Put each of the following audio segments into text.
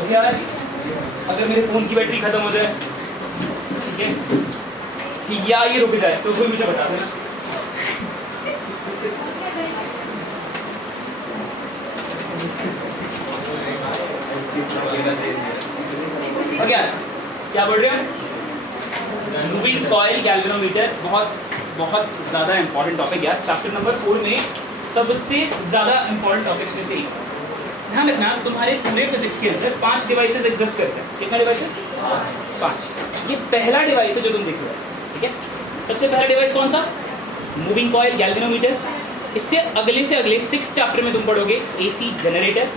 Okay आ रहा है? अगर मेरे फ़ोन की बैटरी ख़त्म हो जाए, ठीक है, कि या ये रुक जाए, तो कोई मुझे बता देना। क्या बोल रहे हैं? मूविंग कॉइल गैल्वेनोमीटर बहुत ज़्यादा इंपॉर्टेंट टॉपिक है चैप्टर नंबर 4 में, सबसे ज़्यादा इंपॉर्टेंट टॉपिक्स में से एक। ध्यान रखना, तुम्हारे पूरे फिजिक्स के अंदर 5 डिवाइसेस एग्जिस्ट करते हैं। कितना डिवाइसेस? 5। ये पहला डिवाइस है जो तुम देख रहे हो, ठीक है। सबसे पहला डिवाइस कौन सा? Moving coil galvanometer. इससे अगले 6 चैप्टर में तुम पढ़ोगे एसी जनरेटर,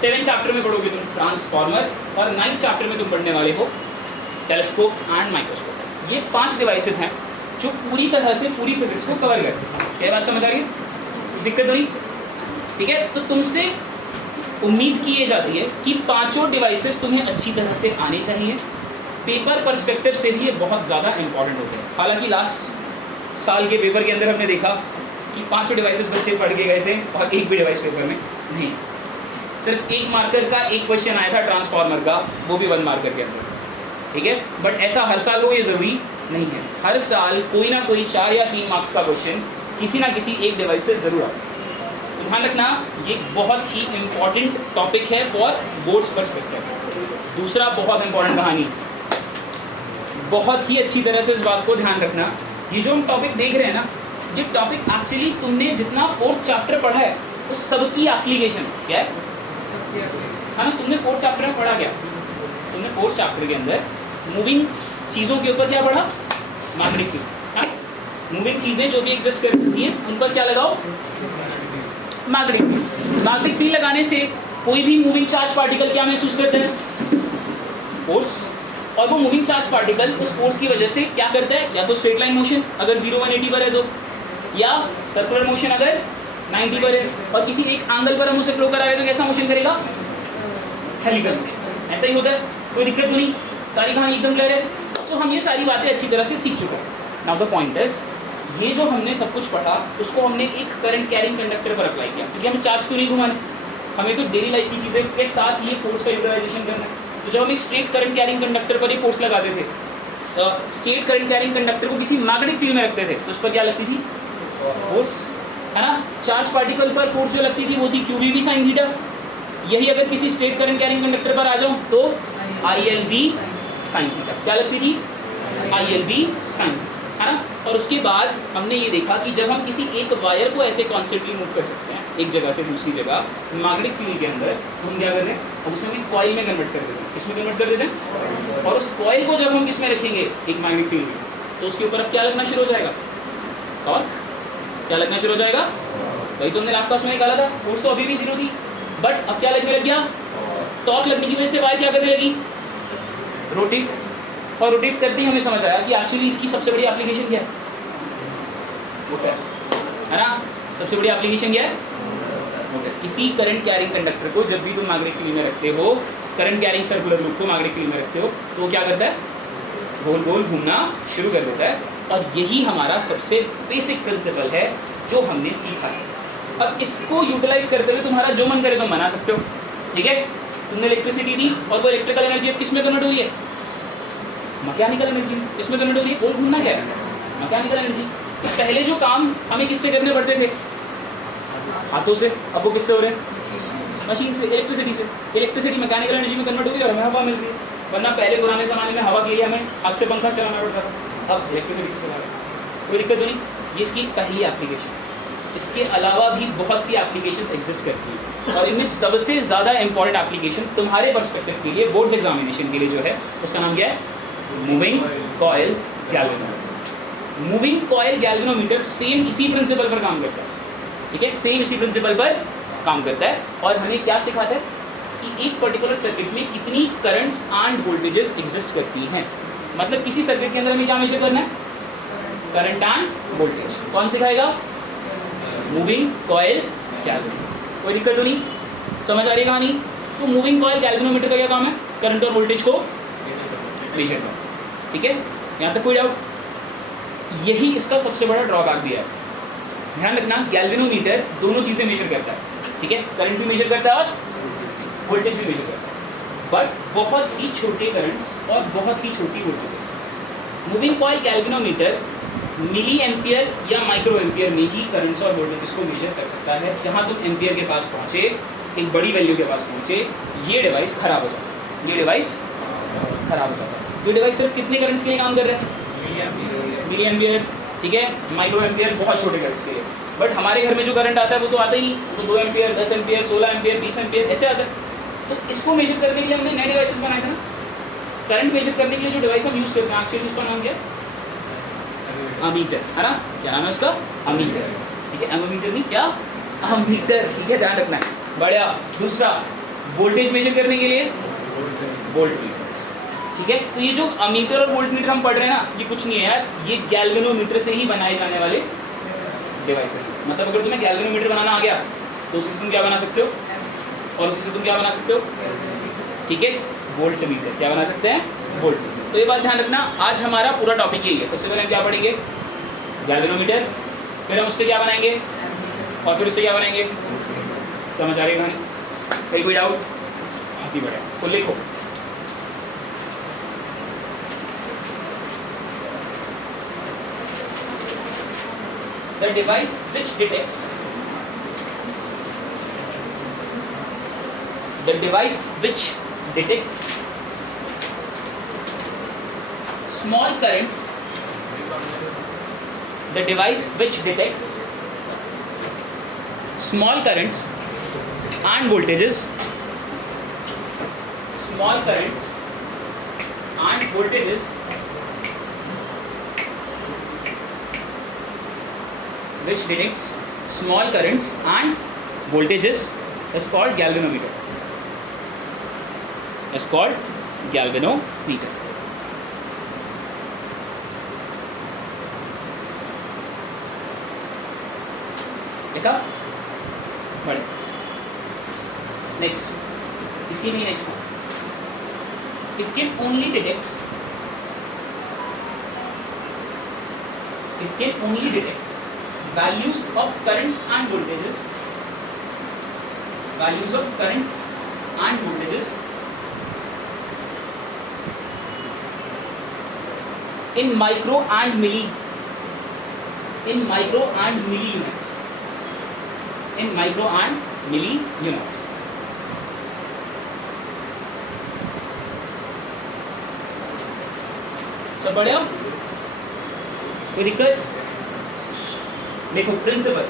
7 चैप्टर में पढ़ोगे तुम ट्रांसफार्मर, और 9 चैप्टर में तुम पढ़ने वाले हो टेलीस्कोप एंड माइक्रोस्कोप। ये 5 डिवाइसेस हैं जो पूरी तरह से पूरी फिजिक्स को कवर करते हैं। क्या बात समझ आ रही है? कुछ दिक्कत नहीं? ठीक है, तो तुमसे उम्मीद की ये जाती है कि 5 डिवाइसेस तुम्हें अच्छी तरह से आने चाहिए। पेपर पर्सपेक्टिव से भी ये बहुत ज़्यादा इंपॉर्टेंट होते हैं। हालांकि लास्ट साल के पेपर के अंदर हमने देखा कि 5 डिवाइसेस बच्चे पढ़ के गए थे और एक भी डिवाइस पेपर में नहीं। सिर्फ 1 मार्कर का एक क्वेश्चन आया था ट्रांसफार्मर का, वो भी 1 मार्कर के अंदर, ठीक है। बट ऐसा हर साल हो ये ज़रूरी नहीं है। हर साल कोई ना कोई 4 या 3 मार्क्स का क्वेश्चन किसी ना किसी एक डिवाइस से ज़रूर आता है। तो ध्यान रखना, ये बहुत ही इम्पॉर्टेंट टॉपिक है फॉर बोर्ड्स पर्सपेक्टिव। दूसरा बहुत इंपॉर्टेंट कहानी, बहुत ही अच्छी तरह से इस बात को ध्यान रखना, ये जो हम टॉपिक देख रहे हैं ना, ये टॉपिक एक्चुअली तुमने जितना 4th चैप्टर पढ़ा है उस सबकी एप्लीकेशन क्या है ना। तुमने 4th चैप्टर में पढ़ा क्या? तुमने 4th चैप्टर के अंदर मूविंग चीज़ों के ऊपर क्या पढ़ा? Magnetic field. मूविंग चीज़ें जो भी एग्जिस्ट करती हैं उन पर क्या लगाओ? Magnetic field. मैग्नेटिक फील्ड लगाने से कोई भी मूविंग चार्ज पार्टिकल क्या महसूस करता है? फोर्स। और वो मूविंग चार्ज पार्टिकल उस फोर्स की वजह से क्या करता है? या तो स्ट्रेट लाइन मोशन अगर 0-180 पर है तो, या सर्कुलर मोशन अगर 90 पर है, और किसी एक एंगल पर हम उसे फ्लो करा रहे हैं तो कैसा मोशन करेगा? Helical motion. ऐसा ही होता है, कोई दिक्कत तो नहीं? सारी कहानी एकदम क्लियर है। तो हम ये सारी बातें अच्छी तरह से सीख चुके हैं। नाउ द पॉइंट इज, ये जो हमने सब कुछ पढ़ा उसको हमने एक करंट कैरिंग कंडक्टर पर अप्लाई किया, क्योंकि हमें चार्ज तो नहीं घुमाने, हमें तो डेली लाइफ की चीज़ें के साथ ये फोर्स का यूटिलाइजेशन करना है। तो जब हम एक स्ट्रेट करंट कैरिंग कंडक्टर पर ही फोर्स लगाते थे, स्ट्रेट करंट कैरिंग कंडक्टर को किसी मैग्नेटिक फील्ड में रखते थे तो उस पर क्या लगती थी? फोर्स, है ना। चार्ज पार्टिकल पर फोर्स जो लगती थी वो थी QV sin थीटा। यही अगर किसी स्ट्रेट करंट कैरिंग कंडक्टर पर आ जाऊँ तो ILB sin थीटा। क्या लगती थी? ILB sin, है ना। और उसके बाद हमने ये देखा कि जब हम किसी एक वायर को ऐसे कॉन्स्टेंटली मूव कर सकते हैं एक जगह से दूसरी जगह मैग्नेटिक फील्ड के अंदर, तो हम क्या कर रहे हैं? हम उसे हम कॉइल में कन्वर्ट कर देते हैं। किसमें कन्वर्ट कर देते हैं? और उस कॉइल को जब हम किस में रखेंगे? एक मैग्नेटिक फील्ड में, तो उसके ऊपर अब क्या लगना शुरू हो जाएगा? टॉर्क। क्या लगना शुरू हो जाएगा? वही तो हमने लास्ट क्लास में निकाला था। फोर्स तो अभी भी 0 थी, बट अब क्या लगने लग गया? टॉर्क लगने की वजह से वायर क्या करने लगी? रोटेट। और रोटेट करते ही हमें समझ आया कि एक्चुअली इसकी सबसे बड़ी एप्लीकेशन क्या है? मोटर, है ना। सबसे बड़ी एप्लीकेशन क्या है? मोटर। किसी करंट कैरिंग कंडक्टर को जब भी तुम मैग्नेटिक फील्ड में रखते हो, करंट कैरिंग सर्कुलर लूप को मैग्नेटिक फील्ड में रखते हो, तो वो क्या करता है? गोल गोल घूमना शुरू कर देता है। और यही हमारा सबसे बेसिक प्रिंसिपल है जो हमने सीखा है। अब इसको यूटिलाइज करते हुए तुम्हारा जो मन करे तुम बना सकते हो, ठीक है। तुमने इलेक्ट्रिसिटी दी और वो इलेक्ट्रिकल एनर्जी अब किस में कन्वर्ट हुई है? मैकेनिकल एनर्जी में। इसमें कन्वर्ट हो रही है। और घूमना क्या है? Mechanical energy. तो पहले जो काम हमें किससे करने पड़ते थे? हाथों से। अब वो किससे हो रहे हैं? मशीन से, इलेक्ट्रिसिटी से। इलेक्ट्रिसिटी मैकेनिकल एनर्जी में कन्वर्ट हो रही है और हमें हवा मिल रही है। वरना पहले पुराने ज़माने में हवा के लिए हमें हाथ से पंखा चलाना पड़ता था, अब इलेक्ट्रिसिटी से चला रहे हैं। कोई दिक्कत तो नहीं? ये इसकी पहली एप्लीकेशन। इसके अलावा भी बहुत सी एप्लीकेशंस एग्जिस्ट करती हैं, और इनमें सबसे ज़्यादा इंपॉर्टेंट एप्लीकेशन तुम्हारे पर्सपेक्टिव के लिए, बोर्ड्स एग्जामिनेशन के लिए जो है, उसका नाम क्या है? Moving coil galvanometer. Moving coil galvanometer same इसी प्रिंसिपल पर काम करता है, ठीक है। सेम इसी प्रिंसिपल पर काम करता है और हमें क्या सिखाता है कि एक पर्टिकुलर सर्किट में कितनी करंट्स एंड वोल्टेजेस एग्जिस्ट करती हैं। मतलब किसी सर्किट के अंदर हमें क्या मेजर करना है? Current end voltage. कौन सिखाएगा? Moving coil galvanometer. कोई दिक्कत तो नहीं? समझ आ रही है कहानी? तो मूविंग कॉइल गैल्वेनोमीटर का क्या काम है? करंट और वोल्टेज को मेजर करना, ठीक है। यहाँ तक कोई डाउट? यही इसका सबसे बड़ा ड्रॉबैक भी है। ध्यान रखना, गैल्वेनोमीटर दोनों चीज़ें मेजर करता है, ठीक है। करंट भी मेजर करता है और वोल्टेज भी मेजर करता है। बट बहुत ही छोटे करंट्स और बहुत ही छोटी voltages. Moving coil galvanometer milli ampere या माइक्रो एम्पियर में ही करंट्स और वोल्टेजेस को मेजर कर सकता है। जहां तुम एम्पियर के पास पहुंचे, एक बड़ी वैल्यू के पास पहुंचे, ये डिवाइस खराब हो जाता है, ये डिवाइस खराब हो जाता है। ये डिवाइस सिर्फ कितने करंट्स के लिए काम कर रहे हैं? मिली एम्पियर, ठीक है। माइक्रो एम्पियर बहुत छोटे करंट्स के लिए। बट हमारे घर में जो करंट आता है वो तो आता ही, तो 2 एम्पियर, 10 एम्पियर, 16 एम्पियर, 20 एम्पियर ऐसे आता है। तो इसको मेजर करने के लिए हमने नए डिवाइसेस बनाए थे ना। करंट मेजर करने के लिए जो डिवाइस हम यूज़ करते हैं, एक्चुअली उसका नाम क्या है? अमीटर, है ना? क्या नाम है उसका? अमीटर, ठीक है। एमोमीटर नहीं, क्या? अमीटर, ठीक है, ध्यान रखना है। बढ़िया। दूसरा, वोल्टेज मेजर करने के लिए वोल्टमीटर, ठीक है। तो ये जो अमीटर और वोल्टमीटर हम पढ़ रहे हैं ना, ये कुछ नहीं है यार, ये गैल्वेनोमीटर से ही बनाए जाने वाले डिवाइसेस। मतलब अगर तुम्हें गैल्वेनोमीटर बनाना आ गया तो उससे तुम क्या बना सकते हो, और उससे तुम क्या बना सकते हो, ठीक है, वोल्टमीटर। क्या बना सकते हैं? वोल्टमीटर। तो ये बात ध्यान रखना, आज हमारा पूरा टॉपिक यही है। सबसे पहले हम क्या पढ़ेंगे? गैल्वेनोमीटर, फिर हम उससे क्या बनाएंगे, और फिर उससे क्या बनाएंगे। समझ आ रही है कहानी? कोई डाउट? बहुत ही बढ़िया। तो लिखो, the device which detects small currents, the device which detects small currents and voltages, small currents and voltages which detects small currents and voltages is called galvanometer. Is called galvanometer. देखा? बड़े। Next, इसी में next one. It can only detect values of currents and voltages, values of current and voltages in micro and milli units, in micro and milli units. सब बढ़िया? कोई दिक्कत? देखो principal,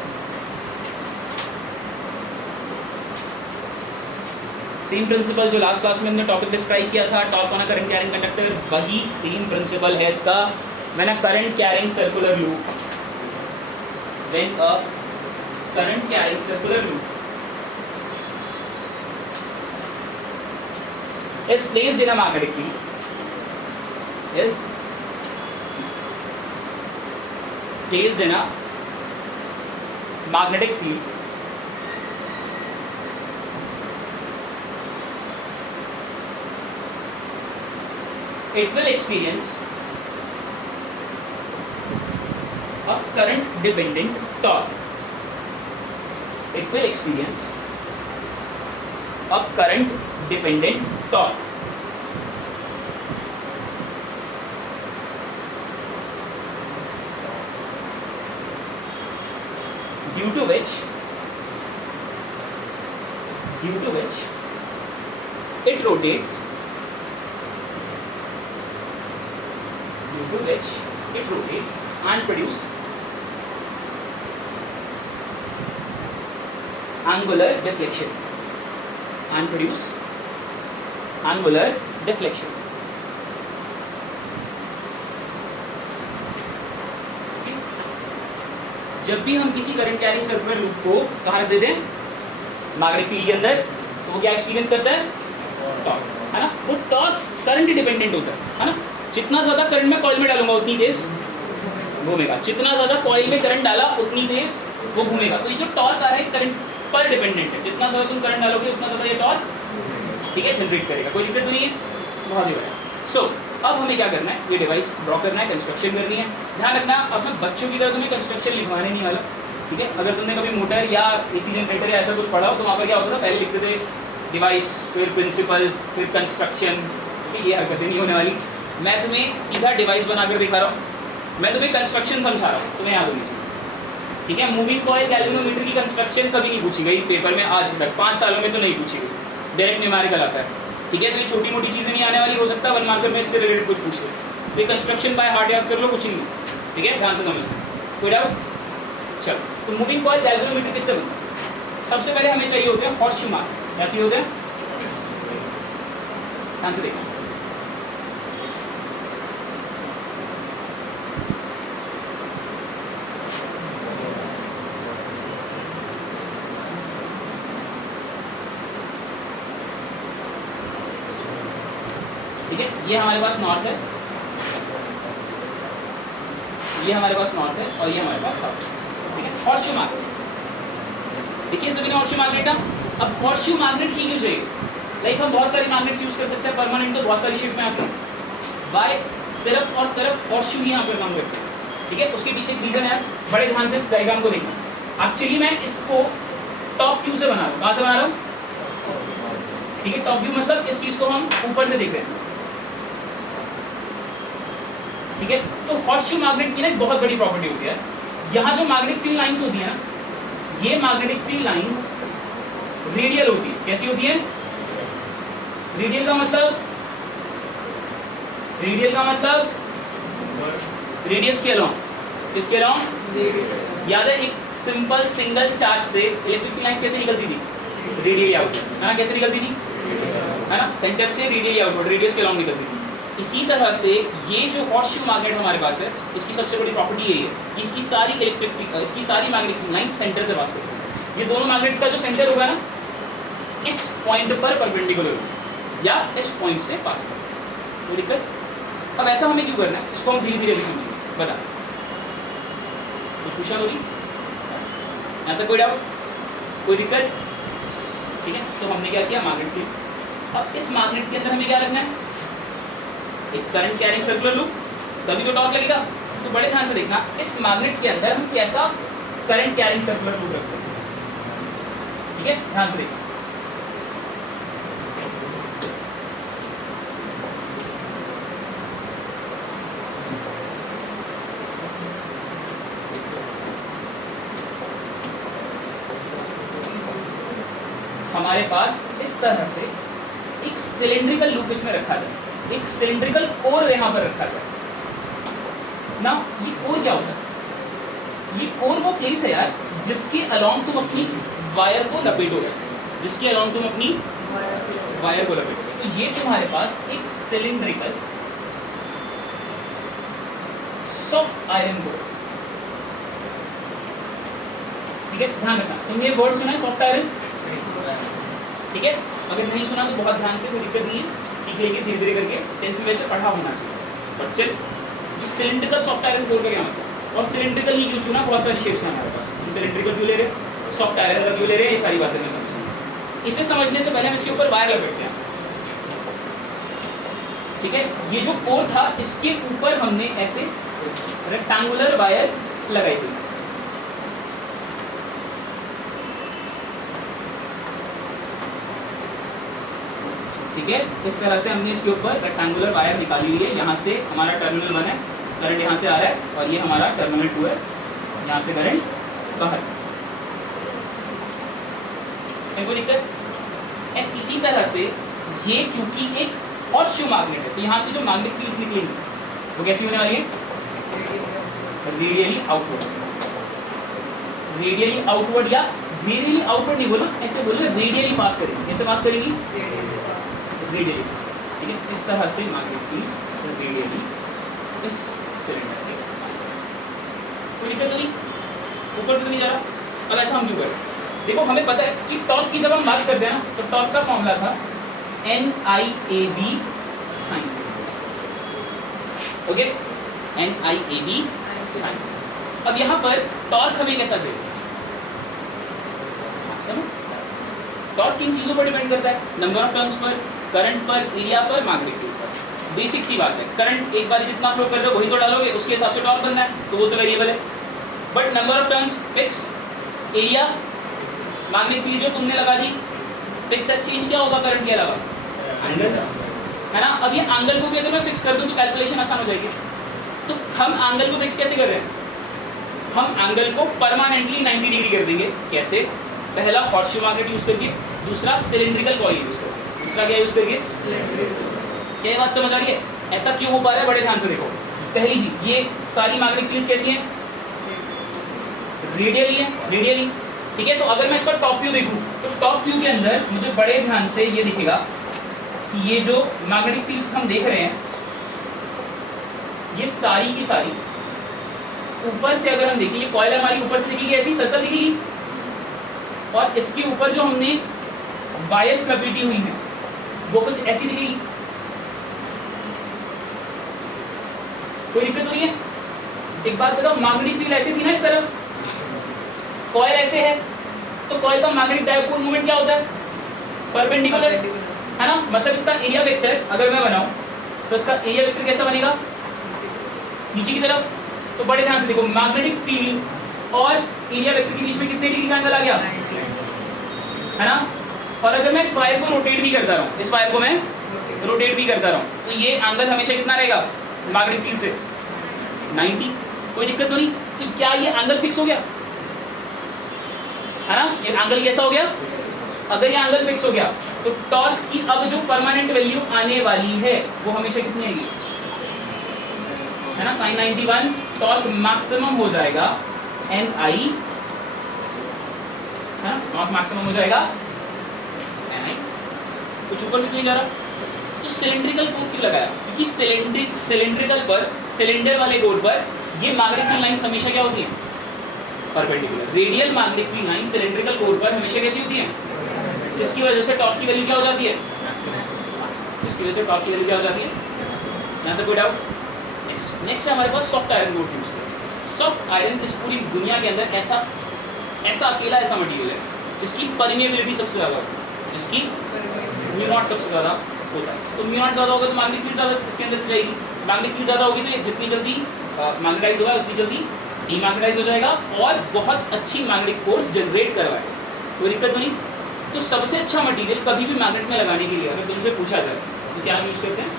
same principle जो लास्ट क्लास में हमने topic describe किया था, torque on a current carrying conductor, वही सेम प्रिंसिपल है इसका। When a current carrying circular loop, when a current carrying circular loop is placed in a magnetic field, is placed in a magnetic field, it will experience a current dependent torque. It will experience a current dependent torque. Due to which it rotates, and produce angular deflection, जब भी हम किसी current carrying circular loop को कहाँ रख देते हैं? Magnetic field के अंदर, तो वो क्या एक्सपीरियंस करता है? टॉर्क, है ना? वो टॉर्क करंट डिपेंडेंट होता है ना? जितना ज़्यादा करंट मैं कॉइल में डालूंगा उतनी तेज घूमेगा, जितना ज़्यादा कॉइल में करंट डाला उतनी तेज वो घूमेगा। तो ये जो टॉर्क आ रहा है करंट पर डिपेंडेंट है, जितना ज़्यादा तुम करंट डालोगे उतना ज़्यादा ये टॉर्क, ठीक है, जनरेट करेगा। कोई दिक्कत तो नहीं है? बहुत ही बढ़िया। सो अब हमें क्या करना है? ये डिवाइस ड्रॉ करना है, कंस्ट्रक्शन करनी है। ध्यान रखना, अब मैं बच्चों की तरह तुम्हें कंस्ट्रक्शन लिखवाने नहीं वाला, ठीक है। अगर तुमने कभी मोटर या एसी जनरेटर या ऐसा कुछ पढ़ा हो तो वहाँ पर क्या होता था, पहले लिखते थे डिवाइस, फिर प्रिंसिपल, फिर कंस्ट्रक्शन, ठीक है, ये हरकतें नहीं होने वाली। मैं तुम्हें सीधा डिवाइस बनाकर दिखा रहा हूँ, मैं तुम्हें कंस्ट्रक्शन समझा रहा हूँ, तुम्हें याद होनी चाहिए, ठीक है। मूविंग कॉइल गैल्वेनोमीटर की कंस्ट्रक्शन कभी नहीं पूछी गई पेपर में आज तक, 5 सालों में तो नहीं पूछी गई, डायरेक्ट न्यूमेरिकल आता है, ठीक है। तो ये छोटी मोटी चीज़ें नहीं आने वाली, हो सकता है 1 मार्कर में इससे रिलेटेड कुछ पूछ ले, तो ये कंस्ट्रक्शन बाय हार्ट याद कर लो, कुछ नहीं, ठीक है, ध्यान से समझना, कोई डाउट? चलो, तो मूविंग कॉइल गैल्वेनोमीटर किससे बनता है? सबसे पहले हमें चाहिए होते हैं हॉर्सशू मार्क, क्या चाहिए होते हैं? ध्यान से देखना, ठीक है। ये हमारे पास नॉर्थ है, ये हमारे पास नॉर्थ है और ये हमारे पास साउथ, ठीक है। हॉर्सशू मैग्नेट, देखिए सभी ने हॉर्सशू मैग्नेट ना। अब हॉर्सशू मैग्नेट ही क्यों चाहिए? लाइक हम बहुत सारी मैग्नेट्स यूज कर सकते हैं, परमानेंट तो बहुत सारी शेप में आती है, बाय सिर्फ और सिर्फ हॉर्सशू ही यहाँ पर काम करते हैं, ठीक है। उसके पीछे एक रीजन है, बड़े ध्यान से इस डायग्राम को देखना। एक्चुअली मैं इसको टॉप व्यू से बना रहा हूँ, कहाँ से बना रहा हूँ? ठीक है, टॉप व्यू मतलब इस चीज को हम ऊपर से देख रहे हैं, ठीक है। तो हॉर्सशू मैग्नेट की ना एक बहुत बड़ी प्रॉपर्टी होती है, यहाँ जो मैग्नेटिक फील्ड लाइंस होती है ना, ये मैग्नेटिक फील्ड लाइंस रेडियल होती है। कैसी होती है? रेडियल का मतलब, रेडियल का मतलब रेडियस के अलॉन्ग, किसके अलॉन्ग? याद है एक सिंपल सिंगल चार्ज से इलेक्ट्रिक फील्ड लाइंस कैसे निकलती थी? रेडियली आउटवर्ड, है ना, कैसे निकलती थी, है ना, सेंटर से रेडियली आउटवर्ड, रेडियस के अलॉन्ग निकलती थी। इसी तरह से ये जो हॉर्सशू मैग्नेट हमारे पास है, इसकी सबसे बड़ी प्रॉपर्टी यही है, इसकी सारी इसकी सारी मैग्नेटिक फील्ड लाइन सेंटर से पास करती है। ये दोनों मैग्नेट्स का जो सेंटर होगा ना, इस पॉइंट पर परपेंडिकुलर होगा या इस पॉइंट से पास करता, कोई दिक्कत? अब ऐसा हमें क्यों करना है, इसको हम धीरे धीरे भी समझेंगे, बता कुछ क्वेश्चन होगी यहाँ तक, कोई डाउट, कोई दिक्कत? ठीक है, तो हमने क्या किया, मैग्नेट से, अब इस मैग्नेट के अंदर हमें क्या रखना है? एक करंट कैरिंग सर्कुलर लूप, तभी तो टॉर्क लगेगा। तो बड़े ध्यान से देखना, इस मैग्नेट के अंदर हम कैसा करंट कैरिंग सर्कुलर लूप रखते हैं, ठीक है, ध्यान से देखना। हमारे पास इस तरह से एक सिलिंड्रिकल लूप इसमें रखा जाए, एक सिलिंड्रिकल कोर यहाँ पर रखा जाए ना। ये कोर क्या होता है? ये कोर वो प्लेस है यार जिसके अलोंग तुम अपनी वायर को लपेटोगे, जिसके अलोंग तुम अपनी वायर को लपेटोगे। तो ये तुम्हारे पास एक सिलिंड्रिकल सॉफ्ट आयरन कोर, ठीक है, ध्यान रखना। तुमने ये वर्ड सुना है सॉफ्ट आयरन, ठीक है, अगर नहीं सुना तो बहुत ध्यान से, कोई दिक्कत नहीं है, सीख लेंगे धीरे धीरे करके, 10th में से पढ़ा होना चाहिए। बट सिर्फ ये सिलिंड्रिकल सॉफ्ट आयरन कोर का क्या मतलब, और सिलिंड्रिकल ही क्यों चुना? बहुत सारी शेप्स हैं हमारे पास, हम सिलिंड्रिकल क्यों ले रहे, सॉफ्ट आयरन का क्यों ले रहे हैं, ये सारी बातें मैं समझूंगा। इसे समझने से पहले हम इसके ऊपर वायर लपेटते हैं, ठीक है। ये जो कोर था इसके ऊपर हमने ऐसे रेक्टेंगुलर वायर लगाई थी, ठीक है। इस तरह से हमने इसके ऊपर रेक्टेंगुलर वायर निकाली हुई है, यहाँ से हमारा टर्मिनल 1 है, करंट यहाँ से आ रहा है, और ये हमारा टर्मिनल 2 है, यहाँ से करंट बाहर, कोई दिक्कत? एंड इसी तरह से ये क्योंकि एक हॉर्सशू मैग्नेट है, तो यहाँ से जो मैग्नेटिक फील्ड्स निकलेंगी वो कैसी होने वाली है? रेडियली आउटवर्ड, रेडियली आउटवर्ड, या रेडियली आउटवर्ड नहीं बोला, ऐसे बोले रेडियली पास करेंगे। कैसे पास करेंगी? रेडियली पास करेंगे, ठीक है। इस तरह से मैग्नेटिक फील्ड्स रेडियली इस सिलेंडर से पास करेंगे, कोई दिक्कत नहीं, ऊपर से तो नहीं जा रहा। अब ऐसा हम क्यों करें? देखो हमें पता है कि टॉर्क की जब हम बात करते हैं ना, तो टॉर्क का फॉर्मूला था NIAB sin, okay, NIAB sin। अब यहाँ पर टॉर्क हमें कैसा चाहिए? टॉर्क किन चीज़ों पर डिपेंड करता है? Number of turns per, current पर, एरिया पर, मैग्नेटिक फील्ड पर। बेसिक सी बात है, करंट एक बार जितना फ्लो कर रहे हो वही तो डालोगे, उसके हिसाब से टॉर्क बनना है, तो वो तो वेरिएबल है। But number of turns fix, area, magnetic field जो तुमने लगा दी फिक्स है, चेंज क्या होगा करंट के अलावा? एंगल, है ना। अब ये एंगल को भी अगर मैं फिक्स कर दूं तो कैलकुलेशन आसान हो जाएगी। तो हम एंगल को फिक्स कैसे कर रहे हैं? हम एंगल को परमानेंटली 90 डिग्री कर देंगे। कैसे? पहला हॉर्सशू मैग्नेट यूज करके, दूसरा सिलिंड्रिकल कॉइल यूज करके। दूसरा क्या यूज करके? क्या ये बात समझ आ रही है? ऐसा क्यों हो पा रहा है? बड़े ध्यान से देखो। पहली चीज, ये सारी मैग्नेटिक फील्ड्स कैसी हैं? रेडियली है, रेडियली, ठीक है। तो अगर मैं इसका टॉप व्यू देखूं तो टॉप व्यू के अंदर मुझे बड़े ध्यान से ये दिखेगा कि ये जो मैग्नेटिक फील्ड्स हम देख रहे हैं, ये सारी की सारी ऊपर से अगर हम देखें, ये कॉइल हमारी ऊपर से दिखेगी, ऐसी सर्कल दिखेगी, और इसके ऊपर जो हमने वायर्स लपेटी हुई हैं वो कुछ ऐसी दिखेगी। कोई दिक्कत तो नहीं है? एक बात बताओ, मैग्नेटिक फील्ड ऐसे थी ना इस तरफ, कॉइल ऐसे है, तो कॉइल का मैग्नेटिक डायपोल मूवमेंट क्या होता है? परपेंडिकुलर, है ना। मतलब इसका एरिया वेक्टर अगर मैं बनाऊं तो इसका एरिया वेक्टर कैसा बनेगा? नीचे की तरफ। तो बड़े ध्यान से देखो, मैग्नेटिक फील्ड और एरिया वेक्टर के बीच में कितने डिग्री का एंगल आ गया, है ना। और अगर मैं इस वायर को रोटेट भी करता रहूं, इस वायर को मैं रोटेट भी करता रहूं, तो ये एंगल हमेशा कितना रहेगा मैग्नेटिक फील्ड से? 90। कोई दिक्कत तो नहीं? तो क्या ये एंगल फिक्स हो गया, है ना। ये एंगल कैसा हो गया? अगर ये एंगल फिक्स हो गया तो टॉर्क की अब जो परमानेंट वैल्यू आने वाली है वो हमेशा कितनी आएगी, है ना, sin 91। टॉर्क मैक्सिमम हो जाएगा Ni, है ना, टॉर्क मैक्सिमम हो जाएगा Ni। कुछ ऊपर से तो नहीं जा रहा। तो सिलिंड्रिकल कोड क्यों लगाया? क्योंकि सिलिंड्रिकल पर, सिलेंडर वाले कोड पर ये मैग्नेटिक फील्ड लाइंस हमेशा क्या होती है? Perpendicular. Radial magnetic field line cylindrical code पर हमेशा कैसी होती है? जिसकी वजह से टॉर्क की वैल्यू क्या हो जाती है? जिसकी वजह से टॉर्क की वैल्यू क्या हो जाती है? यहाँ तक कोई डाउट? नेक्स्ट है हमारे पास सॉफ्ट आयरन कोड यूज करते। सॉफ्ट आयरन इस पूरी दुनिया के अंदर ऐसा अकेला ऐसा मटेरियल है जिसकी परमिएबिलिटी सबसे ज़्यादा होती है, जिसकी म्यू नॉट सबसे ज़्यादा होता है। तो म्यू नॉट ज़्यादा होगा तो मैग्नेटिक फील्ड ज़्यादा इसके अंदर से जाएगी। मैग्नेटिक फील्ड ज़्यादा होगी तो ये जितनी जल्दी मैग्नेटाइज होगा उतनी जल्दी डीमैग्नेटाइज हो जाएगा और बहुत अच्छी मैग्नेटिक फोर्स जनरेट करवाएगा। कोई दिक्कत तो नहीं? तो सबसे अच्छा मटेरियल कभी भी मैग्नेट में लगाने के लिए अगर तुमसे पूछा जाए तो क्या यूज करते हैं?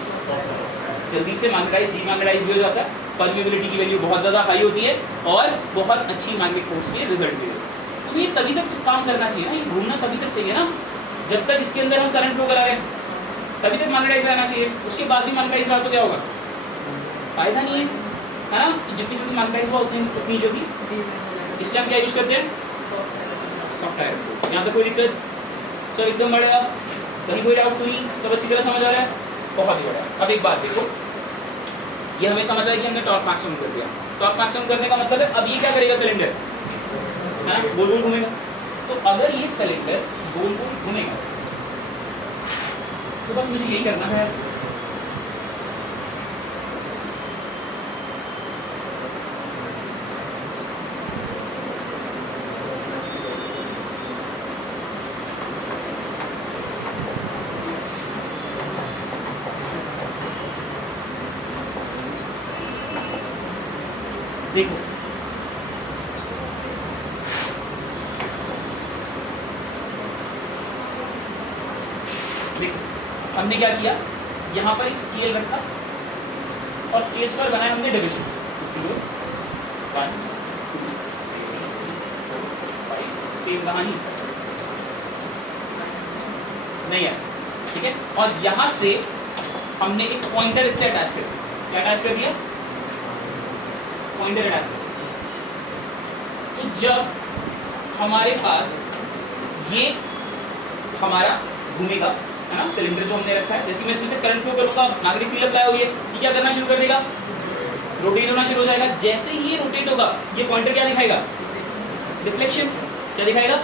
जल्दी से मैग्नेटाइज डीमैग्नेटाइज भी हो जाता है, परमिएबिलिटी की वैल्यू बहुत ज़्यादा हाई होती है और बहुत अच्छी मैग्नेटिक फोर्स के रिजल्ट भी होते हैं। तो ये तभी तक काम करना चाहिए ना, ये घूमना तभी तक चाहिए ना जब तक इसके अंदर हम करंट फ्लो करा रहे हैं, तभी तक मैग्नेटाइज रहना चाहिए। उसके बाद भी मैग्नेटाइज रहा तो क्या होगा? फायदा नहीं है ना। तो जितनी जल्दी मैग्नेटाइज हुआ उतनी जल्दी, इसलिए हम क्या यूज़ करते हैं? Soft iron. यहाँ पे कोई दिक्कत? सब एकदम बढ़िया, कहीं कोई डाउट तो नहीं? सब अच्छी तरह समझ आ रहा है? बहुत ही बढ़िया। अब एक बात देखो, ये हमें समझ आया कि हमने टॉर्क मैक्सिमम कर दिया। टॉर्क मैक्सिमम करने का मतलब है अब ये क्या करेगा? सिलेंडर, है ना, गोल गोल घूमेगा। तो अगर ये सिलेंडर गोल गोल घूमेगा तो बस मुझे यही करना है, देखो देखो हमने क्या किया, यहाँ पर एक स्केल रखा और स्केल्स पर बनाया हमने डिवीजन 0 1 2 5 सेव कहानी नहीं है, ठीक है। और यहाँ से हमने एक पॉइंटर इससे अटैच कर दिया। क्या अटैच कर दिया? पॉइंटर अटैच कर दिया। तो जब हमारे पास ये हमारा घूमेगा, है ना, सिलेंडर जो हमने रखा है, जैसे मैं इसमें से करंट फ्लो करूंगा, मैग्नेटिक फील्ड अप्लाई हुई है, ये क्या करना शुरू कर देगा? रोटेट होना शुरू हो जाएगा। जैसे ही ये रोटेट होगा, ये पॉइंटर क्या दिखाएगा? डिफ्लेक्शन। क्या दिखाएगा?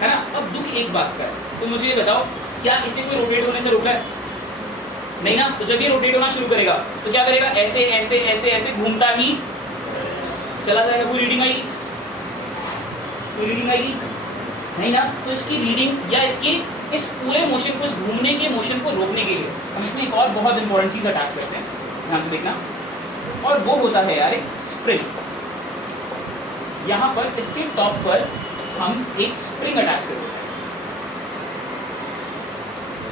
है ना। अब दुख एक बात का है, तो मुझे ये बताओ, क्या इसे कोई रोटेट होने से रोक रहा है? नहीं ना। तो जब ये रोटेट होना शुरू करेगा तो क्या करेगा? ऐसे ऐसे ऐसे ऐसे घूमता ही चला जाएगा। कोई रीडिंग आएगी? कोई रीडिंग आएगी? नहीं ना। तो इसकी रीडिंग या इसके इस पूरे मोशन को, इस घूमने के मोशन को रोकने के लिए हम इसमें एक और बहुत इंपॉर्टेंट चीज़ अटैच करते हैं, ध्यान से देखना, और वो होता है यार एक स्प्रिंग। यहाँ पर इसके टॉप पर हम एक स्प्रिंग अटैच करते हैं।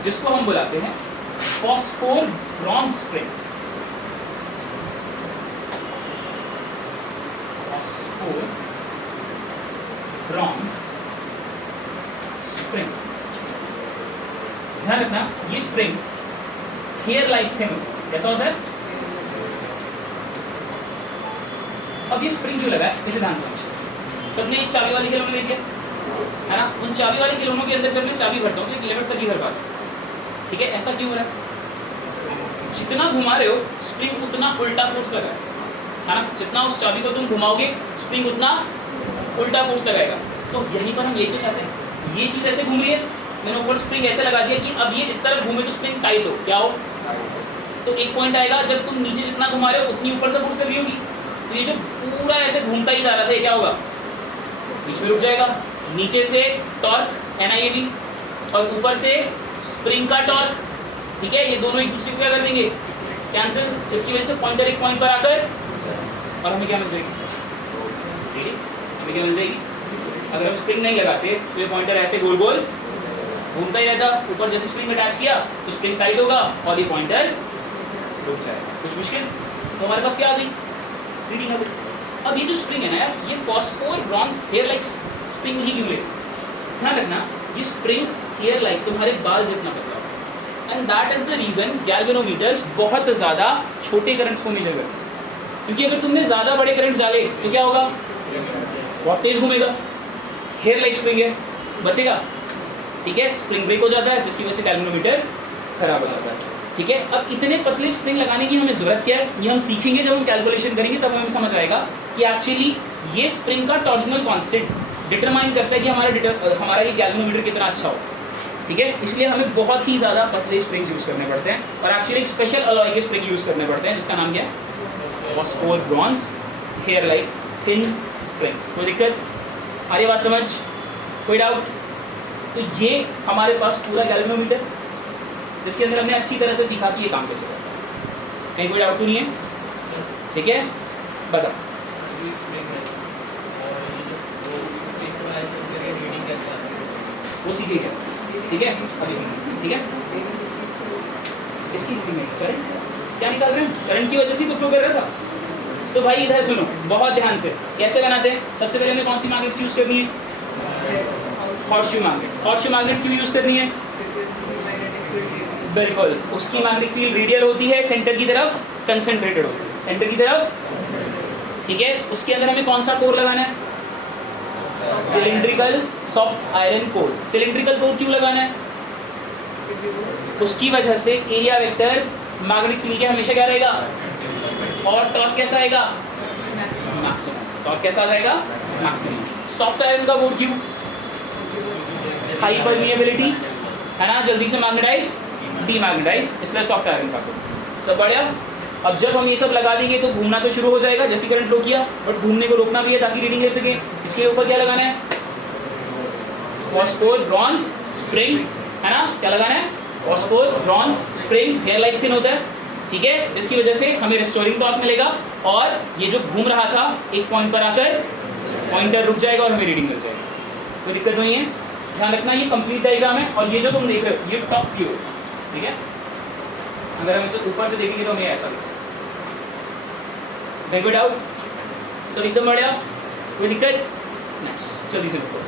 जिसको हम बुलाते हैं phosphor bronze spring. Phosphor bronze spring. ध्यान रखना ये स्प्रिंग हेयर लाइक थिन कैसा होता है। अब ये स्प्रिंग क्यों लगा है इसे ध्यान से समझिए। सबने एक चाबी वाली खिलौने देखी है ना, उन चाबी वाले खिलौनों के अंदर जब मैं चाबी भरता हूँ तो एक लिमिट तक ही भर पाता हूँ, ठीक है। ऐसा क्यों हो रहा है, जितना घुमा रहे हो स्प्रिंग उतना उल्टा फोर्स लगा है ना, जितना उस चाबी को तुम घुमाओगे स्प्रिंग उतना उल्टा फोर्स लगाएगा। तो यहीं पर हम यही तो चाहते हैं, ये चीज़ ऐसे घूम रही है, मैंने ऊपर स्प्रिंग ऐसे लगा दिया कि अब ये इस तरफ घूमे तो स्प्रिंग टाइट हो, क्या हो, तो एक पॉइंट आएगा जब तुम नीचे जितना घुमा रहे हो उतनी ऊपर से फोर्स लगी होगी, तो ये जो पूरा ऐसे घूमता ही जा रहा था ये क्या होगा, बीच में रुक जाएगा। नीचे से टॉर्क NIAB और ऊपर से स्प्रिंग का टॉर्क, ठीक है, ये दोनों एक दूसरे को क्या कर देंगे, कैंसिल, जिसकी वजह से पॉइंटर एक पॉइंट पर आकर और हमें क्या मिल जाएगी, हमें क्या मिल जाएगी। अगर हम स्प्रिंग नहीं लगाते तो ये पॉइंटर ऐसे गोल गोल घूमता ही रहता, ऊपर जैसे स्प्रिंग अटैच किया तो स्प्रिंग टाइट होगा और ये पॉइंटर रुक जाएगा। कुछ मुश्किल, तो हमारे पास क्या आ गई, रीडिंग आ गई। अब ये जो स्प्रिंग है ना यार, ये phosphor bronze hair like spring ही क्यों ले, ध्यान रखना ये स्प्रिंग हेयर लाइक तुम्हारे बाल जितना पतला होगा, and that is the reason galvanometers बहुत ज़्यादा छोटे करंट्स को नहीं जगह, क्योंकि अगर तुमने ज़्यादा बड़े करंट्स डाले तो क्या होगा, बहुत तेज घूमेगा, हेयर लाइक स्प्रिंग है, बचेगा, ठीक है, स्प्रिंग ब्रेक हो जाता है जिसकी वजह से गैल्वेनोमीटर खराब हो जाता है, ठीक है। अब इतने पतले स्प्रिंग लगाने की हमें ज़रूरत क्या है, ये हम सीखेंगे जब हम कैलकुलेशन करेंगे, तब हमें समझ आएगा कि एक्चुअली ये स्प्रिंग का टॉर्जनल कांस्टेंट डिटरमाइन करता है कि हमारा ये गैल्वेनोमीटर कितना अच्छा हो, ठीक है। इसलिए हमें बहुत ही ज़्यादा पतले स्प्रिंग्स यूज़ करने पड़ते हैं और एक्चुअली एक स्पेशल अलॉय के स्प्रिंग यूज़ करने पड़ते हैं जिसका नाम क्या है, phosphor bronze hair like thin spring. कोई दिक्कत आ रही बात समझ, कोई डाउट। तो ये हमारे पास पूरा गैल्वेनोमीटर जिसके अंदर हमने अच्छी तरह से सीखा कि ये काम कैसे करता है, कहीं कोई डाउट तो नहीं है, ठीक है, बताओ। वो सीखेगा, ठीक है, अभी सीखेंगे, ठीक है। इसकी करंट क्या निकाल रहे हैं, करंट की वजह से तो फ्लो कर रहा था। तो भाई इधर सुनो बहुत ध्यान से, कैसे बनाते हैं, सबसे पहले हमें कौन सी मैग्नेट यूज़ करनी है, हॉर्सशू मैग्नेट। हॉर्सशू मैग्नेट क्यों यूज़ करनी है, बिल्कुल, उसकी मैग्नेटिक फील्ड रेडियल होती है, सेंटर की तरफ कंसंट्रेटेड होती है, सेंटर की तरफ, ठीक है। उसके अंदर हमें कौन सा कोर लगाना है, cylindrical soft iron core. Cylindrical core क्यों लगाना है, उसकी वजह से एरिया वेक्टर मैग्नेटिक फील्ड के हमेशा क्या रहेगा, और टॉर्क कैसा आएगा, मैक्सिमम, टॉर्क कैसा आ जाएगा, मैक्सिमम। सॉफ्ट आयरन का कोर क्यों, हाई परमिएबिलिटी है ना, जल्दी से मैग्नेटाइज डीमैग्नेटाइज, इसलिए सॉफ्ट आयरन का कोर। सब बढ़िया। अब जब हम ये सब लगा देंगे तो घूमना तो शुरू हो जाएगा, जैसे करंट फ्लो किया, बट घूमने को रोकना भी है ताकि रीडिंग ले सके। इसके ऊपर क्या लगाना है, फॉस्फोर ब्रॉन्ज स्प्रिंग, है ना, क्या लगाना है, phosphor bronze spring, hair like thin होता है, ठीक है, जिसकी वजह से हमें रेस्टोरिंग टॉर्क मिलेगा और ये जो घूम रहा था एक पॉइंट पर आकर पॉइंटर रुक जाएगा और हमें रीडिंग मिल जाएगी। कोई दिक्कत नहीं है, ध्यान रखना ये कंप्लीट डायग्राम है और ये जो तुम देख रहे हो ये टॉप व्यू है, ठीक है। अगर हम इसे ऊपर से देखेंगे तो हमें ऐसा लगेगा। कोई डाउट, सब एकदम बढ़िया, कोई दिक्कत, नेक्स्ट जल्दी से देखो।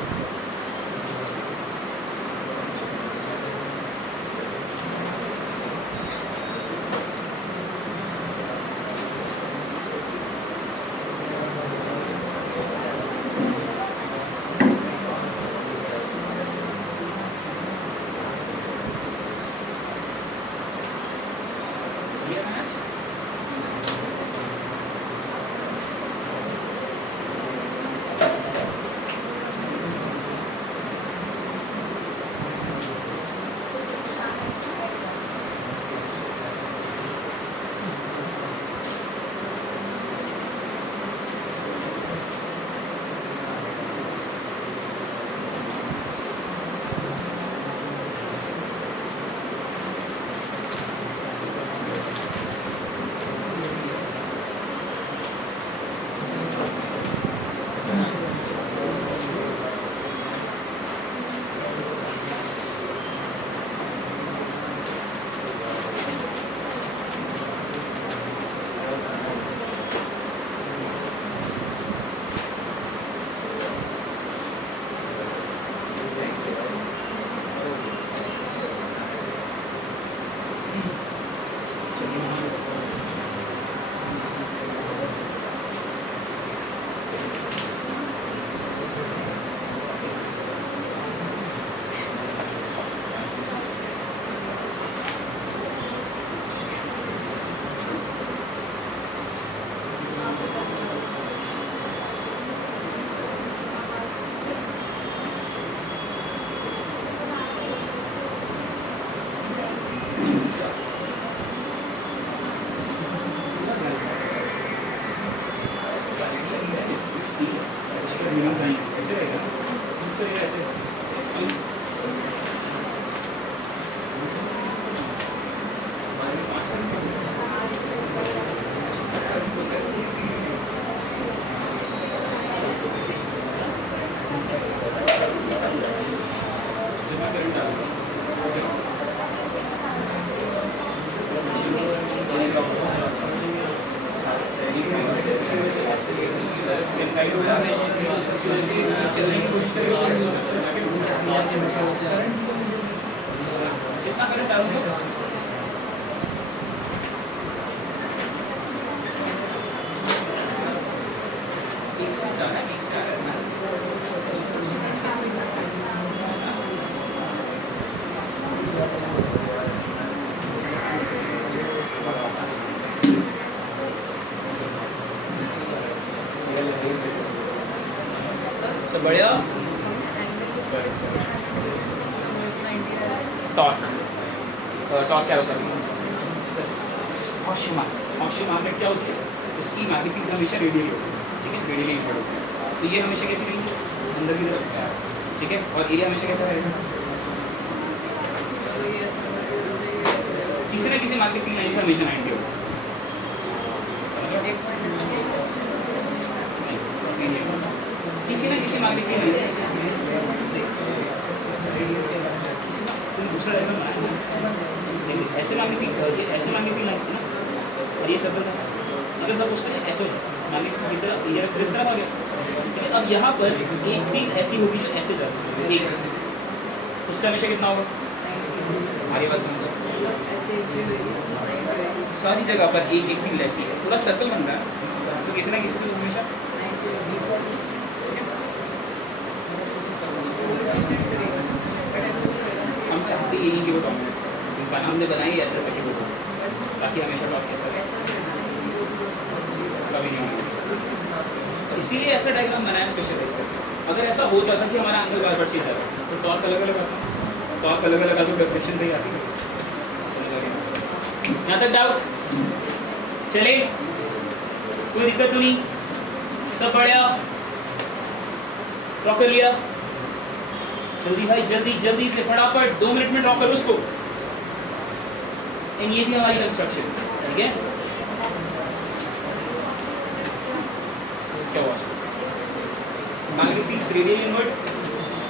उनको? एक से जाना, एक से आना है। सब बढ़िया। टॉर्क क्या हो सकता है? बस हॉर्शी मार्केट क्या होती है? इसकी मैग्नीफिकेशन हमेशा रेडियली होती है, ठीक है, रेडियली इन्वर्ट होती है। तो ये हमेशा कैसी रहेगी? अंदर की तरफ, ठीक है, और एरिया हमेशा कैसा रहेगा? किसी न किसी मैग्नीफिकेशन लाइन से हमेशा 90 होगा, समझो? किसी न किसी मैग्नीफिकेशन लाइन से दूसरा डायग्राम बनाएंगे, ऐसे मैग्नीफिकेशन लाइन्स थी ना, और ये सर्कल था। अगर सब उसका ऐसे हो मैग्नीफिकेशन की तरह ये इस तरफ आ गया, ठीक है। अब यहाँ पर एक फील्ड ऐसी होगी जो ऐसे जाती है, एक उससे हमेशा कितना होगा? हमारी बात समझो, सारी जगह पर एक एक फील्ड ऐसी है, पूरा सर्कल बन रहा है, तो किसी ना किसी से हमेशा हम चाहते यही कि वो डोमिनेट करे, हमने बनाई ऐसा करके वो ताकि हमेशा टॉप कैसा रहे, कभी नहीं होना। इसीलिए ऐसा डायग्राम बनाया स्पेशलाइज करके। अगर ऐसा हो जाता कि हमारा एंगल बार बार सीधा है तो टॉर्क अलग अलग आता, टॉर्क अलग अलग आता तो डिफ्लेक्शन सही आती है। समझ आ गया यहाँ तक? डाउट? चले, कोई दिक्कत तो नहीं? सब बढ़िया? ड्रॉ कर लिया? जल्दी भाई, जल्दी जल्दी से फटाफट, 2 मिनट में ड्रॉ करो उसको। एंड ये थी हमारी कंस्ट्रक्शन, ठीक है। क्या हुआ? मैग्नीफिकेशन रेडियल इनवर्ट,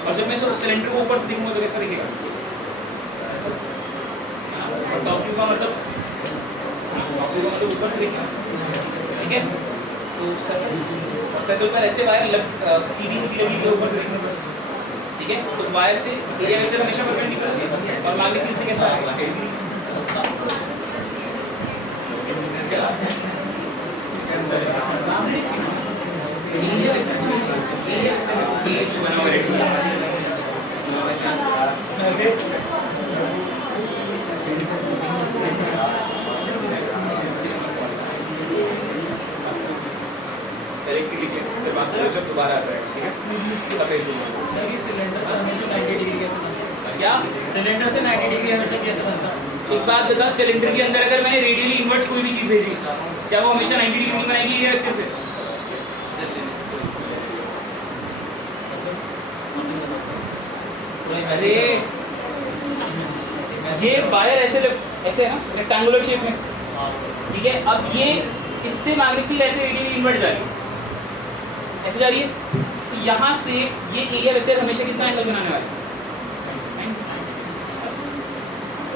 और जब मैं सिलेंडर को ऊपर से देखूंगा तो कैसा दिखेगा? और टॉप व्यू का मतलब ऊपर से दिखेगा, ठीक है। तो सर्कल पर ऐसे वायर सीधी सीधी लगी हुई ऊपर से देखने पर, ठीक है। तो वायर से एरिया वेक्टर हमेशा परपेंडिकुलर है, और मैग्नीफिकेशन से कैसा आएगा? जब दोबारा आ जाएगा, ठीक है। सिलेंडर हमेशा 90 डिग्री कैसे बनता है? क्या सिलेंडर से 90 डिग्री हमेशा कैसे बनता है? एक बात बता, सिलेंडर के अंदर अगर मैंने रेडियली इनवर्ट कोई भी चीज भेजी, क्या वो हमेशा 90 डिग्री बनाएगी एरिया वेक्टर से? अरे ये वायर ऐसे ऐसे है ना, रेक्टेंगुलर शेप में, ठीक है। अब ये इससे मैग्नीफिकेशन ऐसे रेडियली इनवर्ट जा रही है, ऐसे जा रही है, तो यहाँ से ये एरिया वेक्टर हमेशा कितना एंगल बनाने वाला है?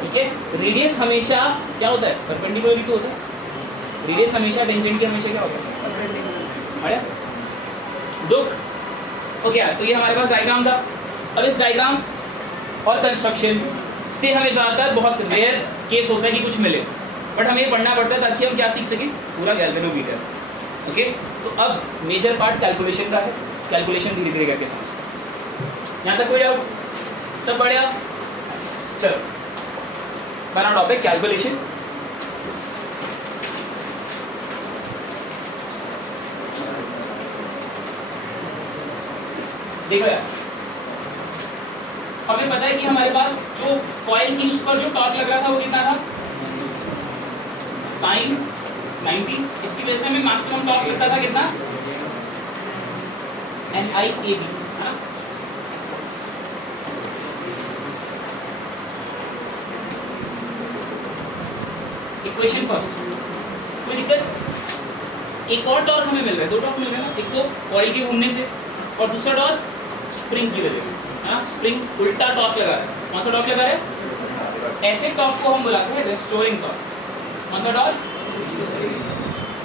ठीक है। रेडियस हमेशा क्या होता है? परपेंडिकुलर ही तो होता है। रेडियस हमेशा टेंजेंट की हमेशा क्या होता है? परपेंडिकुलर। दुख हो गया। तो ये हमारे पास डायग्राम था। अब इस डायग्राम और कंस्ट्रक्शन से हमें ज़्यादातर बहुत रेयर केस होता है कि कुछ मिले, बट हमें ये पढ़ना पड़ता है ताकि हम क्या सीख सकें? पूरा गैल्वेनोमीटर। ओके, तो अब मेजर पार्ट कैलकुलेशन का है। कैलकुलेशन धीरे धीरे करके समझते हैं। यहाँ तक कोई डाउट? सब बढ़िया? चलो, बना टॉपिक कैलकुलेशन। देखो यार, हमें पता है कि हमारे पास जो कॉइल की उस पर जो टॉर्क लग रहा था वो कितना था? sin 90। इसकी वजह से हमें मैक्सिमम टॉर्क लगता था कितना? NIAB, है ना? इक्वेशन फर्स्ट, कोई दिक्कत? एक और टॉर्क हमें मिल रहा है, 2 टॉर्क मिल रहे हैं ना, एक तो कॉइल के घूमने से और दूसरा टॉर्क स्प्रिंग की वजह से, है ना? स्प्रिंग उल्टा टॉर्क लगा रहा है। कौन सा टॉर्क लगा रहा है? ऐसे टॉर्क को हम बुलाते हैं रिस्टोरिंग टॉर्क। कौन सा टॉर्क?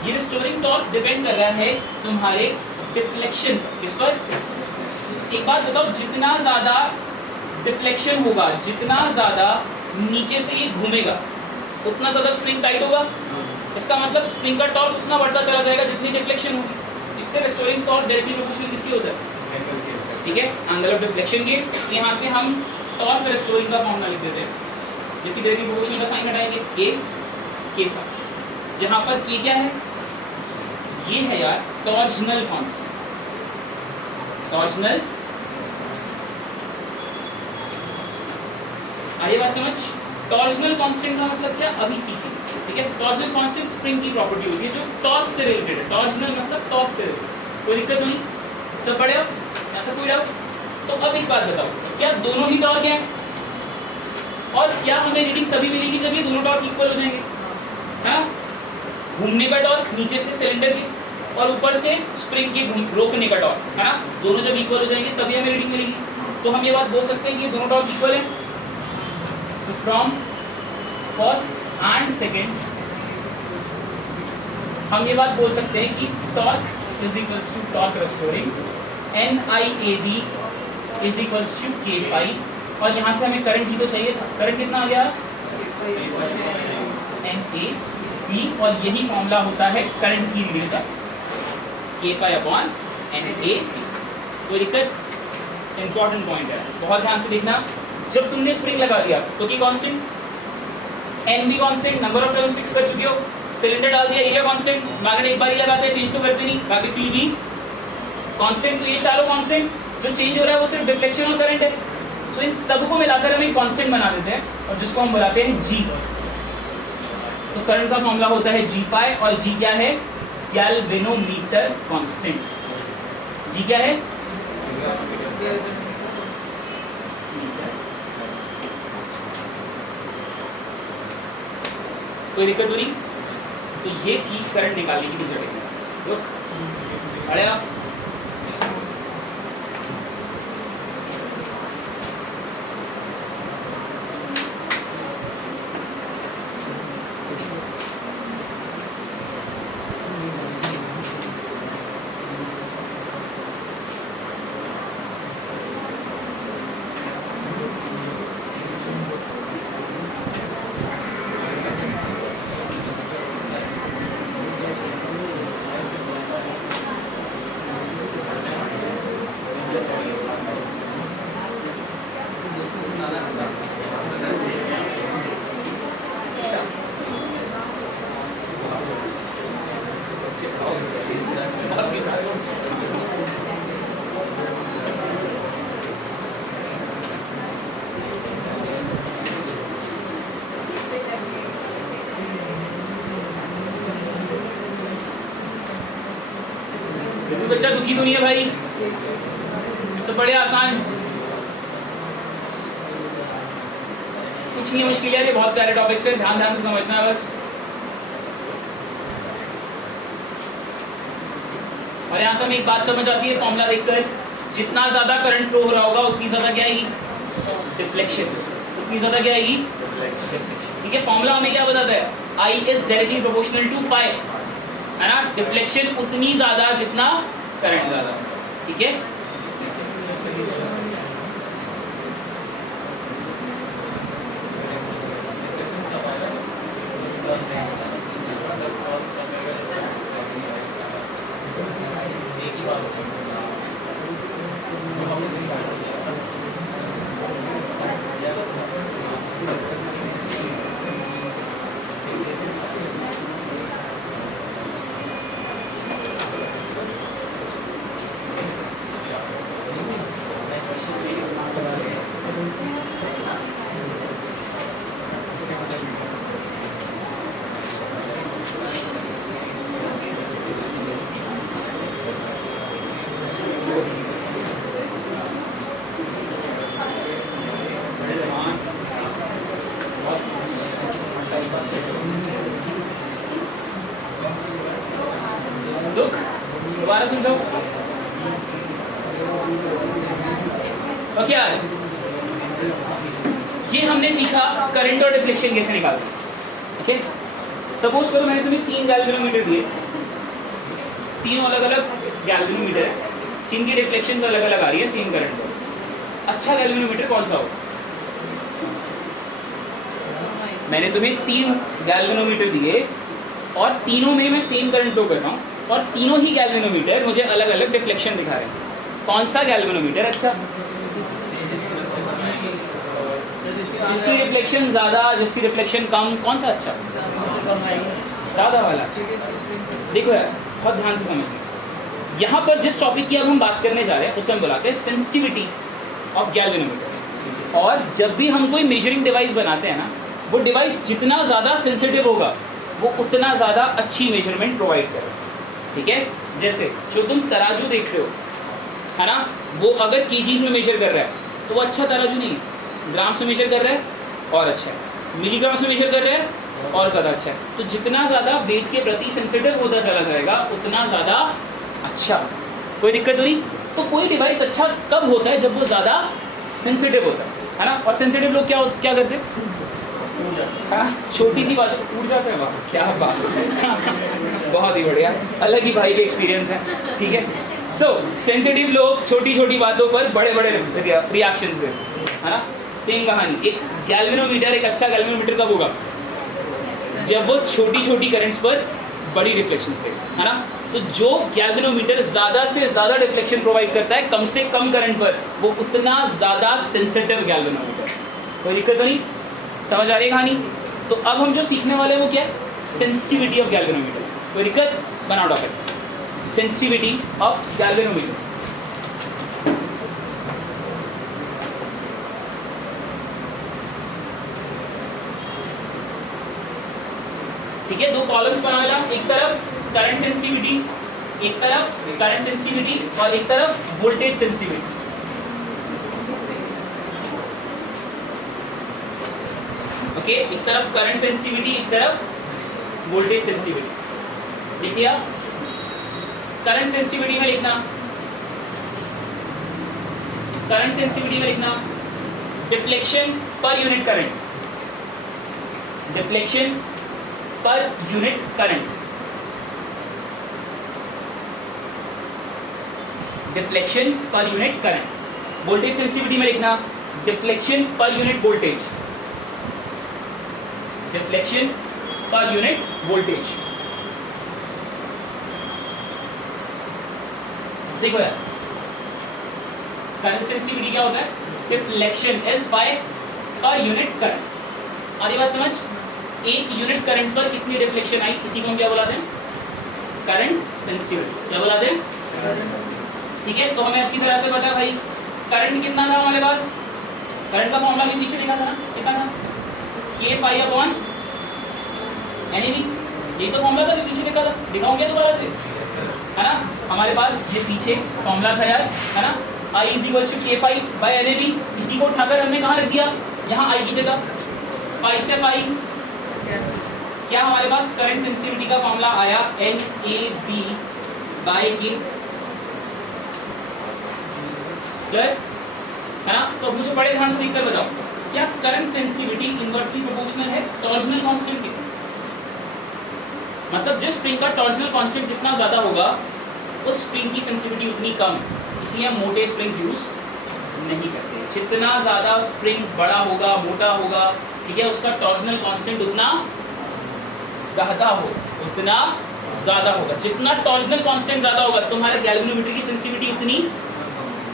ये रिस्टोरिंग टॉर्क डिपेंड कर रहा है तुम्हारे डिफ्लेक्शन इस पर। एक बात बताओ, जितना ज़्यादा डिफ्लेक्शन होगा, जितना ज़्यादा नीचे से ये घूमेगा उतना ज़्यादा स्प्रिंग टाइट होगा, इसका मतलब स्प्रिंग का टॉर्क उतना बढ़ता चला जाएगा जितनी डिफ्लेक्शन होगी। इसके रेस्टोरिंग टॉर्क डायरेक्टली प्रोपोर्शनल किसकी होता है, ठीक है, एंगल ऑफ डिफ्लेक्शन के। यहाँ से हम टॉर्क रेस्टोरिंग का फॉर्मूला लिख देते हैं, जिसकी डायरेक्टली प्रोपोर्शनल का साइन हटाएंगे के फाई, जहाँ पर के क्या है, ये है यार टॉर्जनल कांस्टेंट, टॉर्जनल। आगे बात समझ, टॉर्जनल कांस्टेंट का मतलब क्या अभी सीखेंगे, ठीक है। टॉर्जनल कांस्टेंट स्प्रिंग की प्रॉपर्टी होती है जो टॉर्क से रिलेटेड है, टॉर्जनल मतलब टॉर्क से रिलेटेड, कोई दिक्कत नहीं, सब पढ़े हो यहाँ तक, कोई डाउट? तो अब एक बात बताओ, क्या दोनों ही टॉर्क हैं, और क्या हमें रीडिंग तभी मिलेगी जब ये दोनों टॉर्क इक्वल हो जाएंगे, है ना। घूमने का टॉर्क नीचे से सिलेंडर के और ऊपर से स्प्रिंग के रोकने का टॉर्क, है ना, दोनों जब इक्वल हो जाएंगे तभी हमें रीडिंग मिलेगी। तो हम ये बात बोल सकते हैं कि ये दोनों टॉर्क इक्वल है। फ्रॉम फर्स्ट एंड सेकेंड हम ये बात बोल सकते हैं कि torque is equals to torque restoring NIAB is equals to K phi, और यहाँ से हमें करंट ही तो चाहिए था, करंट कितना आ गया NAB, और यही फॉर्मूला होता है करंट की रीडिंग का K फाई अपॉन NAB। कोई दिक्कत? इंपॉर्टेंट पॉइंट है, बहुत ध्यान से देखना। जब तुमने स्प्रिंग लगा दिया तो की constant, NB constant, number of turns fix कर चुके हो, सिलेंडर डाल दिया, एरिया कांस्टेंट, मैग्नेट एक बार ही लगाते हैं, चेंज तो करते नहीं, बाकी फील्ड भी कांस्टेंट। तो ये चारों कांस्टेंट, जो चेंज हो रहा है वो सिर्फ डिफ्लेक्शन और करंट है। तो इन सबको मिलाकर हम एक कांस्टेंट बना देते हैं और जिसको हम बुलाते हैं G। तो करंट का फॉर्मूला होता है G फाई, और G क्या है, गैल्वेनोमीटर कांस्टेंट। G क्या है, कोई दिक्कत नहीं। तो ये थी करंट निकालने की जरूरत। रुक अरे आप बच्चा दुखी तो नहीं है भाई, सब बड़े आसान, कुछ नहीं मुश्किल है, ये बहुत प्यारे टॉपिक्स है, ध्यान से समझना है बस। और यहाँ से हमें एक बात समझ आती है फॉर्मूला देखकर, जितना ज्यादा करंट फ्लो हो रहा होगा उतनी ज्यादा क्या आएगी, डिफ्लेक्शन, उतनी ज्यादा क्या आएगी, डिफ्लेक्शन। ठीक है, फॉर्मूला हमें क्या बताता है, I is directly proportional to phi, है ना, डिफ्लेक्शन उतनी ज्यादा जितना करंट ज्यादा, ठीक है। दुख दोबारा समझो। ओके यार, ये हमने सीखा करंट और डिफ्लेक्शन कैसे निकालते। ओके, सपोज करो मैंने तुम्हें 3 गैल्वेनोमीटर दिए, 3 अलग अलग गैल्वेनोमीटर है जिनकी डिफ्लेक्शन अलग अलग आ रही है सेम करंट पर। अच्छा गैल्वेनोमीटर कौन सा हो? मैंने तुम्हें 3 गैल्वेनोमीटर दिए और तीनों में मैं सेम करंट फ्लो कर रहा हूँ और तीनों ही गैल्वेनोमीटर मुझे अलग अलग डिफ्लेक्शन दिखा रहे हैं। कौन सा गैल्वेनोमीटर अच्छा? जिसकी रिफ्लेक्शन ज़्यादा, जिसकी रिफ्लेक्शन कम, कौन सा अच्छा? ज़्यादा वाला। देखो यार बहुत ध्यान से समझना, यहाँ पर जिस टॉपिक की अब हम बात करने जा रहे हैं उसे हम बुलाते हैं सेंसिटिविटी ऑफ गैल्वेनोमीटर। और जब भी हम कोई मेजरिंग डिवाइस बनाते हैं ना, वो डिवाइस जितना ज़्यादा सेंसिटिव होगा वो उतना ज़्यादा अच्छी मेजरमेंट प्रोवाइड करेगा। ठीक है, जैसे जो तुम तराजू देख रहे हो है ना, वो अगर केजीज में मेजर कर रहा है तो वो अच्छा तराजू नहीं है। ग्राम से मेजर कर रहा है और अच्छा है, मिलीग्राम से मेजर कर रहा है और ज़्यादा अच्छा है। तो जितना ज़्यादा वेट के प्रति सेंसिटिव होता चला जाएगा उतना ज़्यादा अच्छा। कोई दिक्कत नहीं। तो कोई डिवाइस अच्छा कब होता है? जब वो ज़्यादा सेंसिटिव होता है ना। और सेंसिटिव लोग क्या करते हैं? हाँ, छोटी सी बात उड़ जाते हैं वहाँ। क्या बात है बहुत ही बढ़िया, अलग ही भाई के एक्सपीरियंस है। ठीक है, सो सेंसिटिव लोग छोटी छोटी बातों पर बड़े बड़े रिएक्शंस देते हैं, है ना। सेम कहानी, एक गैल्वेनोमीटर, एक अच्छा गैल्वेनोमीटर कब होगा? जब वो छोटी छोटी करंट्स पर बड़ी रिफ्लेक्शंस देगा, है ना। तो जो गैल्वेनोमीटर ज़्यादा से ज़्यादा डिफ्लेक्शन प्रोवाइड करता है कम से कम करंट पर, वो उतना ज़्यादा सेंसिटिव गैल्वेनोमीटर। कोई दिक्कत नहीं? समझ आ रही है कहानी? तो अब हम जो सीखने वाले हैं वो क्या है? Sensitivity of galvanometer. कोई दिक्कत? बनाओ टॉपिक सेंसिटिविटी ऑफ गैल्वेनोमीटर। ठीक है, दो कॉलम्स बनाना, एक तरफ करंट सेंसिटिविटी, एक तरफ करंट सेंसिटिविटी और एक तरफ वोल्टेज सेंसिटिविटी। ओके, एक तरफ करंट सेंसिटिविटी, एक तरफ वोल्टेज सेंसिटिविटी। लिख लिया? करंट सेंसिटिविटी में लिखना, करंट सेंसिटिविटी में लिखना deflection per unit current, deflection per unit current, deflection per unit current. Voltage sensitivity में लिखना deflection per unit voltage, deflection per unit voltage. देखो यार, करंट सेंसिटिविटी क्या होता है? Deflection s by per unit current. आधी बात समझ? एक यूनिट करंट पर कितनी डिफ्लेक्शन आई, इसी को हम क्या बुलाते हैं? Current sensitivity. क्या बुलाते हैं? ठीक है, तो हमें अच्छी तरह से पता है भाई करंट कितना था हमारे पास। करंट का फॉर्मूला भी पीछे लिखा था ना, कितना था? K∅ upon NAV। यही तो फॉर्मूला था, भी पीछे लिखा था। दिखाऊंगे दोबारा से, है ना। हमारे पास ये पीछे फॉर्मूला था यार, है ना। I = K∅/NAV। इसी को उठाकर हमने कहाँ रख दिया? यहाँ I की जगह। phi से phi क्या हमारे पास करंट सेंसिटिविटी का फॉर्मूला आया? NAV/K। क्लियर है ना। तो मुझे बड़े ध्यान से लिखकर बताओ, क्या करंट सेंसिटिविटी इनवर्सली प्रोपोर्शनल है टॉर्जनल कांस्टेंट के? मतलब जिस स्प्रिंग का टॉर्जनल कांस्टेंट जितना ज़्यादा होगा उस स्प्रिंग की सेंसिटिविटी उतनी कम है। इसलिए हम मोटे स्प्रिंग्स यूज नहीं करते। जितना ज़्यादा स्प्रिंग बड़ा होगा, मोटा होगा, ठीक है, उसका टॉर्जनल कांस्टेंट उतना ज़्यादा हो, उतना ज़्यादा होगा। जितना टॉर्जनल कांस्टेंट ज़्यादा होगा तुम्हारे गैल्वेनोमीटर की सेंसिटिविटी उतनी।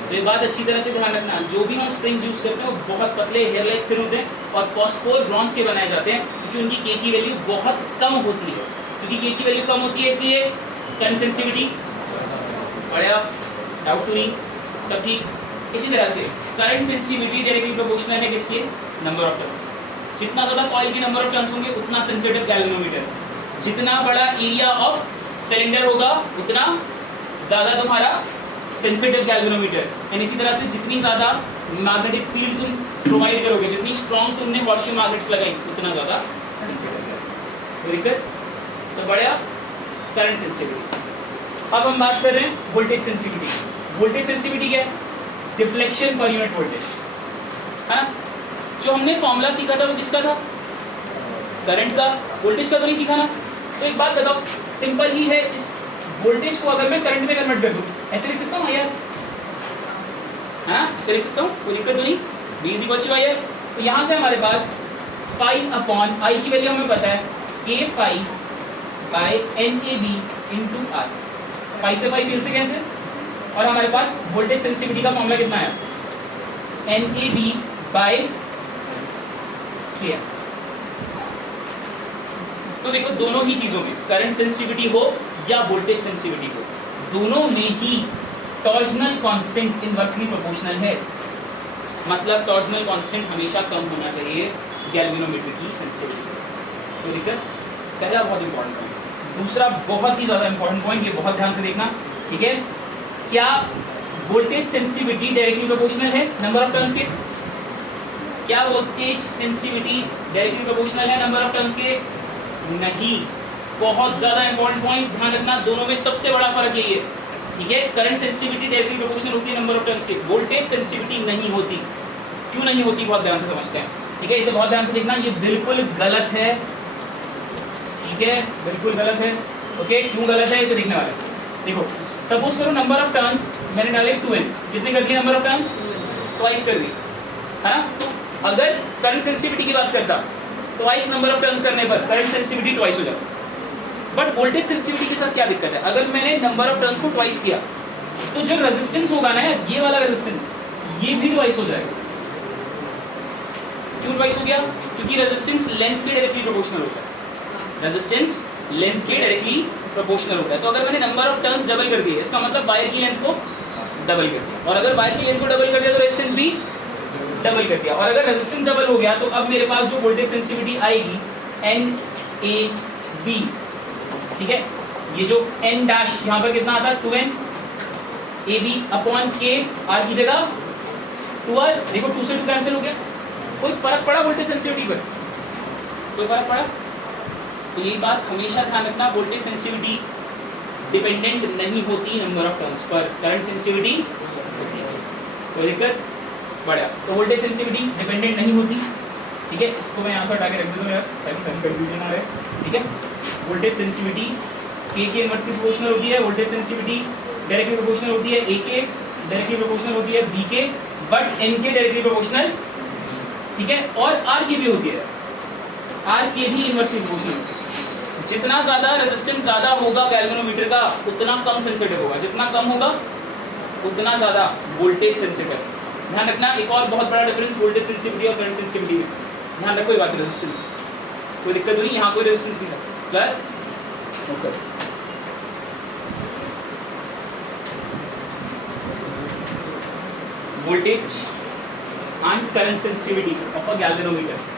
तो एक बात अच्छी तरह से ध्यान रखना, जो भी हम स्प्रिंग्स यूज़ करते हैं वो बहुत पतले हेयर लाइक थिन होते हैं और फॉस्फोर ब्रॉन्ज के बनाए जाते हैं, क्योंकि उनकी के की वैल्यू बहुत कम होती है। क्योंकि के की वैल्यू कम होती है इसलिए करंट सेंसिटिविटी बढ़िया। डाउट तो नहीं? सब ठीक। इसी तरह से करंट सेंसिटिविटी डायरेक्टली प्रोपोर्शनल है किसके? Number of turns. जितना ज़्यादा कॉइल के नंबर ऑफ टर्न्स होंगे उतना सेंसिटिव गैल्वेनोमीटर। जितना बड़ा एरिया ऑफ सिलेंडर होगा उतना ज़्यादा तुम्हारा सेंसिटिव गैल्वेनोमीटर। एंड इसी तरह से जितनी ज़्यादा मैग्नेटिक फील्ड तुम प्रोवाइड करोगे, जितनी स्ट्रॉन्ग तुमने हॉर्शियम मैग्नेट्स लगाई, उतना ज़्यादा सेंसिटिव। दिक्कत सब बढ़िया। Current sensitivity. अब हम बात कर रहे हैं वोल्टेज सेंसिटिविटी। वोल्टेज सेंसिटिविटी क्या है? डिफ्लेक्शन पर यूनिट वोल्टेज, है ना। जो हमने फॉर्मूला सीखा था वो किसका था? करंट का। वोल्टेज का तो नहीं सीखा ना। तो एक बात बताओ, सिंपल ही है, इस वोल्टेज को अगर मैं करंट में कन्वर्ट कर दूँ ऐसे लिख सकता हूँ यार, हाँ ऐसे लिख सकता हूँ, कोई दिक्कत तो नहीं। V = I है। तो यहाँ से हमारे पास फाई अपॉन आई की वैल्यू हमें पता है K phi by N A B into R. Phi से फाई फिर से कैंसिल और हमारे पास वोल्टेज सेंसिटिविटी का फॉर्मूला कितना है एन ए बी बाय के। तो देखो दोनों ही चीजों में करंट सेंसिटिविटी हो या वोल्टेज सेंसिटिविटी हो, दोनों में ही टॉर्जनल कांस्टेंट इनवर्सली प्रोपोर्शनल है। मतलब टॉर्जनल कांस्टेंट हमेशा कम होना चाहिए गैल्वेनोमीटर की सेंसिटिविटी। तो दिक्कत पहला बहुत इंपॉर्टेंट पॉइंट। दूसरा बहुत ही ज्यादा इंपॉर्टेंट पॉइंट, ये बहुत ध्यान से देखना, ठीक है। क्या वोल्टेज सेंसिटिविटी डायरेक्टली प्रोपोर्शनल है नंबर ऑफ टर्न्स के? क्या वोल्टेज सेंसिटिविटी डायरेक्टली प्रोपोर्शनल है नंबर ऑफ टर्न्स के? नहीं। बहुत ज्यादा इंपॉर्टेंट पॉइंट, ध्यान रखना, दोनों में सबसे बड़ा फर्क यही है, ठीक है। करंट सेंसिटिविटी डायरेक्टली प्रोपोर्शनल होती है नंबर ऑफ टर्न्स के, वोल्टेज सेंसिटिविटी नहीं होती। क्यों नहीं होती बहुत ध्यान से समझते हैं, ठीक है। इसे बहुत ध्यान से देखना, ये बिल्कुल गलत है, ठीक है, बिल्कुल गलत है। ओके, क्यों गलत है इसे देखने वाले। देखो सपोज करो नंबर ऑफ टर्न्स मैंने डाले 2n, कितने कर दिए नंबर ऑफ टर्न्स? ट्वाइस कर दी, है ना। तो अगर करंट सेंसिटिविटी की बात करता, ट्वाइस नंबर ऑफ टर्न्स करने पर करंट सेंसिटिविटी ट्वाइस हो जाता। बट वोल्टेज सेंसिटिविटी के साथ क्या दिक्कत है, अगर मैंने नंबर ऑफ टर्न्स को ट्वाइस किया तो जो रेजिस्टेंस होगा ना, ये वाला रेजिस्टेंस, ये भी ट्वाइस हो जाएगा। क्यों ट्वाइस हो गया? क्योंकि रेजिस्टेंस लेंथ के डायरेक्टली प्रोपोर्शनल होता है। रेजिस्टेंस लेंथ के डायरेक्टली प्रोपोर्शनल होता है। तो अगर मैंने नंबर ऑफ टर्न्स डबल कर दिए, इसका मतलब वायर की लेंथ को डबल कर दिया, और अगर वायर की लेंथ को डबल कर दिया तो रेजिस्टेंस भी डबल कर दिया। और अगर रेजिस्टेंस डबल हो गया तो अब मेरे पास जो वोल्टेज सेंसिटिविटी आएगी एन ए बी, ठीक है। ये जो एन डैश यहाँ पर कितना आता है 2n ए बी अपॉन के, आर की जगह 2r। देखो 2 से 2 कैंसिल हो गया, कोई फर्क पड़ा वोल्टेज सेंसिटिविटी पर? कोई फर्क पड़ा? तो ये बात हमेशा ध्यान रखना, वोल्टेज सेंसिटिविटी डिपेंडेंट नहीं होती number of turns per, current sensitivity होती है। कोई दिक्कत? बढ़िया। तो वोल्टेज सेंसिटिविटी डिपेंडेंट नहीं होती, ठीक है। इसको मैं यहाँ से हटा के रख देता हूँ यार, ताकि कहीं कंफ्यूजन ना रहे, ठीक है। वोल्टेज सेंसिटिविटी के इनवर्सली प्रोपोर्शनल होती है, वोल्टेज सेंसिटिविटी डायरेक्टली प्रोपोर्शनल होती है ए के, डायरेक्टली प्रोपोर्शनल होती है बी के, बट एन के डायरेक्टली प्रोपोर्शनल, ठीक है। और आर की भी होती है, आर के भी इनवर्सली प्रोपोर्शनल होती है। जितना ज़्यादा रेजिस्टेंस ज़्यादा होगा गैल्वेनोमीटर का, उतना कम सेंसिटिव होगा, जितना कम होगा उतना ज़्यादा वोल्टेज सेंसिटिव। ध्यान रखना, एक और बहुत बड़ा डिफरेंस वोल्टेज सेंसिटिविटी और करंट सेंसिटिविटी में, ध्यान रखो ये बात, रेजिस्टेंस। कोई दिक्कत नहीं, यहाँ कोई रेजिस्टेंस नहीं है, clear? Okay. Voltage and current sensitivity of a galvanometer.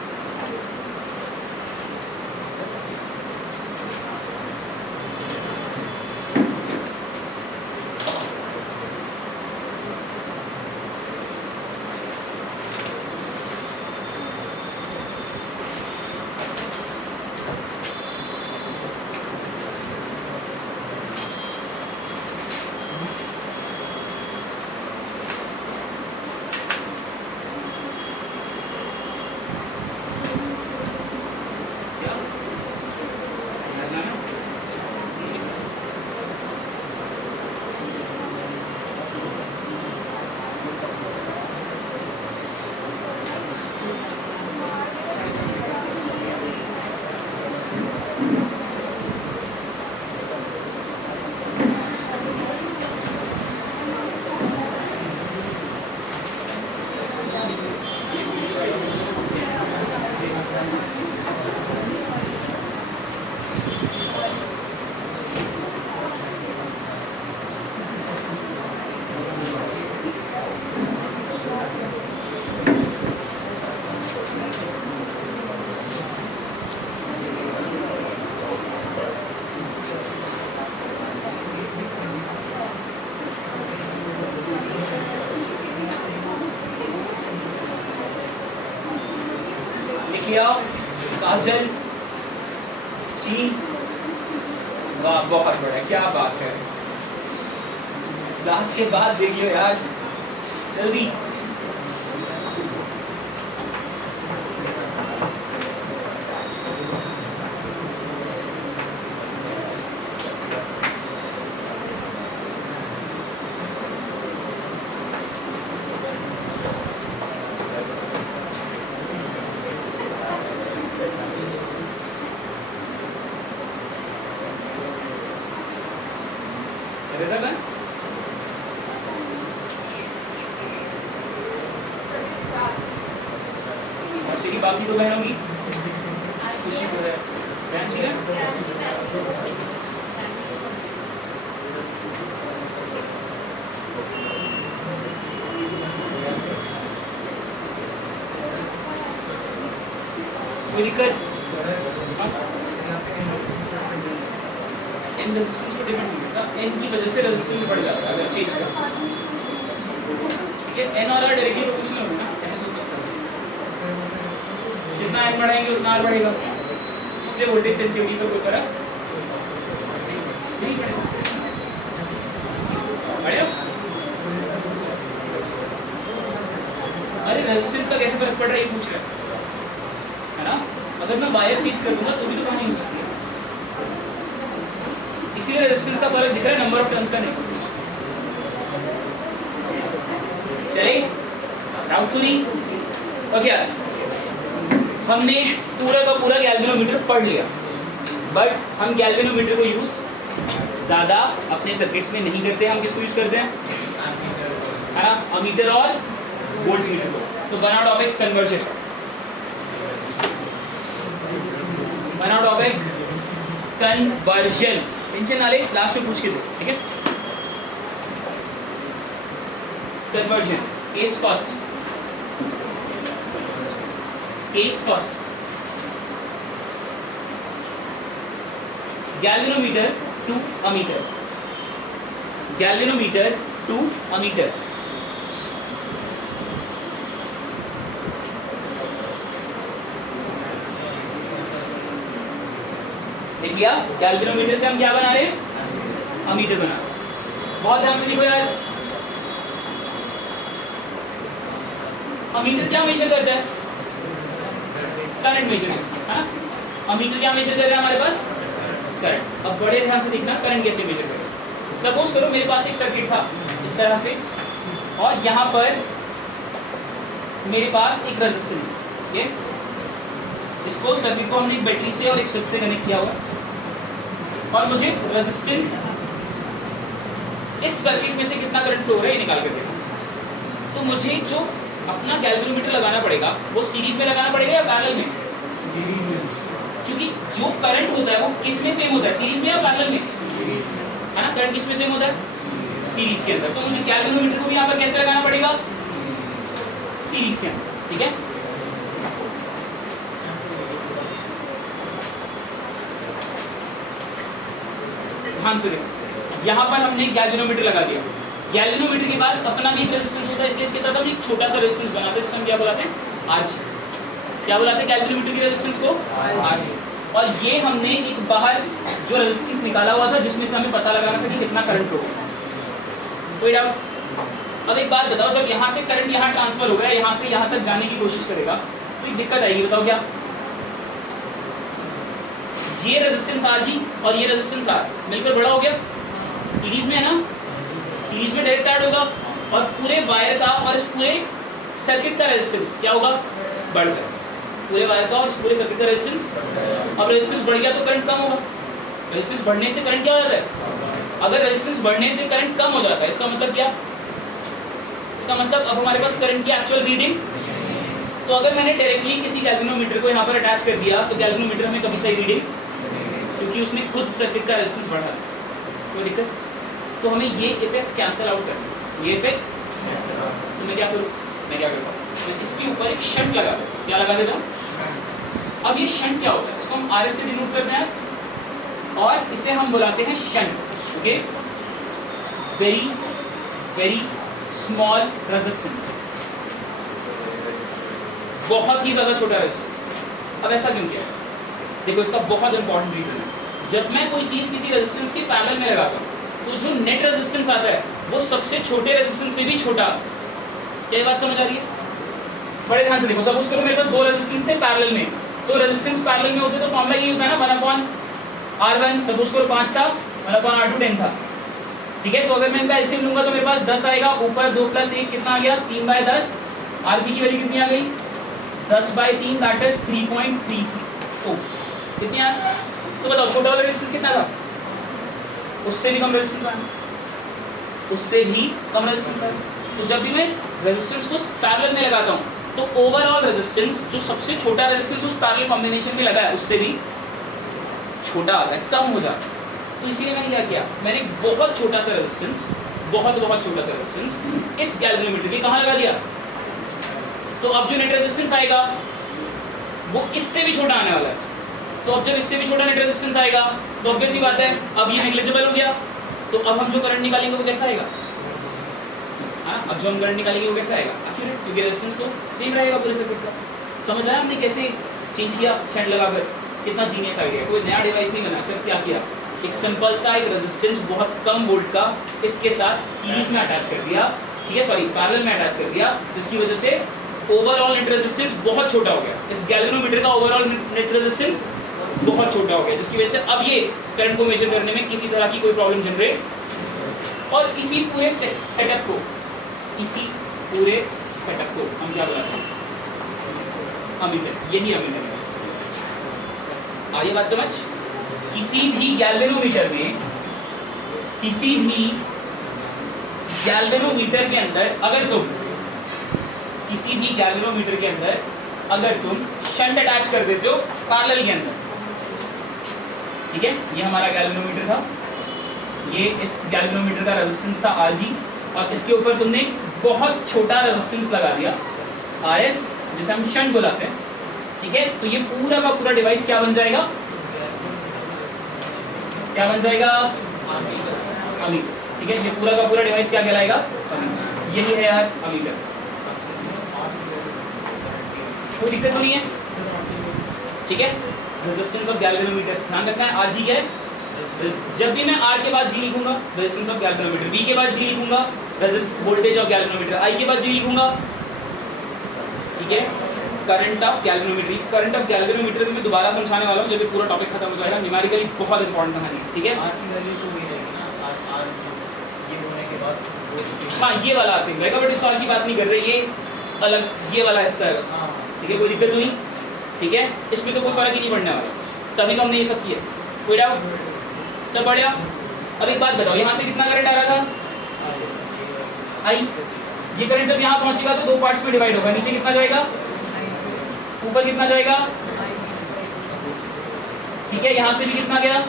किया काजल चीज, वाह बहुत बड़ा, क्या बात है। क्लास के बाद देख लो यार जल्दी। रहता था। और तेरी बाकी दो बहनों की खुशी को है बहन ठीक है। कोई दिक्कत? इन रेजिस्टेंस पे डिपेंड नहीं करता, एन की वजह से रेजिस्टेंस बढ़ जाता है अगर चेंज कर, ठीक है। एन और आर डायरेक्टली प्रोपोर्शनल होगा ना, ऐसे सोच सकते हो। जितना एन बढ़ाएंगे उतना आर बढ़ेगा, इसलिए वोल्टेज सेंसिटिविटी पर कोई फर्क नहीं पड़ेगा। बढ़िया। अरे रेजिस्टेंस का कैसे फर्क पड़ रहा है ये पूछ रहा है ना। अगर मैं वायर चेंज कर दूंगा तो भी तो कहानी हो सकती है, इसीलिए रेजिस्टेंस का फर्क दिख रहा है, नंबर ऑफ टर्न्स का नहीं। चलिए राउट टू दी। ओके यार, हमने पूरा का पूरा गैल्वेनोमीटर पढ़ लिया, बट हम गैल्वेनोमीटर को यूज ज़्यादा अपने सर्किट्स में नहीं करते। हम किसको यूज करते हैं, है ना, अमीटर और वोल्टमीटर को। तो वन आउट ऑफ एक कन्वर्जन, वन आउट ऑफ एक कन्वर्जन। टेंशन ना ले, लास्ट में पूछ के दे, ठीक है। Conversion, case first, case first. Galvanometer to ammeter, galvanometer to ammeter. देख लिया, गैल्वेनोमीटर से हम क्या बना रहे हैं, अमीटर बना रहे हैं। बहुत ध्यान से लिखो यार। अमीटर क्या मेजर करता है, करंट मेजर करता है ना। अमीटर क्या मेजर कर रहा है हमारे पास, करंट। अब बड़े ध्यान से देखना करंट कैसे मेजर करेगा। सपोज करो मेरे पास एक सर्किट था इस तरह से, और यहाँ पर मेरे पास एक रेजिस्टेंस है, ठीक है। इसको सर्किट को हमने एक बैटरी से और एक स्विच से कनेक्ट किया हुआ है, और मुझे इस रेजिस्टेंस, इस सर्किट में से कितना करंट फ्लो हो रहा है ये निकाल कर देना। तो मुझे जो अपना गैल्वेनोमीटर लगाना पड़ेगा वो सीरीज में लगाना पड़ेगा या पैरेलल में, क्योंकि जो करंट होता है वो किस में सेम होता है, सीरीज में या पैरेलल में, है ना। करंट किस में सेम होता है, सीरीज के अंदर। तो मुझे गैल्वेनोमीटर को भी यहाँ पर कैसे लगाना पड़ेगा, सीरीज के अंदर, ठीक है। ध्यान से देखो, यहाँ पर हमने गैल्वेनोमीटर लगा दिया। गैल्वेनोमीटर के पास अपना भी रेजिस्टेंस होता है, इसलिए इसके साथ हम एक छोटा सा रेजिस्टेंस बनाते हैं, जिसे हम क्या बुलाते हैं, आरजी। क्या बुलाते हैं गैल्वेनोमीटर की रेजिस्टेंस को, आरजी। और ये हमने एक बाहर जो रेजिस्टेंस निकाला हुआ था जिसमें से हमें पता लगाना था कि कितना करंट फ्लो होगा। कोई डाउट? अब एक बात बताओ, जब यहाँ से करंट यहाँ ट्रांसफर होगा, यहाँ से यहाँ तक जाने की कोशिश करेगा तो एक दिक्कत आएगी, बताओ क्या। ये रेजिस्टेंस आरजी और ये रेजिस्टेंस आर मिलकर बड़ा हो गया, सीरीज में है ना, सीरीज में डायरेक्ट ऐड होगा, और पूरे वायर का और इस पूरे सर्किट का रेजिस्टेंस क्या होगा, बढ़ जाएगा। पूरे वायर का और इस पूरे सर्किट का रेजिस्टेंस, अब रेजिस्टेंस बढ़ गया तो करंट कम होगा। रेजिस्टेंस बढ़ने से करंट क्या हो जाता है, अगर रेजिस्टेंस बढ़ने से करंट कम हो जाता है, इसका मतलब क्या, इसका मतलब अब हमारे पास करंट की एक्चुअल रीडिंग। तो अगर मैंने डायरेक्टली किसी गैल्वेनोमीटर को यहाँ पर अटैच कर दिया तो गैल्वेनोमीटर हमें कभी सही रीडिंग, क्योंकि उसने खुद सर्किट का रेजिस्टेंस बढ़ा। कोई दिक्कत? तो हमें ये इफेक्ट कैंसिल आउट करना, ये इफेक्ट। तो मैं क्या करूँ, मैं क्या करता हूँ, मैं इसके ऊपर एक शंट लगा दूँ। क्या लगा देता हूँ? अब ये शंट क्या होता है, इसको हम आर से डिनोट करते हैं, और इसे हम बुलाते हैं shunt. Okay, very very small resistance, बहुत ही ज़्यादा छोटा रेजिस्टेंस। अब ऐसा क्यों किया है, देखो इसका बहुत इंपॉर्टेंट रीजन है। जब मैं कोई चीज़ किसी रेजिस्टेंस के पैरेलल में लगाता हूँ तो जो नेट रेजिस्टेंस आता है वो सबसे छोटे रेजिस्टेंस से भी छोटा। क्या बात समझ आ रही है? बड़े ध्यान से देखो, सपोज करो मेरे पास दो रेजिस्टेंस थे पैरेलल में, तो रेजिस्टेंस पैरेलल में होते तो फॉर्मूला ये होता है ना, 1/R1। सपोज करो 5 था, 1/R2 10 था, ठीक है। तो अगर मैं इनका एलसीएम लूंगा तो मेरे पास 10 आएगा, ऊपर 2 + 1 कितना आ गया, 3/10। आरपी की वैल्यू कितनी आ गई, 10/3, दैट इज 3.33। तो कितनी आ, तो बताओ छोटा वाला रेजिस्टेंस कितना था, उससे भी कम रेजिस्टेंस आया। उससे भी कम रेजिस्टेंस आएगा। तो जब भी मैं रेजिस्टेंस को पैरेलल में लगाता हूँ तो ओवरऑल रेजिस्टेंस जो सबसे छोटा रेजिस्टेंस उस पैरेलल कॉम्बिनेशन में लगा है उससे भी छोटा आता है, कम हो जाता है। तो इसीलिए मैंने क्या किया, मैंने बहुत छोटा सा रेजिस्टेंस, बहुत छोटा सा रेजिस्टेंस इस गैल्वेनोमीटर के कहाँ लगा दिया। तो अब जो नेट रेजिस्टेंस आएगा वो इससे भी छोटा आने वाला है। तो अब जब इससे भी छोटा नेट रेजिस्टेंस आएगा तो ऑब्वियस सी बात है अब ये नेग्लिजिबल हो गया। तो अब हम जो करंट निकालेंगे वो कैसा आएगा, हाँ अब जो हम करंट निकालेंगे वो कैसा आएगा, एक्यूरेट, क्योंकि रेजिस्टेंस तो सेम रहेगा पूरे सर्किट का। समझ आया हमने कैसे चेंज किया शंट लगाकर, कितना जीनियस आइडिया। कोई नया डिवाइस नहीं बना, सिर्फ क्या किया, एक सिंपल सा एक रेजिस्टेंस बहुत कम वोल्ट का इसके साथ सीरीज में अटैच कर दिया, ठीक है, सॉरी पैरेलल में अटैच कर दिया, जिसकी वजह से ओवरऑल नेट रेजिस्टेंस बहुत छोटा हो गया। इस गैल्वेनोमीटर का ओवरऑल नेट रेजिस्टेंस बहुत छोटा हो गया, जिसकी वजह से अब ये करंट को मेजर करने में किसी तरह की कोई प्रॉब्लम जनरेट। और इसी पूरे सेटअप को, इसी पूरे सेटअप को हम क्या बुलाते हैं, अमीटर। यही अमीटर है। आइए बात समझ, किसी भी गैल्वेनोमीटर में, किसी भी गैल्वेनोमीटर के अंदर अगर तुम, किसी भी गैल्वेनोमीटर के अंदर अगर तुम शंट अटैच कर देते हो पैरेलल के अंदर, ठीक है, ये हमारा गैल्वेनोमीटर था, ये इस गैल्वेनोमीटर का रेजिस्टेंस था RG, और इसके ऊपर तुमने बहुत छोटा रेजिस्टेंस लगा दिया RS, जिसे हम शंट बुलाते हैं, ठीक है। तो ये पूरा का पूरा डिवाइस क्या बन जाएगा, क्या बन जाएगा, अमीटर, ठीक है। ये पूरा का पूरा डिवाइस क्या कहलाएगा, अमीटर। यही है यार अमीटर। कोई दिक्कत तो नहीं है, ठीक है। रेजिस्टेंस ऑफ गैल्वेनोमीटर, ध्यान रखना है RG क्या है। जब भी मैं R के बाद G लिखूंगा रेजिस्टेंस ऑफ गैल्वेनोमीटर, V के बाद G लिखूंगा वोल्टेज ऑफ गैल्वेनोमीटर, I के बाद G लिखूंगा, ठीक है, current of galvanometer. Current of galvanometer में दोबारा समझाने वाला हूँ जब ये पूरा टॉपिक खत्म हो जाएगा। न्यूमेरिकली बहुत इंपॉर्टेंट कहानी, ठीक है। हाँ ये वाला R सिंह रहेगा, बट इस वाले की बात नहीं कर रहे, ये अलग, ये वाला हिस्सा है बस, ठीक है। कोई दिक्कत तो नहीं, ठीक है, इसमें तो कोई फर्क ही नहीं पड़ने वाला, तभी तो हमने ये सब किया। कोई डाउट, सब बढ़िया। अब एक बात बताओ, यहाँ से कितना करंट आ रहा था, I, ये करंट जब यहाँ पहुंचेगा तो दो पार्ट्स में डिवाइड होगा, नीचे कितना जाएगा, ऊपर कितना जाएगा, ठीक है, यहाँ से भी कितना गया,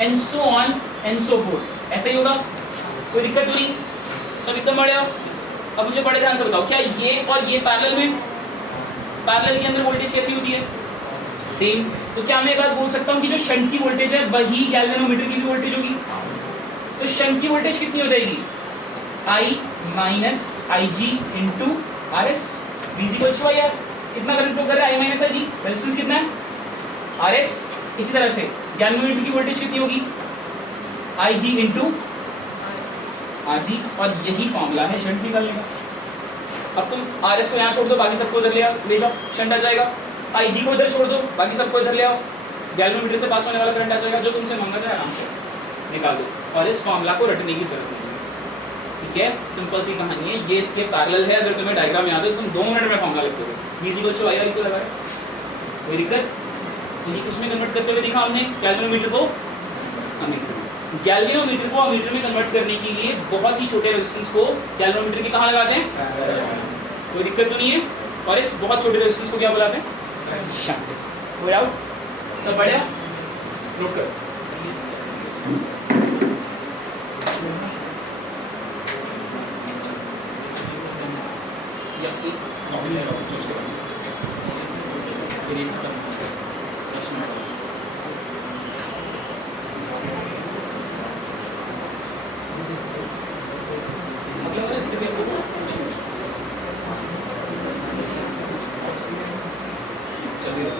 and so on and so fourth, ऐसा ही होगा। कोई दिक्कत नहीं, सब एकदम बढ़िया। अब मुझे बड़े ध्यान से बताओ, क्या ये और ये पैरेलल में, पैरेलल के अंदर वोल्टेज कैसी होती है, सेम। तो क्या मैं एक बात बोल सकता हूँ कि जो शंट की वोल्टेज है वही गैल्वेनोमीटर की भी वोल्टेज होगी। तो शंट की वोल्टेज कितनी हो जाएगी, I minus IG into RS, VG/IR। कितना करंट फ्लो कर रहा है, I माइनस IG, रेजिस्टेंस कितना है RS। इसी तरह से गैल्वेनोमीटर की वोल्टेज कितनी होगी, IG इंटू RG, और यही फॉर्मूला है शंट निकालने का। अब तुम RS को यहाँ छोड़ दो, बाकी सबको इधर ले जाओ, शंट आ जाएगा। IG को इधर छोड़ दो, बाकी सबको इधर ले आओ, गैल्वेनोमीटर से पास होने वाला करंट आ जाएगा। जो तुमसे मांगा जाए आराम से निकाल दो, और इस फॉर्मूला को रटने की जरूरत नहीं है, ठीक है। सिंपल सी कहानी है, ये इसके पैरेलल है। अगर तुम्हें डायग्राम याद है तो तुम 2 मिनट में फॉर्मूला लिख दोगे, VG/IR को लगाए, कोई दिक्कत। ये किसमें कन्वर्ट करते हुए देखा हमने, गैल्वेनोमीटर को अमीटर में। गैल्वेनोमीटर को अमीटर में कन्वर्ट करने के लिए बहुत ही छोटे रेजिस्टेंस को गैल्वेनोमीटर के कहाँ लगाते हैं, कोई दिक्कत तो नहीं है। और इस बहुत छोटे रेजिस्टेंस को क्या बुलाते हैं, शंट। कोई डाउट, सब बढ़िया, नोट करो। या एक नॉमिनल है जो उसके बाद फिर एक खत्म 10 मिनट मतलब इससे भी चलिए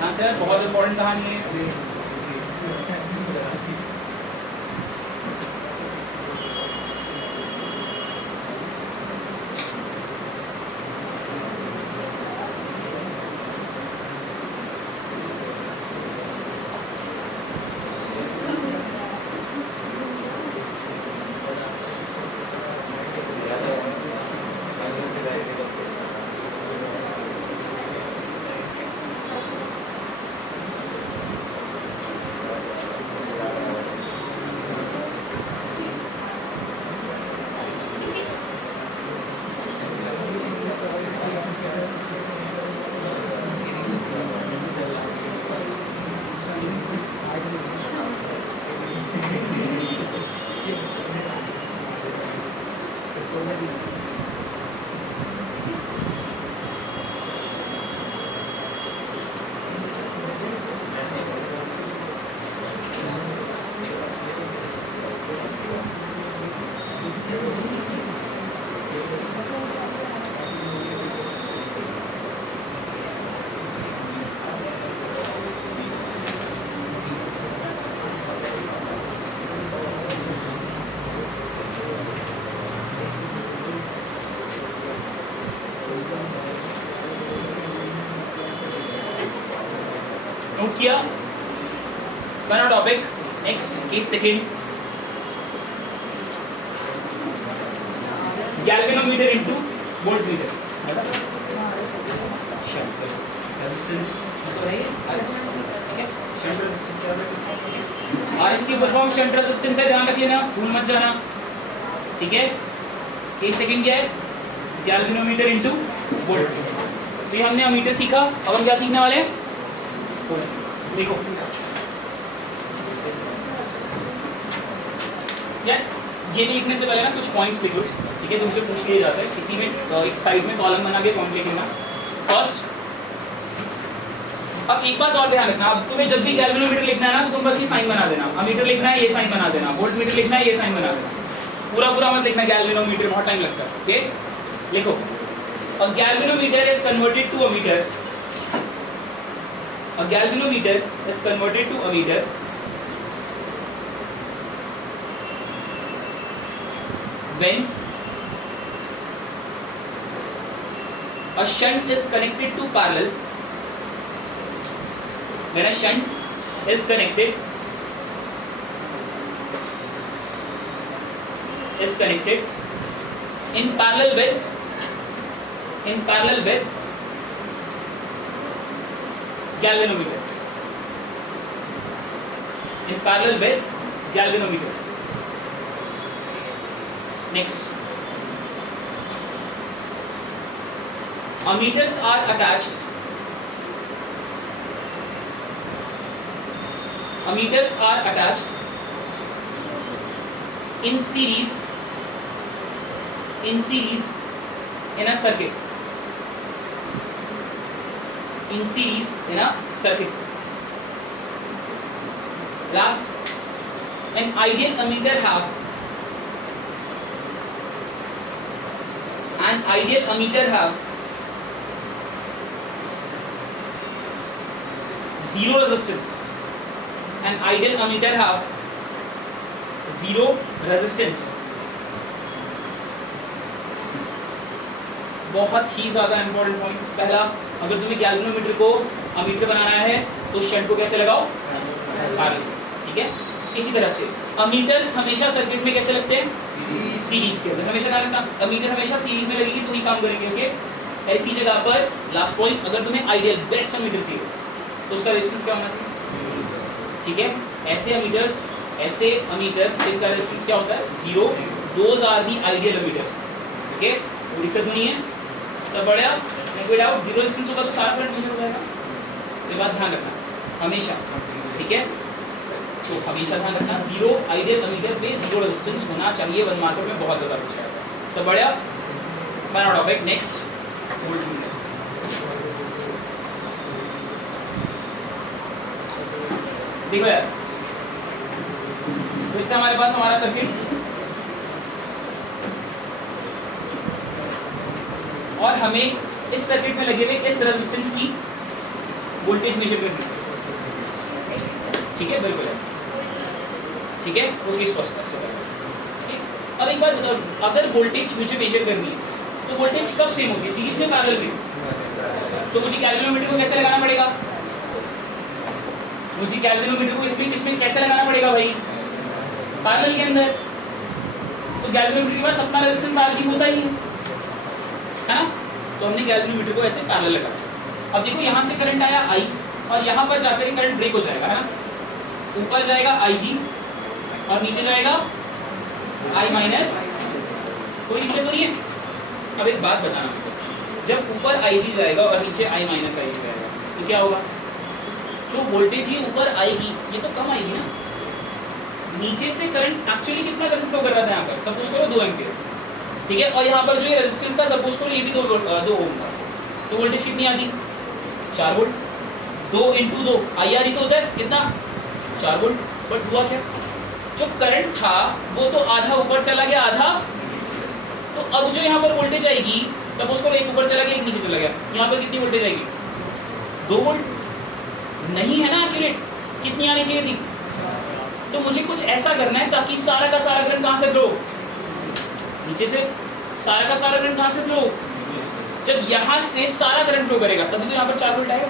हाँ सर, बहुत इंपॉर्टेंट कहानी है। नोट किया बना topic. Next case second, galvanometer into voltmeter. Resistance तो है आरएस, ठीक है, शंट रेजिस्टेंस आरएस की फुल फॉर्म शंट रेजिस्टेंस है, ध्यान रख लेना, भूल मत जाना, ठीक है। केस सेकंड क्या है, गैल्वेनोमीटर इनटू वोल्टमीटर। तो ये हमने अमीटर सीखा, अब हम क्या सीखने वाले हैं, देखो यार ये भी लिखने से पहले ना कुछ पॉइंट्स लिख लो, ठीक है, तुमसे पूछ लिया जाता है किसी में एक साइड में कॉलम बना के पॉइंट लिख लेना फर्स्ट। अब एक बात और ध्यान रखना, अब तुम्हें जब भी गैल्वेनोमीटर लिखना है ना तो तुम बस ये साइन बना देना, अमीटर लिखना है ये साइन बना देना, वोल्टमीटर लिखना है ये साइन बना देना, पूरा पूरा मत लिखना गैल्वेनोमीटर, बहुत टाइम लगता है, ओके। लिखो, a galvanometer is converted to ammeter, a galvanometer is converted to a meter when a shunt is connected to parallel, when a shunt is connected in parallel with galvanometer, in parallel with galvanometer. Next, ammeters are attached in series in a circuit, Last, an ideal ammeter have zero resistance. An ideal ammeter have zero resistance. बहुत ही ज़्यादा important points. पहला, अगर तुम्हें galvanometer को ammeter बनाना है तो shunt को कैसे लगाओ, पैरेलल, ठीक है। इसी तरह से अमीटर्स हमेशा सर्किट में कैसे लगते हैं, सीरीज के अंदर, हमेशा ध्यान रखना, अमीटर हमेशा सीरीज में लगेगी तो ही काम करेंगे, ओके। ऐसी जगह पर लास्ट पॉइंट, अगर तुम्हें आइडियल बेस्ट अमीटर चाहिए तो उसका रेजिस्टेंस क्या होना चाहिए, ठीक है। ऐसे अमीटर्स जिनका रेजिस्टेंस क्या होता है, zero, those are the ideal ammeters, okay. कोई दिक्कत नहीं है, सब बढ़िया, कोई डाउट, जीरो रेजिस्टेंस होगा तो सारा करंट मेजर हो जाएगा, ये बात ध्यान रखना हमेशा, ठीक है। तो हमेशा ध्यान रखना, जीरो आइडियल अमीटर पे जीरो रेजिस्टेंस होना चाहिए, 1 मार्कर में बहुत ज़्यादा पूछा जाता है, सब बढ़िया। बना टॉपिक नेक्स्ट, वोल्टमीटर। देखो यार, तो इससे हमारे पास हमारा सर्किट, और हमें इस सर्किट में लगे हुए इस रेजिस्टेंस की वोल्टेज मेजर करनी है, ठीक है, बिल्कुल है, ठीक है, वो किस प्रोसेस से करेगा, ठीक। अब एक बात बताओ, अगर वोल्टेज मुझे मेजर करनी है तो वोल्टेज कब सेम होती है, सीरीज में पैरेलल में? तो मुझे गैल्वेनोमीटर को कैसे लगाना पड़ेगा, मुझे गैल्वेनोमीटर को इसमें कैसे लगाना पड़ेगा भाई, पैरेलल के अंदर। तो गैल्वेनोमीटर के पास अपना रेजिस्टेंस आरजी होता ही है ना, तो हमने गैल्वेनोमीटर को ऐसे पैरेलल लगाया। अब देखो यहाँ से करंट आया आई और यहाँ पर जाकर करंट ब्रेक हो जाएगा, है ना, ऊपर जाएगा IG और नीचे जाएगा I माइनस, कोई दिक्कत तो नहीं है। अब एक बात बताना मुझे, जब ऊपर IG जाएगा और नीचे I माइनस IG जाएगा तो क्या होगा, जो वोल्टेज ये ऊपर आएगी ये तो कम आएगी ना, नीचे से करंट एक्चुअली कितना करंट फ्लो कर रहा था यहाँ पर, सपोज करो 2 एम्पीयर, ठीक है, और यहाँ पर जो ये रेजिस्टेंस था सपोज करो ये भी 2 ओम था, तो वोल्टेज कितनी आ गई 4 वोल्ट, 2 × 2 IR ही तो होता है कितना 4 वोल्ट। बट हुआ क्या, जो करंट था वो तो आधा ऊपर चला गया आधा, तो अब जो यहाँ पर वोल्टेज आएगी सपोज करो एक ऊपर चला गया एक नीचे चला गया, यहाँ पर कितनी वोल्टेज आएगी 2 वोल्ट, नहीं है ना एक्यूरेट, कितनी आनी चाहिए थी। तो मुझे कुछ ऐसा करना है ताकि सारा का सारा करंट कहाँ से फ्लो, नीचे से, सारा का सारा करंट कहाँ से फ्लो, जब यहाँ से सारा करंट फ्लो करेगा तभी तो यहाँ पर 4 वोल्ट आएगा,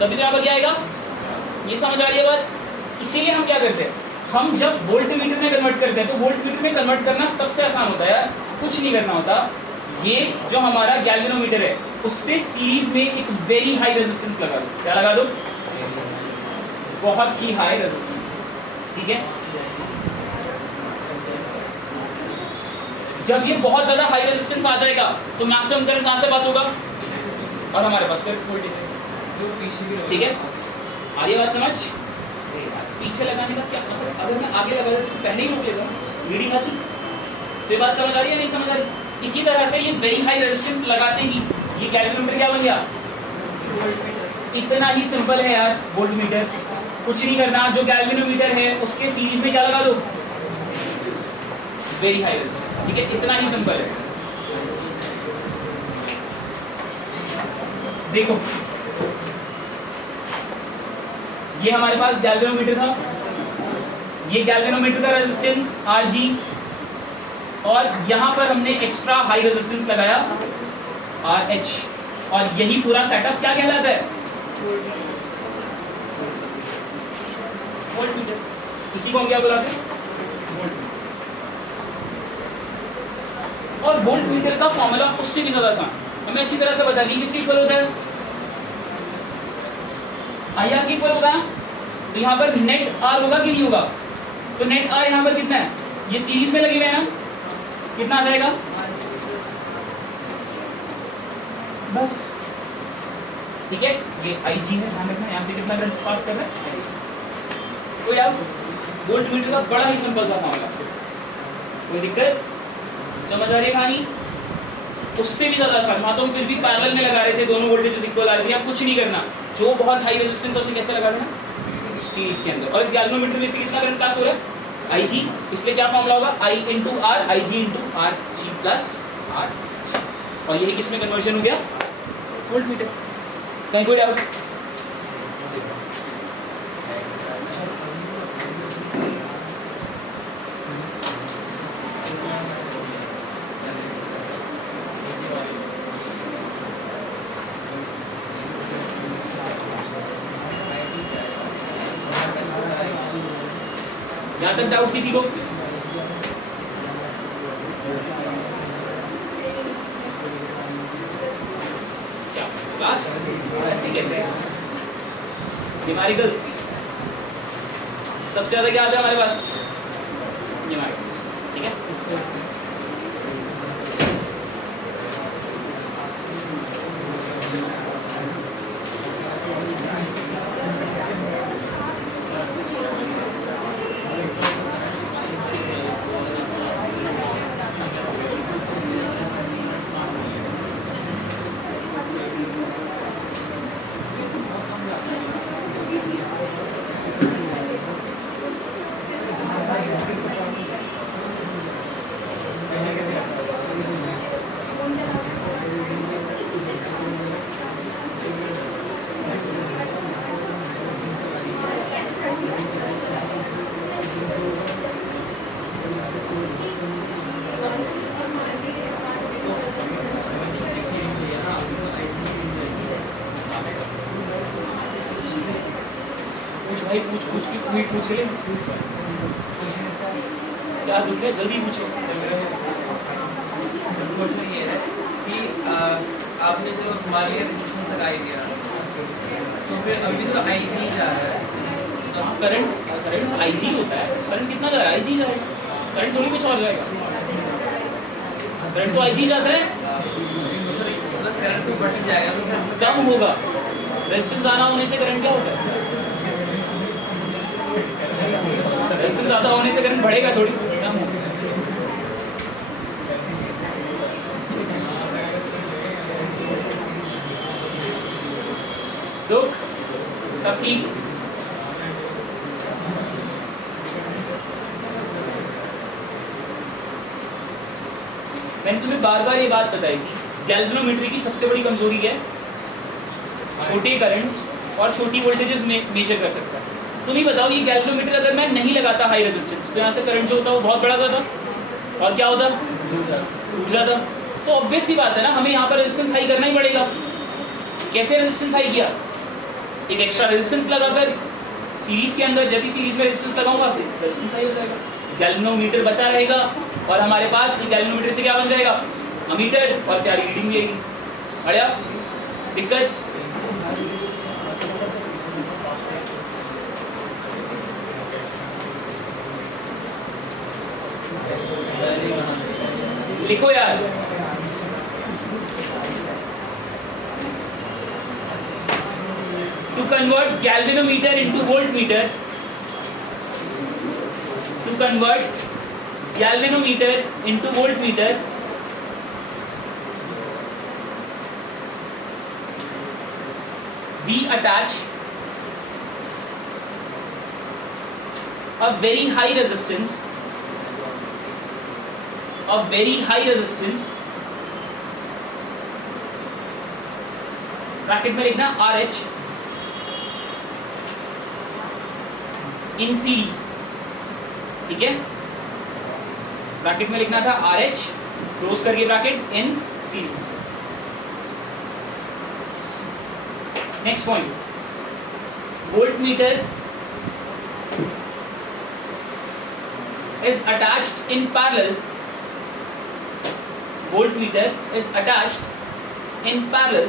तभी तो यहाँ पर क्या आएगा, ये समझ आ रही है बात। इसीलिए हम क्या करते हैं, हम जब वोल्ट मीटर में कन्वर्ट करते हैं तो वोल्ट मीटर में कन्वर्ट करना सबसे आसान होता है, कुछ नहीं करना होता, ये जो हमारा गैल्वेनोमीटर है उससे सीरीज में एक वेरी हाई रेजिस्टेंस लगा दो, क्या लगा दो, बहुत ही हाई रेजिस्टेंस, ठीक है। जब ये बहुत ज्यादा हाई रेजिस्टेंस आ जाएगा तो मैक्सिमम करंट कहां से पास होगा, और हमारे पास करंट वोल्टेज है, ठीक है। आ रही बात समझ, पीछे लगाने का क्या, अगर मैं आगे लगा तो पहले ही रोक लेता रीडिंग आती, तो ये बात समझ आ रही है नहीं समझ आ रही। इसी तरह से ये वेरी हाई रेजिस्टेंस लगाते ही ये गैल्वेनोमीटर क्या बन गया, इतना ही सिंपल है यार वोल्ट मीटर, कुछ नहीं करना, जो गैल्वेनोमीटर है उसके सीरीज में क्या लगा दो, वेरी हाई रेजिस्टेंस, ठीक है, इतना ही सिंपल है। देखो ये हमारे पास गैल्वेनोमीटर था, ये गैल्वेनोमीटर का रेजिस्टेंस Rg, और यहाँ पर हमने एक्स्ट्रा हाई रेजिस्टेंस लगाया RH, और यही पूरा सेटअप क्या कहलाता है, वोल्ट मीटर। इसी को हम क्या बुलाते हैं, वोल्ट मीटर। और वोल्ट मीटर का फॉर्मूला उससे भी ज्यादा आसान, हमें अच्छी तरह से बता दी, किसके इक्वल होता है, IR के इक्वल होगा ना, तो यहाँ पर नेट R होगा कि नहीं होगा, तो नेट R यहाँ पर कितना है, ये सीरीज में लगे हुए हैं ना, कितना आ जाएगा, बस, ठीक है, ये IG है, ध्यान रखना, यहाँ से कितना करंट पास कर रहा है, कोई डाउट, वोल्ट मीटर का बड़ा ही सिंपल सा फॉर्मूला, कोई दिक्कत, समझ आ रही है कहानी। उससे भी ज्यादा आसान, वहां तो हम फिर भी पैरेलल में लगा रहे थे, दोनों वोल्टेजेस इक्वल आ रहे थे, अब कुछ नहीं करना, जो बहुत हाई रेजिस्टेंस है उसे कैसे लगा देना, सीरीज के अंदर। और इस गैल्वेनोमीटर में से कितना करंट पास हो रहा है, IG, इसलिए क्या फॉर्मूला होगा, I × R, IG × RG plus R, और यही किस में कन्वर्जन हो गया, वोल्ट मीटर। कहीं कोई डाउट, यहाँ तक डाउट किसी को, क्या क्लास ऐसे कैसे, न्यूमेरिकल्स सबसे ज्यादा क्या आता है हमारे पास, न्यूमेरिकल्स, ठीक है। भाई पूछ के तू ही पूछ ले, क्या दुख है, जल्दी पूछो। क्वेश्चन ये है कि आपने जो मान लिया रजिस्ट्रेशन तक आई दिया, तो फिर अभी तो आई नहीं जा रहा है, करंट IG होता है, करंट कितना जा रहा है, IG जाएगा, करंट थोड़ी कुछ और जाएगा, करंट तो IG जाता है, मतलब करंट तो बढ़ जाएगा, तो फिर कम होगा। रेजिस्टेंस ज़्यादा होने से करंट क्या होता है, रेजिस्टेंस ज़्यादा होने से करंट बढ़ेगा थोड़ी, कम होगा। दुख सब ठीक। मैंने तुम्हें बार बार ये बात बताई थी, गैल्वेनोमीटर की सबसे बड़ी कमजोरी है छोटे करंट्स और छोटी वोल्टेजेस में मेजर कर सकता है। तुम ही बताओ, ये गैल्वेनोमीटर अगर मैं नहीं लगाता हाई रेजिस्टेंस, तो यहाँ से करंट जो होता है वो बहुत बड़ा जाता, और क्या होता, टूट जाता। तो ऑब्वियस सी बात है ना, हमें यहाँ पर रेजिस्टेंस हाई करना ही पड़ेगा। कैसे रेजिस्टेंस हाई किया, एक एक्स्ट्रा रेजिस्टेंस लगाकर सीरीज के अंदर, जैसी सीरीज में रेजिस्टेंस लगाऊंगा से रेजिस्टेंस हाई हो जाएगा, गैल्वेनोमीटर बचा रहेगा, और हमारे पास गैल्वेनोमीटर से क्या बन जाएगा, अमीटर, और प्यारी रीडिंग भी आएगी। बढ़िया, दिक्कत लिखो यार, to convert galvanometer into voltmeter, to convert galvanometer into voltmeter, we attach a very high resistance, bracket में लिखना RH इन सीरीज, ठीक है, ब्रैकेट में लिखना था RH, क्लोज करके bracket, in series. Next point, voltmeter is attached in parallel, voltmeter is attached in parallel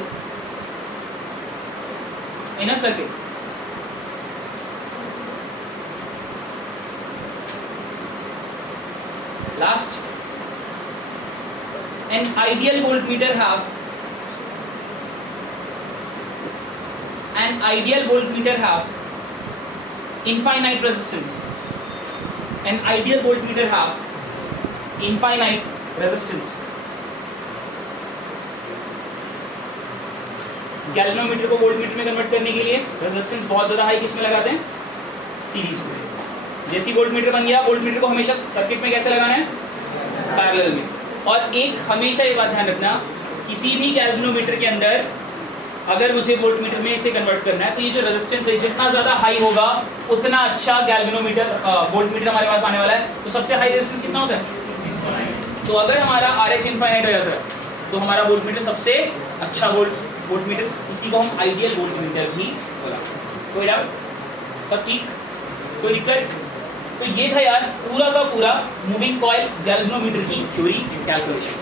in a circuit. Last, an ideal voltmeter have infinite resistance. An ideal voltmeter have infinite resistance. Galvanometer को voltmeter में convert करने के लिए resistance बहुत ज़्यादा high किस में लगाते हैं, सीरीज में। जैसी वोल्टमीटर बन गया, वोल्टमीटर को हमेशा सर्किट में कैसे लगाना है, पैरेलल में। और एक हमेशा ये बात ध्यान रखना, किसी भी गैल्वेनोमीटर के अंदर अगर मुझे वोल्टमीटर में इसे कन्वर्ट करना है, तो ये जो रेजिस्टेंस है जितना ज़्यादा हाई होगा उतना अच्छा गैल्वेनोमीटर वोल्टमीटर हमारे पास आने वाला है। तो सबसे हाई रेजिस्टेंस कितना होता है, तो अगर हमारा RH इनफाइनाइट हो जाता है तो हमारा वोल्टमीटर सबसे अच्छा वोल्टमीटर, इसी को हम आइडियल वोल्टमीटर भी बोला। कोई डाउट, सब ठीक, कोई दिक्कत? तो ये था यार पूरा का पूरा मूविंग कॉइल गैल्वेनोमीटर की थ्योरी एंड कैलकुलेशन।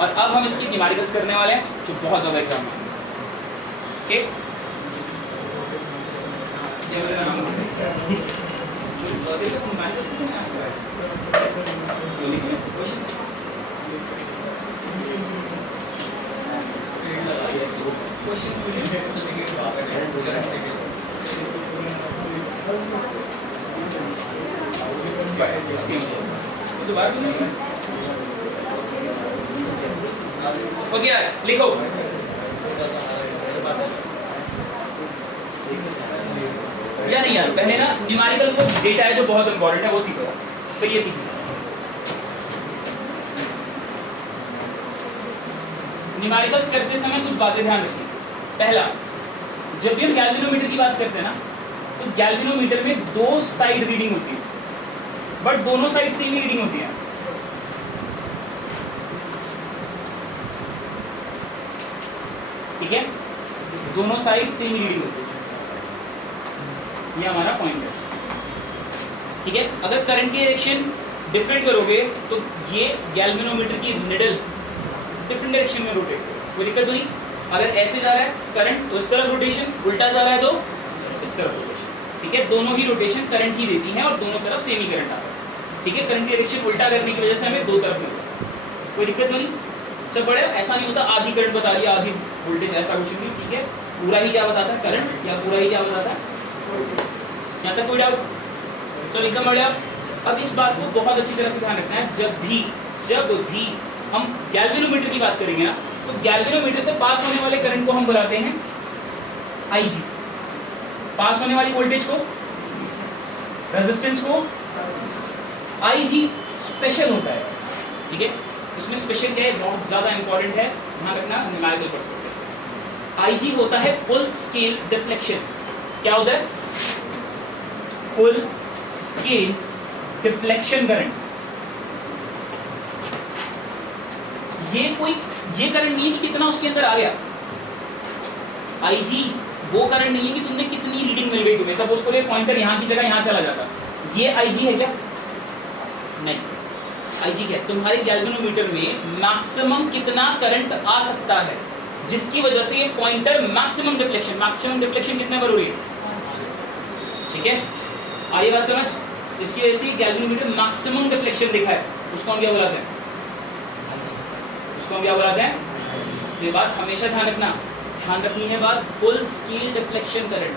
और अब हम इसके न्यूमेरिकल्स करने वाले हैं जो बहुत ज़्यादा एग्जाम में। ओके, ओके यार लिखो, या नहीं यार पहले ना न्यूमेरिकल को डेटा है जो बहुत इंपॉर्टेंट है वो सीखो, फिर ये सीखो। न्यूमेरिकल्स करते समय कुछ बातें ध्यान रखिए। पहला, जब भी हम गैल्वेनोमीटर की बात करते हैं ना, तो गैल्वेनोमीटर में दो साइड रीडिंग होती है, बट दोनों साइड सेम ही रीडिंग होती है। ठीक है, दोनों साइड सेम ही रीडिंग होती है। ये हमारा पॉइंट है, ठीक है। अगर करंट की डायरेक्शन डिफरेंट करोगे तो ये गैल्वेनोमीटर की निडल डिफरेंट डायरेक्शन में रोटेट, कोई दिक्कत नहीं। अगर ऐसे जा रहा है करंट तो इस तरफ रोटेशन, उल्टा जा रहा है तो इस तरफ रोटेशन, ठीक है। दोनों ही रोटेशन करंट ही देती हैं और दोनों तरफ सेम ही करंट आता है, ठीक है। करंट की डायरेक्शन उल्टा करने की वजह से हमें दो तरफ मिलता है, कोई दिक्कत नहीं। जब बड़े ऐसा नहीं होता आधी करंट बता दिया आधी वोल्टेज, ऐसा कुछ नहीं, ठीक है। पूरा ही क्या बताता है करंट, या पूरा ही क्या बताता है, यहाँ तक कोई डाउट? चलो एकदम बढ़िया। अब इस बात को बहुत अच्छी तरह से ध्यान रखना है, जब भी हम गैल्वेनोमीटर की बात करेंगे ना, तो गैल्वेनोमीटर से पास होने वाले करंट को हम बुलाते हैं IG, पास होने वाली वोल्टेज को, रेजिस्टेंस को IG स्पेशल होता है, ठीक है। इसमें स्पेशल क्या है, बहुत ज़्यादा इंपॉर्टेंट है, ध्यान रखना न्यूमेरिकल पर्सपेक्टिव से। IG होता है फुल स्केल डिफ्लेक्शन। क्या होता है? Full scale deflection current. ये करंट नहीं है कि कितना उसके अंदर आ गया। IG वो करंट नहीं है कि तुमने कितनी रीडिंग मिल गई तुम्हें। सपोज करो पॉइंटर यहाँ की जगह यहाँ चला जाता, ये IG है क्या? नहीं। IG क्या? तुम्हारे गैल्वेनोमीटर में मैक्सिमम कितना करंट आ सकता है, जिसकी वजह से ये पॉइंटर मैक्सिमम डिफ्लेक्शन कितने पर हो रही है, ठीक है। आइए बात समझ, जिसकी वजह से गैल्वेनोमीटर मैक्सिमम डिफ्लेक्शन दिखाए उसको हम क्या बुलाते हैं? उसको हम क्या बुलाते हैं? ये बात हमेशा ध्यान रखनी है बात, full scale deflection current.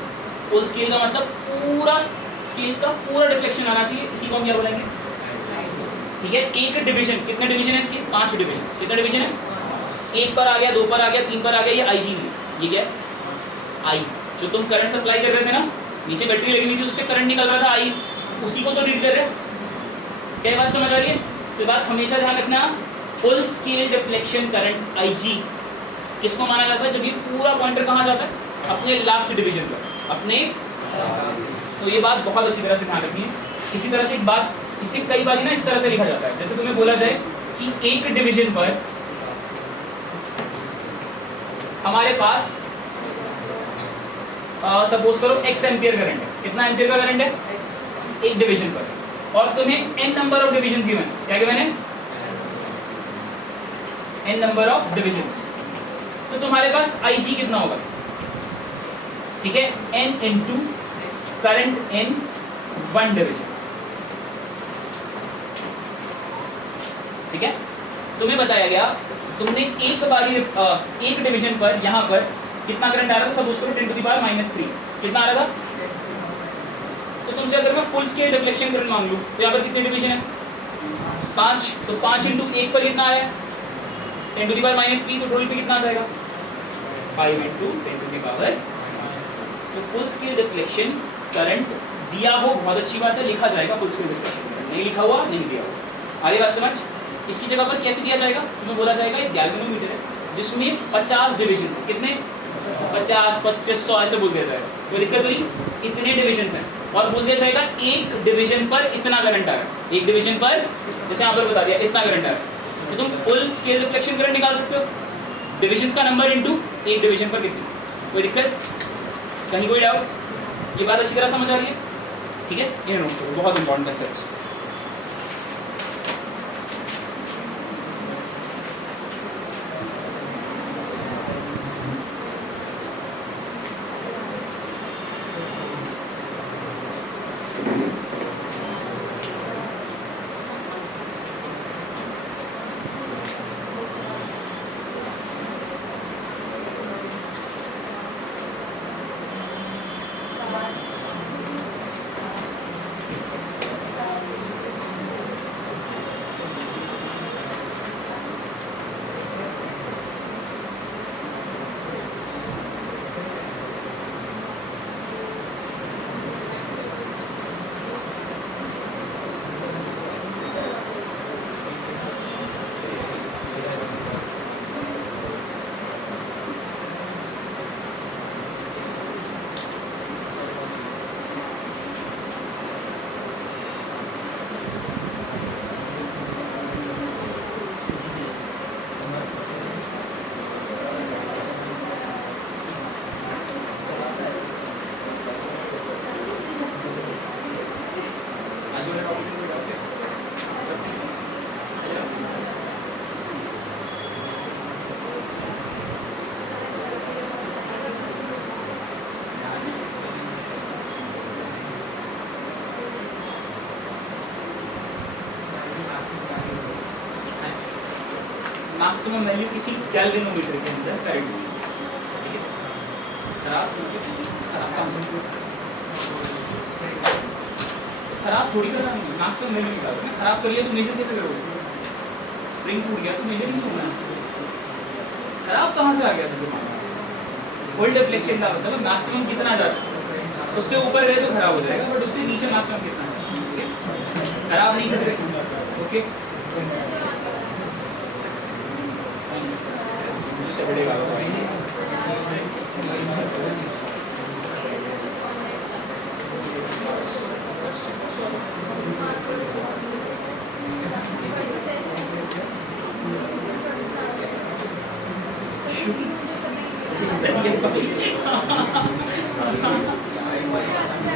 Full scale का मतलब पूरा स्केल का पूरा डिफ्लेक्शन आना चाहिए, इसी को हम क्या बोलेंगे? ठीक है। एक डिवीजन, कितने डिवीजन है इसके? 5 डिवीजन। कितने डिवीजन है? 1 पर आ गया, 2 पर आ गया, 3 पर आ गया, ये IG में। ये क्या है? I। जो तुम करंट सप्लाई कर रहे थे ना, नीचे बैटरी लगी हुई थी, उससे करंट निकल रहा था I, उसी को तो रीड कर रहे हैं। क्या बात समझ आ रही है? तो बात हमेशा ध्यान रखना, full scale deflection current IG किसको माना जाता है? जब ये पूरा पॉइंटर कहाँ जाता है? अपने लास्ट डिवीजन पर, अपने। तो ये बात बहुत अच्छी तरह से ध्यान रखनी है। इसी तरह से एक बात, इसे कई बार ना इस तरह से लिखा जाता है, जैसे तुम्हें बोला जाए कि एक डिवीजन पर हमारे पास सपोज करो x एम्पियर करंट है। कितना एम्पियर का करंट है? एक डिवीजन पर, और तुम्हें n number of division given. क्या गिवन है? n number of divisions. तो तुम्हारे पास IG कितना होगा? ठीक है, n into current in 1 division, ठीक है। तुम्हें बताया गया, तुमने एक डिवीजन पर यहाँ पर कितना करंट आ रहा था? सब उसको 10 टू द पावर -3 कितना आ रहा था? तो तुमसे अगर मैं फुल स्केल डिफ्लेक्शन करंट मांग लूँ तो यहाँ पर कितने डिवीजन है? 5। तो 5 इंटू 1 पर कितना आया? 10 टू द पावर -3। तो टोटल पे कितना आ जाएगा? 5 इंटू 10 टू द पावर। तो फुल स्केल डिफ्लेक्शन करंट दिया हो, बहुत अच्छी बात है, लिखा जाएगा फुल स्केल डिफ्लेक्शन करंट। नहीं लिखा हुआ, नहीं दिया हुआ। आगे बात समझ। इसकी जगह पर कैसे दिया जाएगा? तुम्हें बोला जाएगा एक गैल्वेनोमीटर है जिसमें 50 डिवीजन है। कितने? 50, 2500 ऐसे बोल दिया जाएगा, कोई दिक्कत नहीं। इतने डिवीजन हैं और बोल दिया जाएगा एक डिवीजन पर इतना करंट आ रहा है। एक डिवीजन पर जैसे यहाँ पर बता दिया इतना करंट आ रहा है, तो तुम फुल स्केल डिफ्लेक्शन करंट निकाल सकते हो। डिवीजन का नंबर इंटू एक डिवीजन पर कितनी, कोई दिक्कत? कहीं कोई डाउट? ये बात अच्छी तरह समझ आ रही है? ठीक है, ये नोट करो, बहुत इंपॉर्टेंट कंसेप्ट। मैक्सिमम वैल्यू किसी गैल्वेनोमीटर के अंदर करंट की, ठीक है। खराब कहाँ से, खराब थोड़ी करना है, मैक्सिमम वैल्यू निकालो ना। खराब कर लिया तो मेजर कैसे करोगे? स्प्रिंग टूट गया तो मेजर नहीं होगा। खराब कहाँ से आ गया था दिमाग में? होल्ड डिफ्लेक्शन का मतलब मैक्सिमम कितना जा सकता है, उससे ऊपर गए तो खराब हो जाएगा, बट उससे नीचे मैक्सिमम कितना जा सकता है, ठीक है? खराब नहीं कर रहे, ओके। मुझसे बढ़ेगा सही है भाई।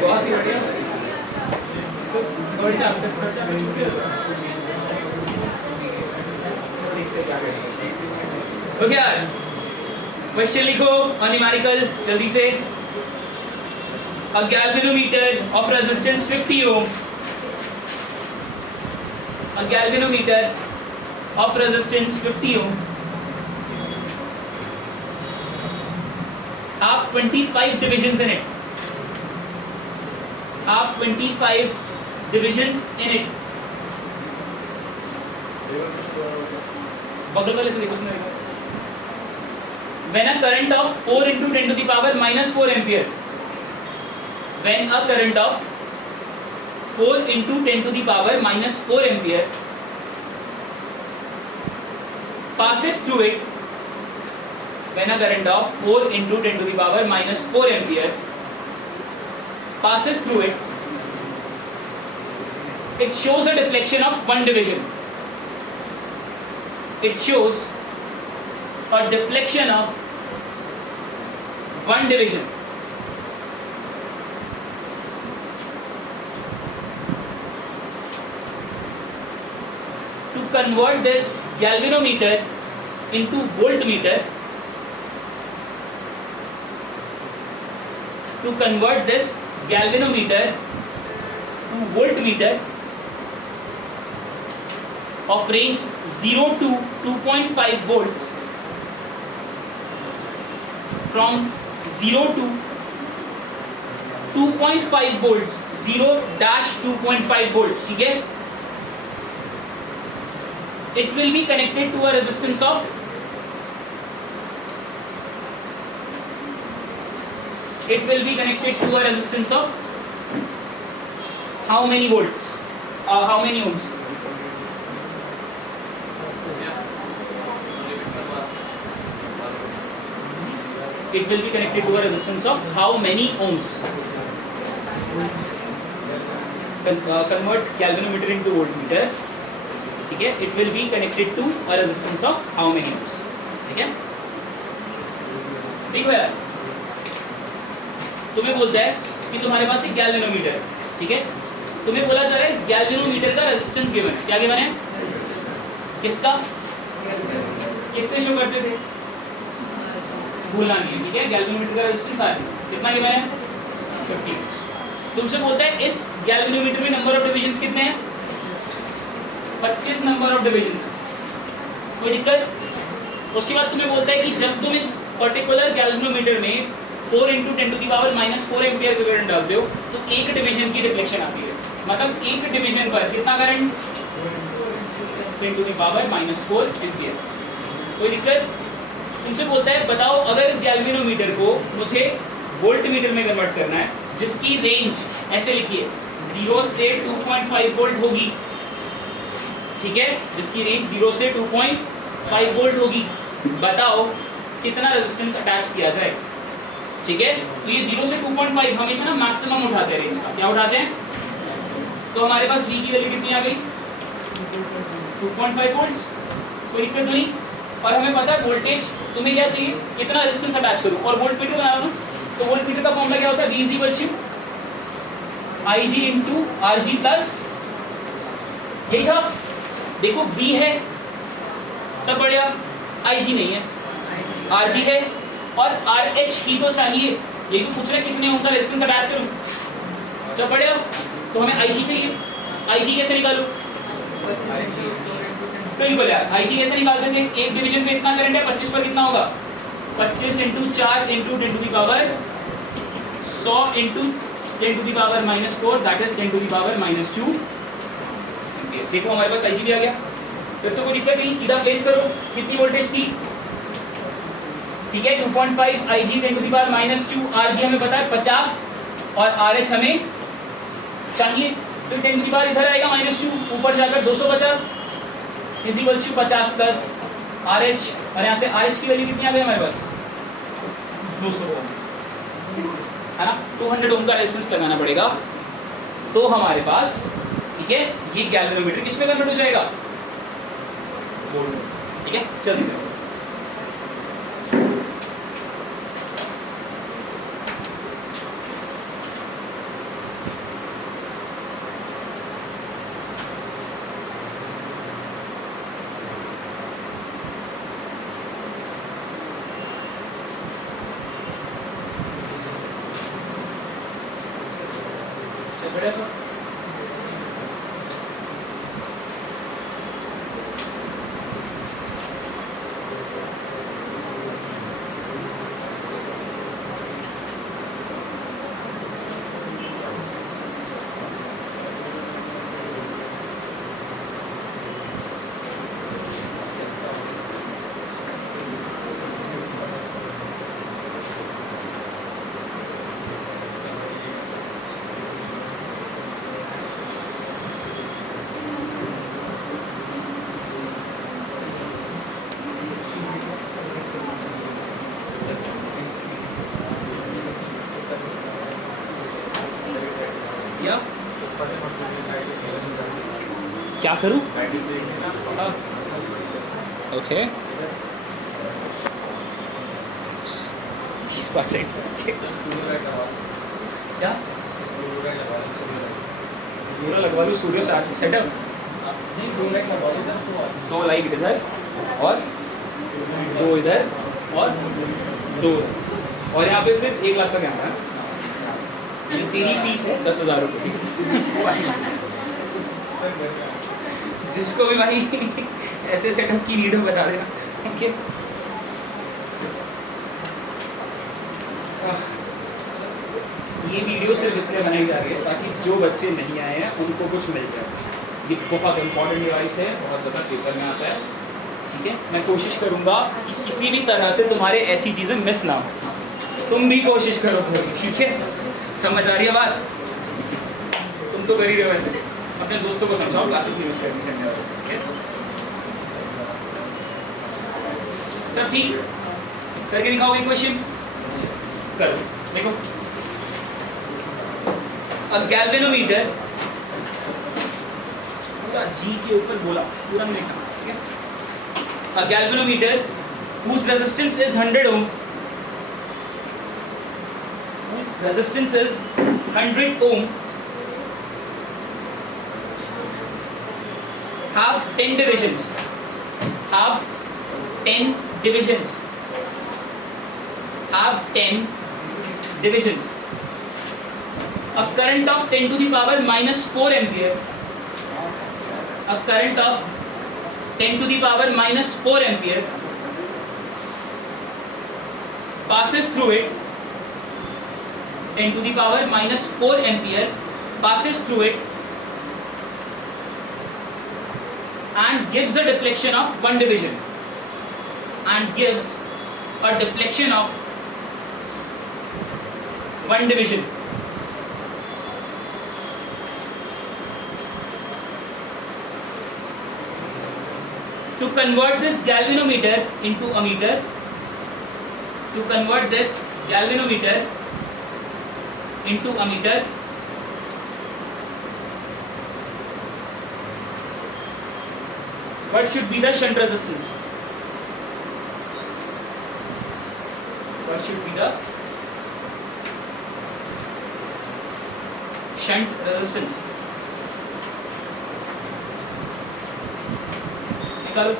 बहुत ही बढ़िया। थोड़ा सा ओके यार, क्वेश्चन लिखो और न्यूमेरिकल जल्दी से। A galvanometer of resistance 50 ohm, a galvanometer of resistance 50 ohm have 25 divisions in it, have 25 divisions in it। बगल वाले से देखो, उसने देखो। When a current of 4 into 10 to the power minus 4 ampere, when a current of 4 into 10 to the power minus 4 ampere passes through it, when a current of 4 into 10 to the power minus 4 ampere passes through it, it shows a deflection of 1 division. It shows a deflection of 1 division. To convert this galvanometer into voltmeter, to convert this galvanometer to voltmeter of range 0 to 2.5 volts, from 0 to 2.5 volts, 0-2.5 volts, ठीक है? It will be connected to a resistance of how many volts? How many ohms? It will be connected to a resistance of how many ohms? Convert galvanometer into voltmeter, ठीक है? It will be connected to a resistance of how many ohms? ठीक है? देखो यार, तुम्हें बोलता है कि तुम्हारे पास एक गैल्वेनोमीटर है, ठीक है? तुम्हें बोला जा रहा है इस गैल्वेनोमीटर का रेजिस्टेंस गिवन है। क्या गिवन है? किसका? किससे शो करते थे? भूलना नहीं है, ठीक है? गैल्वेनोमीटर का रेजिस्टेंस आज कितना गिवन है? 50। तुमसे बोलता है इस गैल्वेनोमीटर में नंबर ऑफ डिविजन्स कितने हैं? 25 नंबर ऑफ डिविजन्स। कोई दिक्कत? उसके बाद तुम्हें बोलता है कि जब तुम इस पर्टिकुलर गैल्वेनोमीटर में 4 into 10 to the power minus 4 ampere का करंट डालते हो तो एक डिवीजन की डिफ्लेक्शन आती है। मतलब एक डिवीजन पर कितना current? 10 to the power minus 4 ampere. कोई दिक्कत? तुमसे बोलता है बताओ अगर इस गैल्वेनोमीटर को मुझे वोल्टमीटर में कन्वर्ट करना है जिसकी रेंज ऐसे लिखिए 0 से 2.5 वोल्ट होगी, ठीक है? जिसकी रेंज 0 से 2.5 वोल्ट होगी, बताओ कितना रेजिस्टेंस अटैच किया जाए, ठीक है? तो ये 0 से 2.5 हमेशा ना मैक्सिमम उठाते हैं रेंज का। क्या उठाते हैं? तो हमारे पास V की वैल्यू कितनी आ गई? 2.5 वोल्ट्स। कोई दिक्कत तो नहीं? और हमें पता है वोल्टेज तुम्हें क्या चाहिए, कितना रेजिस्टेंस अटैच करूं, और वोल्टमीटर बनाना ना, तो वोल्टमीटर का फॉर्मूला क्या होता है? V = IG × RG प्लस, यही था। देखो V है, सब बढ़िया, IG नहीं है, RG है और RH ही तो चाहिए। यही तो पूछ रहे कितने ओम का रेजिस्टेंस अटैच करूं, सब बढ़िया। तो हमें IG चाहिए, IG कैसे निकालूं? बिल्कुल यार, IG कैसे निकालते थे? एक डिवीजन पे इतना करंट है, 25 पर कितना होगा? 25 into 4 into 10 to the power 100 into 10 to the power -4, that is 10 to the power -2। देखो हमारे पास IG भी आ गया, फिर तो कोई दिक्कत नहीं, सीधा प्लेस करो। कितनी वोल्टेज थी? ठीक है, 2.5 IG 10 to the power -2, RG हमें पता है 50 और RH हमें चाहिए, तो 10 टू द पावर इधर आएगा -2, ऊपर जाकर 250 is equal to 50 plus RH, और यहाँ से RH की वैल्यू कितनी आ गई हमारे पास? 200 ओम, है ना? 200 ओम का रेजिस्टेंस लगाना पड़ेगा, तो हमारे पास, ठीक है, ये गैल्वेनोमीटर किस में कन्वर्ट हो जाएगा? वोल्ट में। ठीक है, जल्दी से बढ़िया सर। क्या करूं? ओके 30%। क्या पूरा लगवा लूँ? सूर्य सेटअप नहीं, 2 लाइट लगवा दो तो 2 लाइट इधर और 2 इधर और 2, और यहाँ पे फिर 1 लाख का कैमरा है। ये तेरी फीस है 10,000 रुपये। जिसको भी भाई ऐसे सेटअप की नीड हो बता देना। ओके, ये वीडियो सिर्फ इसलिए बनाई जा रही है ताकि जो बच्चे नहीं आए हैं उनको कुछ मिल जाए। ये बहुत इंपॉर्टेंट डिवाइस है, बहुत ज़्यादा पेपर में आता है। ठीक है, मैं कोशिश करूँगा कि किसी भी तरह से तुम्हारे ऐसी चीज़ें मिस ना हो, तुम भी कोशिश करो थोड़ी। ठीक है, समझ आ रही है बात? तुम तो कर ही रहे हो, वैसे अपने दोस्तों को समझाओ, क्लासेस नहीं मिस करनी चाहिए। ठीक है सब ठीक करके दिखाओ। एक क्वेश्चन करो, देखो। अब गैल्वेनोमीटर पूरा जी के ऊपर बोला, पूरा नहीं लिखना। ठीक है, अ galvanometer whose resistance is 100 ohm, whose resistance is 100 ohm, have 10 divisions, have 10 divisions, have 10 divisions. A current of 10 to the power -4 ampere, a current of 10 to the power -4 ampere passes through it. 10 to the power -4 ampere passes through it and gives a deflection of 1 division, and gives a deflection of 1 division. To convert this galvanometer into a meter, to convert this galvanometer into a meter, what should be the shunt resistance? What should be the shunt resistance? निकालो।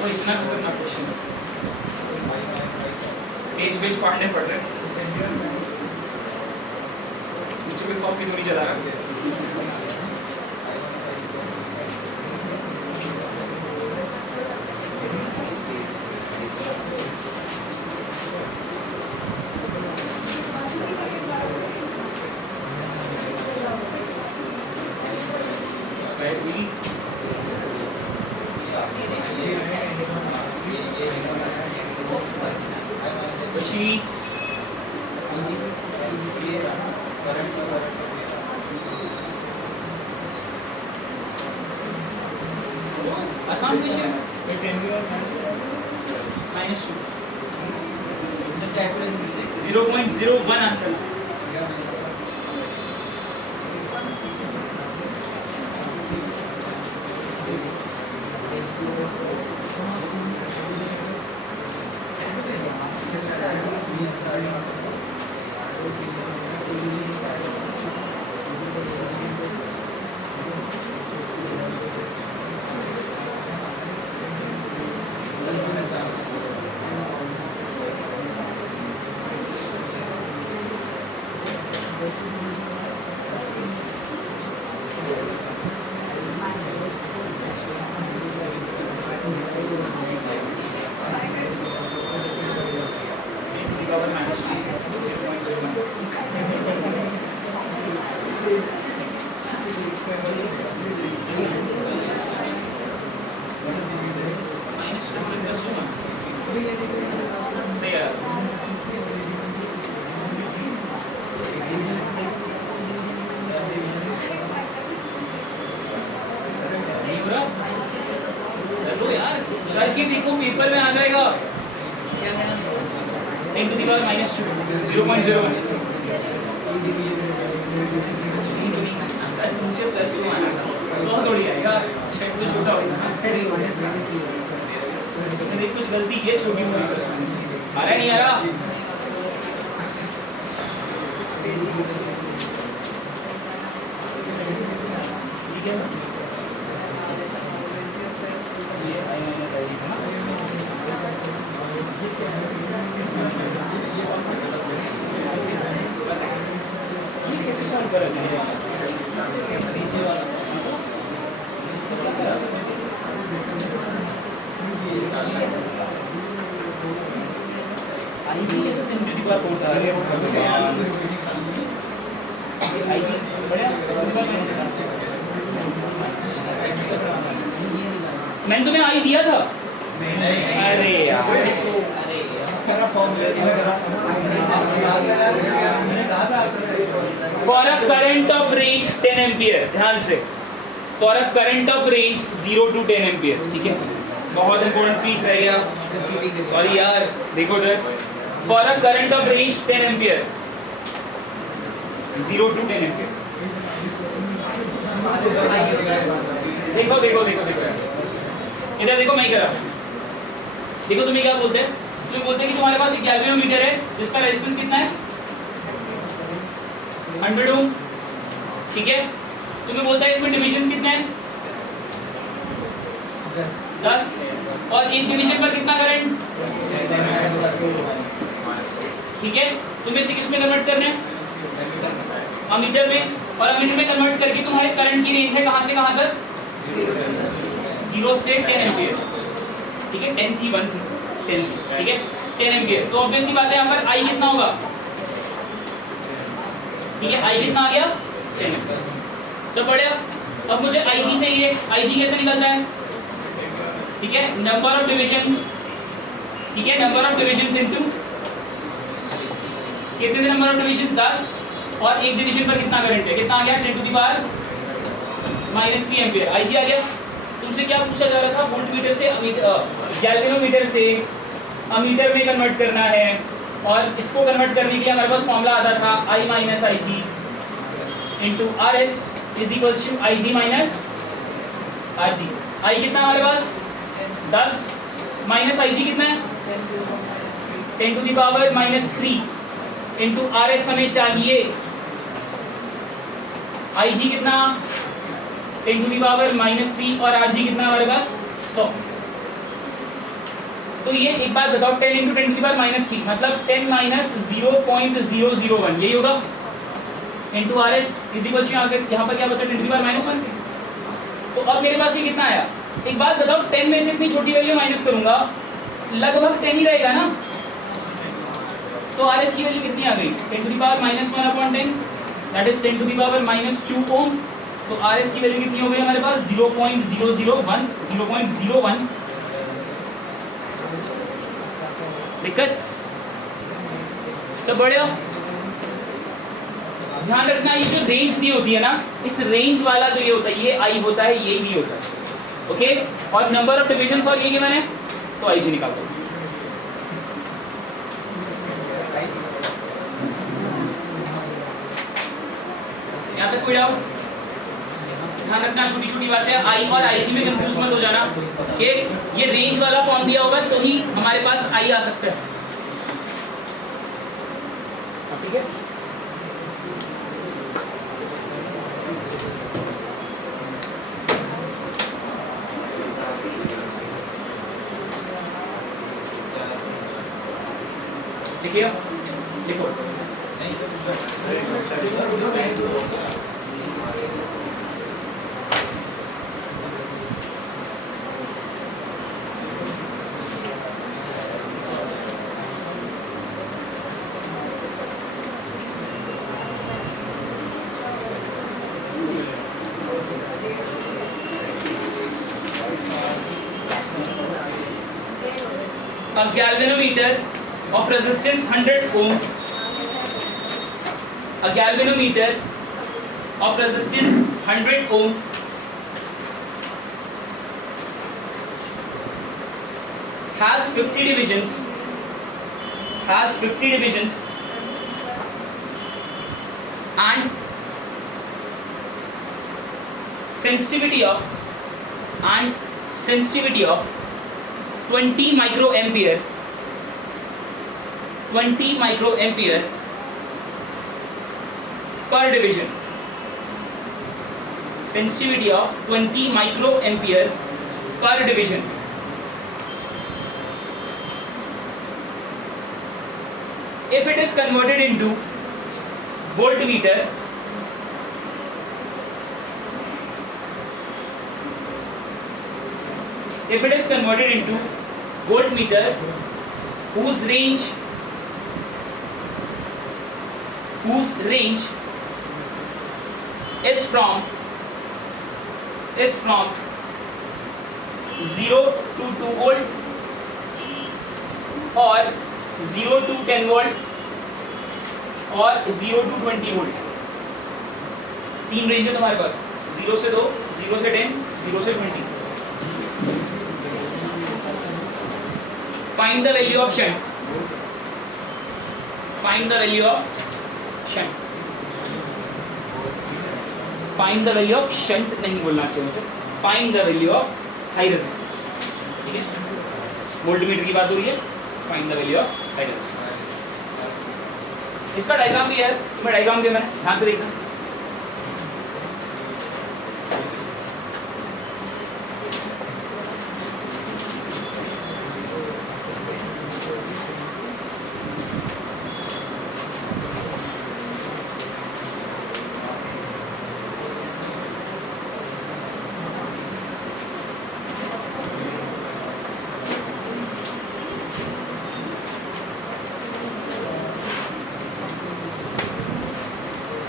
वो इतना खतरनाक question है, page पढ़ने पड़ रहे हैं, नीचे कोई कॉपी तो नहीं चला रहा। आसान क्वेश्चन, -2 0.01 आंसर। सही है। तो यार करके देखो, पेपर में आ जाएगा। 10 to the power -2 0.01। नीचे +2 आना 100 थोड़ी आएगा, शेड तो छोटा होगा। मैंने कुछ गलती की है, छोटी मोटी क्वेश्चन आ रहा है, नहीं आ रहा? ठीक है, ये i - i था ना। ये कैसे सॉल्व करेंगे? आईजी कैसे 10 to the power 4 था? आईजी बढ़िया, मैंने तुम्हें आई दिया था। अरे यार, for a current of range 10 ampere, ध्यान से, for a current of range 0 to 10 ampere, ठीक है, बहुत इंपॉर्टेंट पीस रह गया। सॉरी यार, देखो इधर, for a current of range 10 ampere 0 to 10 ampere. देखो देखो देखो देखो यार, इधर देखो, मैं क्या देखो, तुम्हें क्या बोलते हैं? तुम्हें बोलते हैं कि तुम्हारे पास एक गैल्वेनोमीटर है जिसका रेजिस्टेंस कितना है, 100 ओम, ठीक है। तुम्हें बोलता है इसमें डिविजन्स कितने हैं, 10, और एक डिवीजन पर कितना करंट, ठीक है। तुम्हें इसे किस में कन्वर्ट करना है, अमीटर में, और अमीटर में कन्वर्ट करके तुम्हारे करंट की रेंज है कहां से कहां तक, 0 से 10 एम्पियर, ठीक है। 10 थी, 1 थी, 10 थी, ठीक है, 10 एम्पियर। तो ऑब्वियस सी बात है, यहाँ पर आई कितना होगा, ठीक है, आई कितना आ गया, 10 एम्पियर। सब बढ़िया। अब मुझे IG चाहिए, IG कैसे निकलता है? ठीक है, नंबर ऑफ डिविजन्स, ठीक है, नंबर ऑफ डिविजन्स इनटू कितने नंबर ऑफ डिविजन्स 10 और एक डिवीजन पर कितना करंट है, कितना आ गया 10 to the power -3 ampere. IG आ गया। तुमसे क्या पूछा जा रहा था? वोल्टमीटर से गैल्वेनोमीटर से अमीटर में कन्वर्ट करना है, और इसको कन्वर्ट करने के लिए हमारे पास फॉर्मूला आता था I minus IG into RS is equal to IG minus RG। I कितना हमारे पास 10 माइनस IG कितना है 10 to the power -3 into RS हमें चाहिए IG कितना 10 टू द पावर -3 और RG कितना हमारे पास 100। तो ये एक बात बताओ, 10 इंटू 10 टू द पावर -3 मतलब 10 माइनस 0.001 यही होगा into RS is equal to यहाँ पर क्या बचा 10 टू द पावर -1। तो अब मेरे पास ये कितना आया? एक बात बताओ, 10 में से इतनी छोटी वैल्यू माइनस करूंगा लगभग 10 ही रहेगा ना, तो RS की वैल्यू कितनी आ गई 10 to the power -1/10 that is 10 to the power -2 ohm. तो RS की वैल्यू कितनी हो गई हमारे पास 0.001। दिक्कत? सब बढ़िया। ध्यान रखना, ये जो रेंज दी होती है ना, इस रेंज वाला जो ये होता है ये I होता है, ये भी होता है, ओके। और नंबर ऑफ डिविजन्स और ये गिवन है तो IG निकाल दो। यहाँ तक कोई डाउट? ध्यान रखना, छोटी छोटी बातें I और IG में कंफ्यूज मत हो जाना कि ये रेंज वाला फॉर्म दिया होगा तो ही हमारे पास I आ सकता है, ठीक है। देखिए देखो, a galvanometer of resistance 100 ohm, a galvanometer of resistance 100 ohm has 50 divisions, and sensitivity of 20 microampere per division, sensitivity of 20 microampere per division. If it is converted into voltmeter, whose range is from 0 to 2 volt or 0 to 10 volt और 0 to 20 volt। तीन range है तुम्हारे पास, 0 से 2, 0 से 10, 0 से 20। Find the value of shunt. Find the value of shunt नहीं बोलना चाहिए मुझे। Find the value of high resistance, ठीक है। वोल्टमीटर की बात हो रही है, find the value of high resistance। इसका डायग्राम भी है, तुम्हें डायग्राम दिया मैंने, ध्यान से देखना।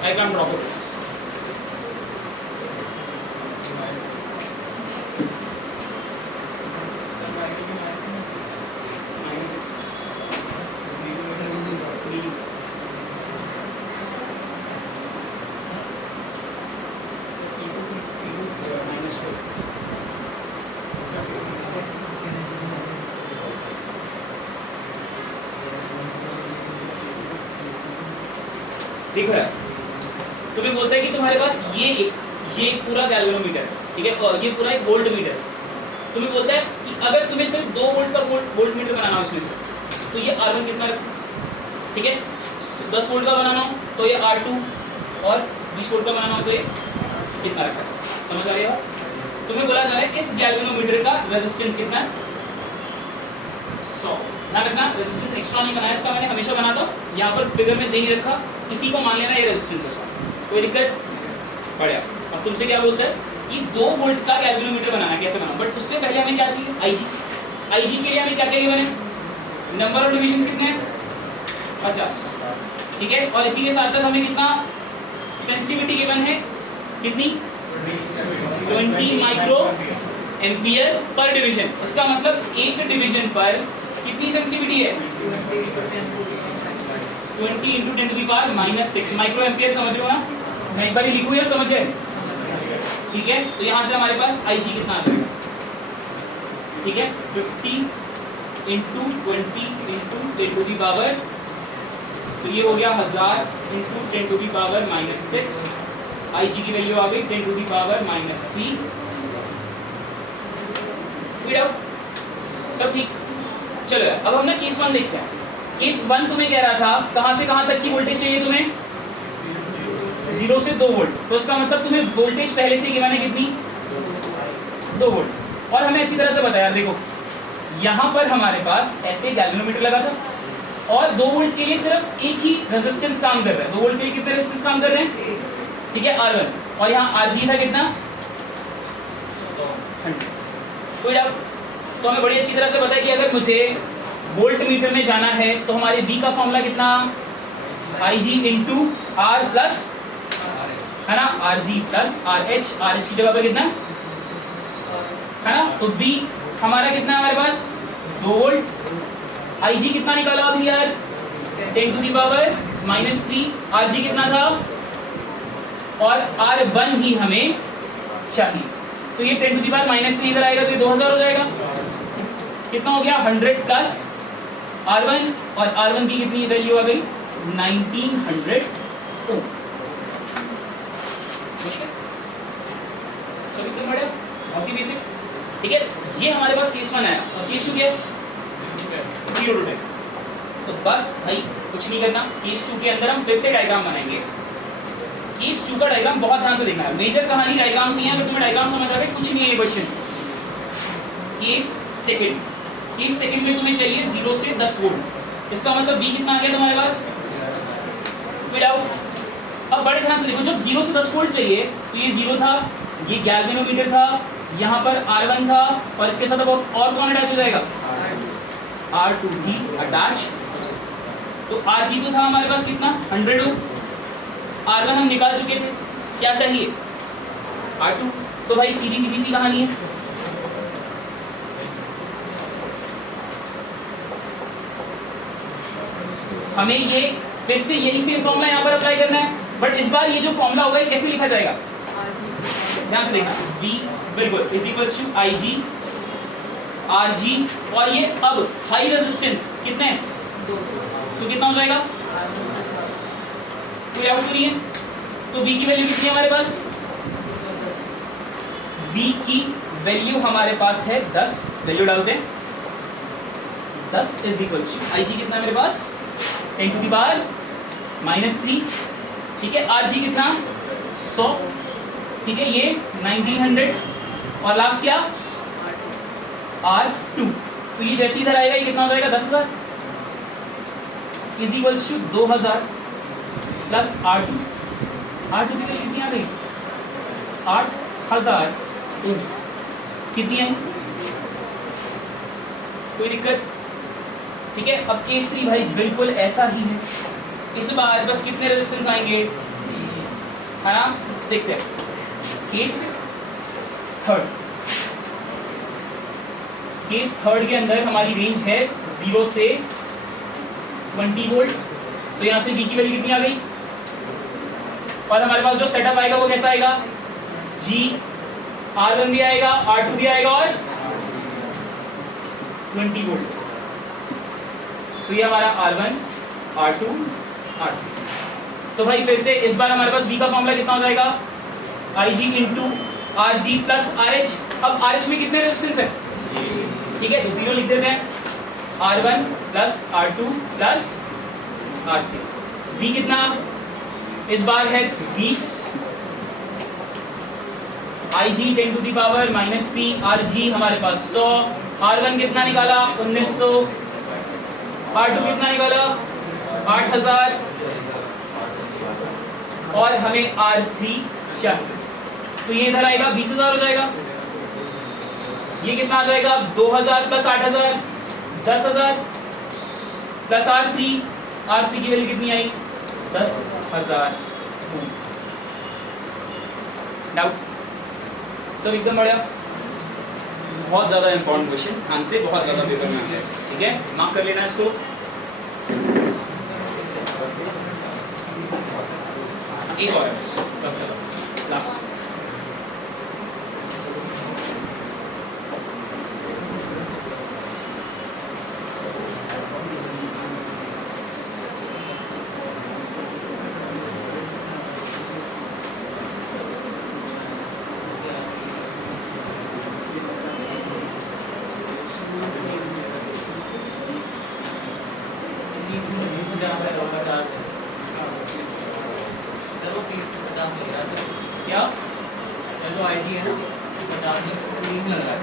I can't drop it. देखो यार, तुम्हें बोलता है कि तुम्हारे पास ये एक पूरा गैल्वेनोमीटर है, ठीक है, और ये पूरा एक वोल्ट मीटर है। तुम्हें बोलता है कि अगर तुम्हें सिर्फ 2 वोल्ट का वोल्ट मीटर बनाना हो इसमें से, तो ये R1 कितना रखो, ठीक है, 10 वोल्ट का बनाना हो तो ये R2, और 20 वोल्ट का बनाना हो तो ये कितना रखा है। समझ आ रही है? तुम्हें बोला जा रहा है इस गैल्वेनोमीटर का रेजिस्टेंस कितना है, 100। ध्यान रखना, रेजिस्टेंस एक्स्ट्रा नहीं बनाया इसका, मैंने हमेशा बनाता हूँ, यहाँ पर फिगर में दे नहीं रखा, इसी को मान लेना ये रेजिस्टेंस है, कोई दिक्कत? बढ़िया। अब तुमसे क्या बोलता है कि 2 वोल्ट का गैल्वेनोमीटर बनाना, कैसे बनाना, बट उससे पहले हमें क्या चाहिए, IG के लिए हमें क्या चाहिए बने, नंबर ऑफ डिविजन कितने हैं, 50, ठीक है, और इसी के साथ साथ हमें कितना सेंसिटिविटी गिवन है, कितनी 20 माइक्रो एम्पियर पर डिवीजन। इसका मतलब एक डिवीजन पर कितनी सेंसिटिविटी है, 20 × 10⁻⁻⁶ माइक्रो एम्पियर। समझ लो ना, मैं एक बार ही लिखूँ या समझे, ठीक है। तो यहाँ से हमारे पास IG कितना आ जाएगा, ठीक है, 50 × 20 × 10⁻, तो ये हो गया 1000 × 10⁻⁻�6। IG की वैल्यू आ गई 10⁻⁻3। सब ठीक। चलो अब हम ना केस 1 देखते हैं। केस 1 तुम्हें कह रहा था कहाँ से कहाँ तक की वोल्टेज चाहिए तुम्हें, 0 से 2 वोल्ट। तो इसका मतलब तुम्हें वोल्टेज पहले से गिवन है कितनी, 2 वोल्ट। और हमें अच्छी तरह से बताया, देखो यहाँ पर हमारे पास ऐसे गैल्वेनोमीटर लगा था और 2 वोल्ट के लिए सिर्फ एक ही रेजिस्टेंस काम कर रहा है। 2 वोल्ट के लिए कितने रेजिस्टेंस काम कर रहे हैं, ठीक है, R1। और यहाँ RG था कितना, 100। कोई डाउट? तो हमें बड़ी अच्छी तरह से पता है कि अगर मुझे वोल्ट मीटर में जाना है तो हमारे V का फॉर्मूला कितना, IG × R प्लस, है ना, RG प्लस RH। RH की जगह पे कितना है ना, तो V हमारा कितना है हमारे पास, 2 वोल्ट। IG कितना निकाला अभी यार, 10⁻⁻3। RG कितना था, और R1 ही हमें चाहिए, तो ये 10⁻⁻3 इधर आएगा तो ये 2000 हो जाएगा। कितना हो गया, 100 प्लस R1, और R1 की कितनी वैल्यू आ गई, 1900 ओम। मुश्किल सभी तो बढ़िया, बहुत ही बेसिक, ठीक है। ये हमारे पास केस 1 आया, और केस 2 क्या है, 0 to 10। तो बस भाई कुछ नहीं करना, केस 2 के अंदर हम फिर से डायग्राम बनाएंगे। केस 2 का डायग्राम बहुत ध्यान से देखना है, मेजर कहानी डायग्राम से ही है। अगर तुम्हें डायग्राम समझ आ गया, कुछ नहीं है ये क्वेश्चन। केस सेकंड में तुम्हें चाहिए 0 से 10 वोल्ट। इसका मतलब V कितना आ गया तुम्हारे पास, विदाउट। अब बड़े ध्यान से देखो, जब 0 से 10 वोल्ट चाहिए तो ये 0 था, ये गैल्वेनोमीटर था, यहाँ पर R1 था, और इसके साथ अब और कौन अटैच हो जाएगा, R2 भी अटैच। तो RG तो था हमारे पास कितना, 100 ओम। R1 हम निकाल चुके थे, क्या चाहिए, R2। तो भाई सीधी सी कहानी है, हमें ये फिर से यही सेम फॉर्मूला यहाँ पर अप्लाई करना है, बट इस बार ये जो फॉर्मूला होगा ये कैसे लिखा जाएगा, ध्यान से देखना, V बिल्कुल is equal to IG RG, और ये अब हाई रेजिस्टेंस कितने हैं, तो कितना हो जाएगा, कोई आउट तो नहीं है, तो V की वैल्यू कितनी है हमारे पास, V की वैल्यू हमारे पास है 10। वैल्यू डालते हैं, 10 इज इक्वल टू IG कितना है मेरे पास, 10⁻⁻3, ठीक है। RG कितना, 100, ठीक है, ये 1900, और लास्ट क्या, R2। तो ये जैसे इधर आएगा ये कितना हो जाएगा, 10,000 is equal to 2000 plus R2। R2 की वैल्यू कितनी आ गई, 8000 ओम। कितनी है, कोई दिक्कत, ठीक है। अब केस 3 भाई बिल्कुल ऐसा ही है। इस बार बस कितने रेजिस्टेंस आएंगे, है ना, देखते हैं। केस 3 के अंदर हमारी रेंज है 0 से 20 वोल्ट। तो यहाँ से V की वैल्यू कितनी आ गई, और हमारे पास जो सेटअप आएगा वो कैसा आएगा, G R1 भी आएगा, R2 भी आएगा, और 20 वोल्ट। तो ये हमारा R1 R2 R3, तो भाई फिर से इस बार हमारे पास V का फॉर्मूला कितना हो जाएगा, IG into RG plus RH। अब RH में कितने रेजिस्टेंस है, ठीक है, तो 0 लिख देते हैं, R1 plus R2 plus R3। V कितना इस बार है 20, IG 10 to the power -3, RG हमारे पास 100, R1 कितना निकाला 1900, R2 कितना निकाला 8000 और हमें R3 चाहिए, तो ये इधर आएगा 20000 हो जाएगा। ये कितना आ जाएगा 2000 प्लस 8000 10000 प्लस R3 की वैल्यू कितनी आई 10000। डाउट सब एकदम बढ़िया, बहुत ज़्यादा इंपॉर्टेंट क्वेश्चन, ध्यान से, बहुत ज़्यादा पेपर में आया है, ठीक है, मार्क कर लेना इसको। एक और लास्ट क्या जो IG है ना 50 में 30 लग रहा है।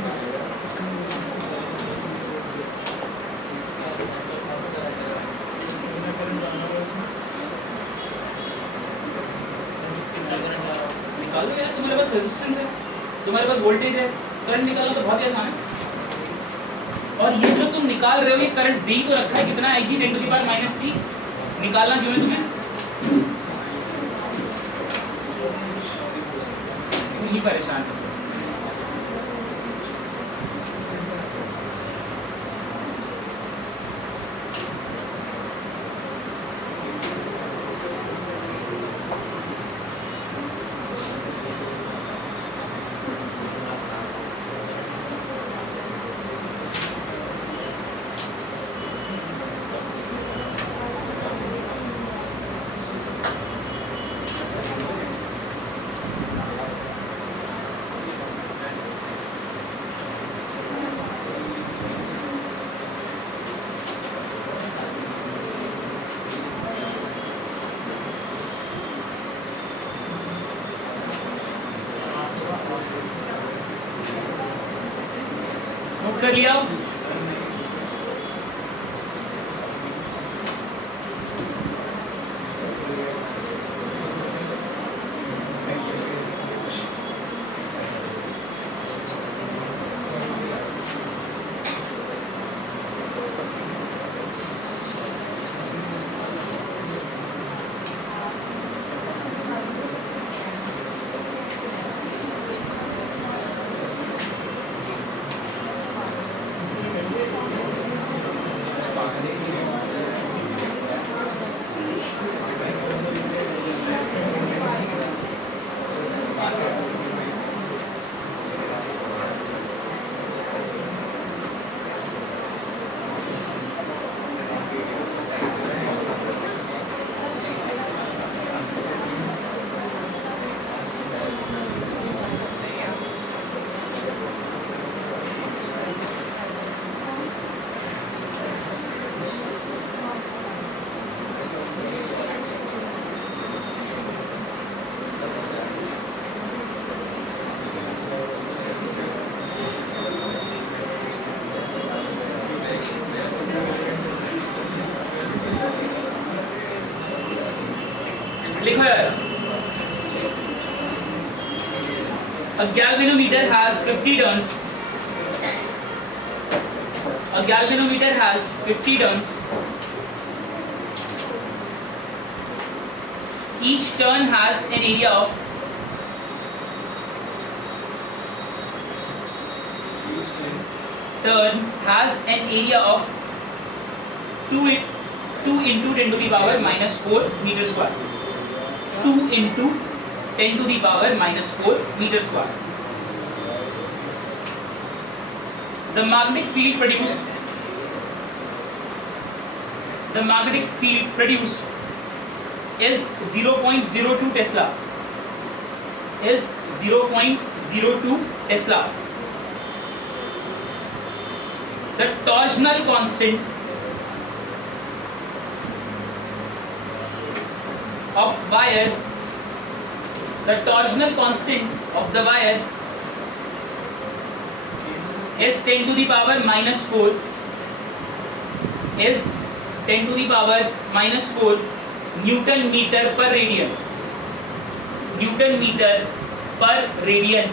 निकालो यार, तुम्हारे पास रेजिस्टेंस है, तुम्हारे पास वोल्टेज है, करंट निकालना तो बहुत ही आसान है। और ये जो तुम निकाल रहे हो ये करंट दे तो रखा है कितना, IG 10 टू दी पावर -3, निकालना क्यों है तुम्हें, नहीं परेशान है। नोट कर लिया, लिखो यार, a galvanometer has 50 turns, a galvanometer has 50 turns, each turn has an area of turn has an area of 2 into 10 to the power -4 meter square, 2 into 10 to the power -4 meter square. The magnetic field produced is 0.02 Tesla. Is 0.02 Tesla. The torsional constant of wire, the torsional constant of the wire is 10 to the power minus 4, is 10 to the power minus 4 Newton meter per radian. Newton meter per radian.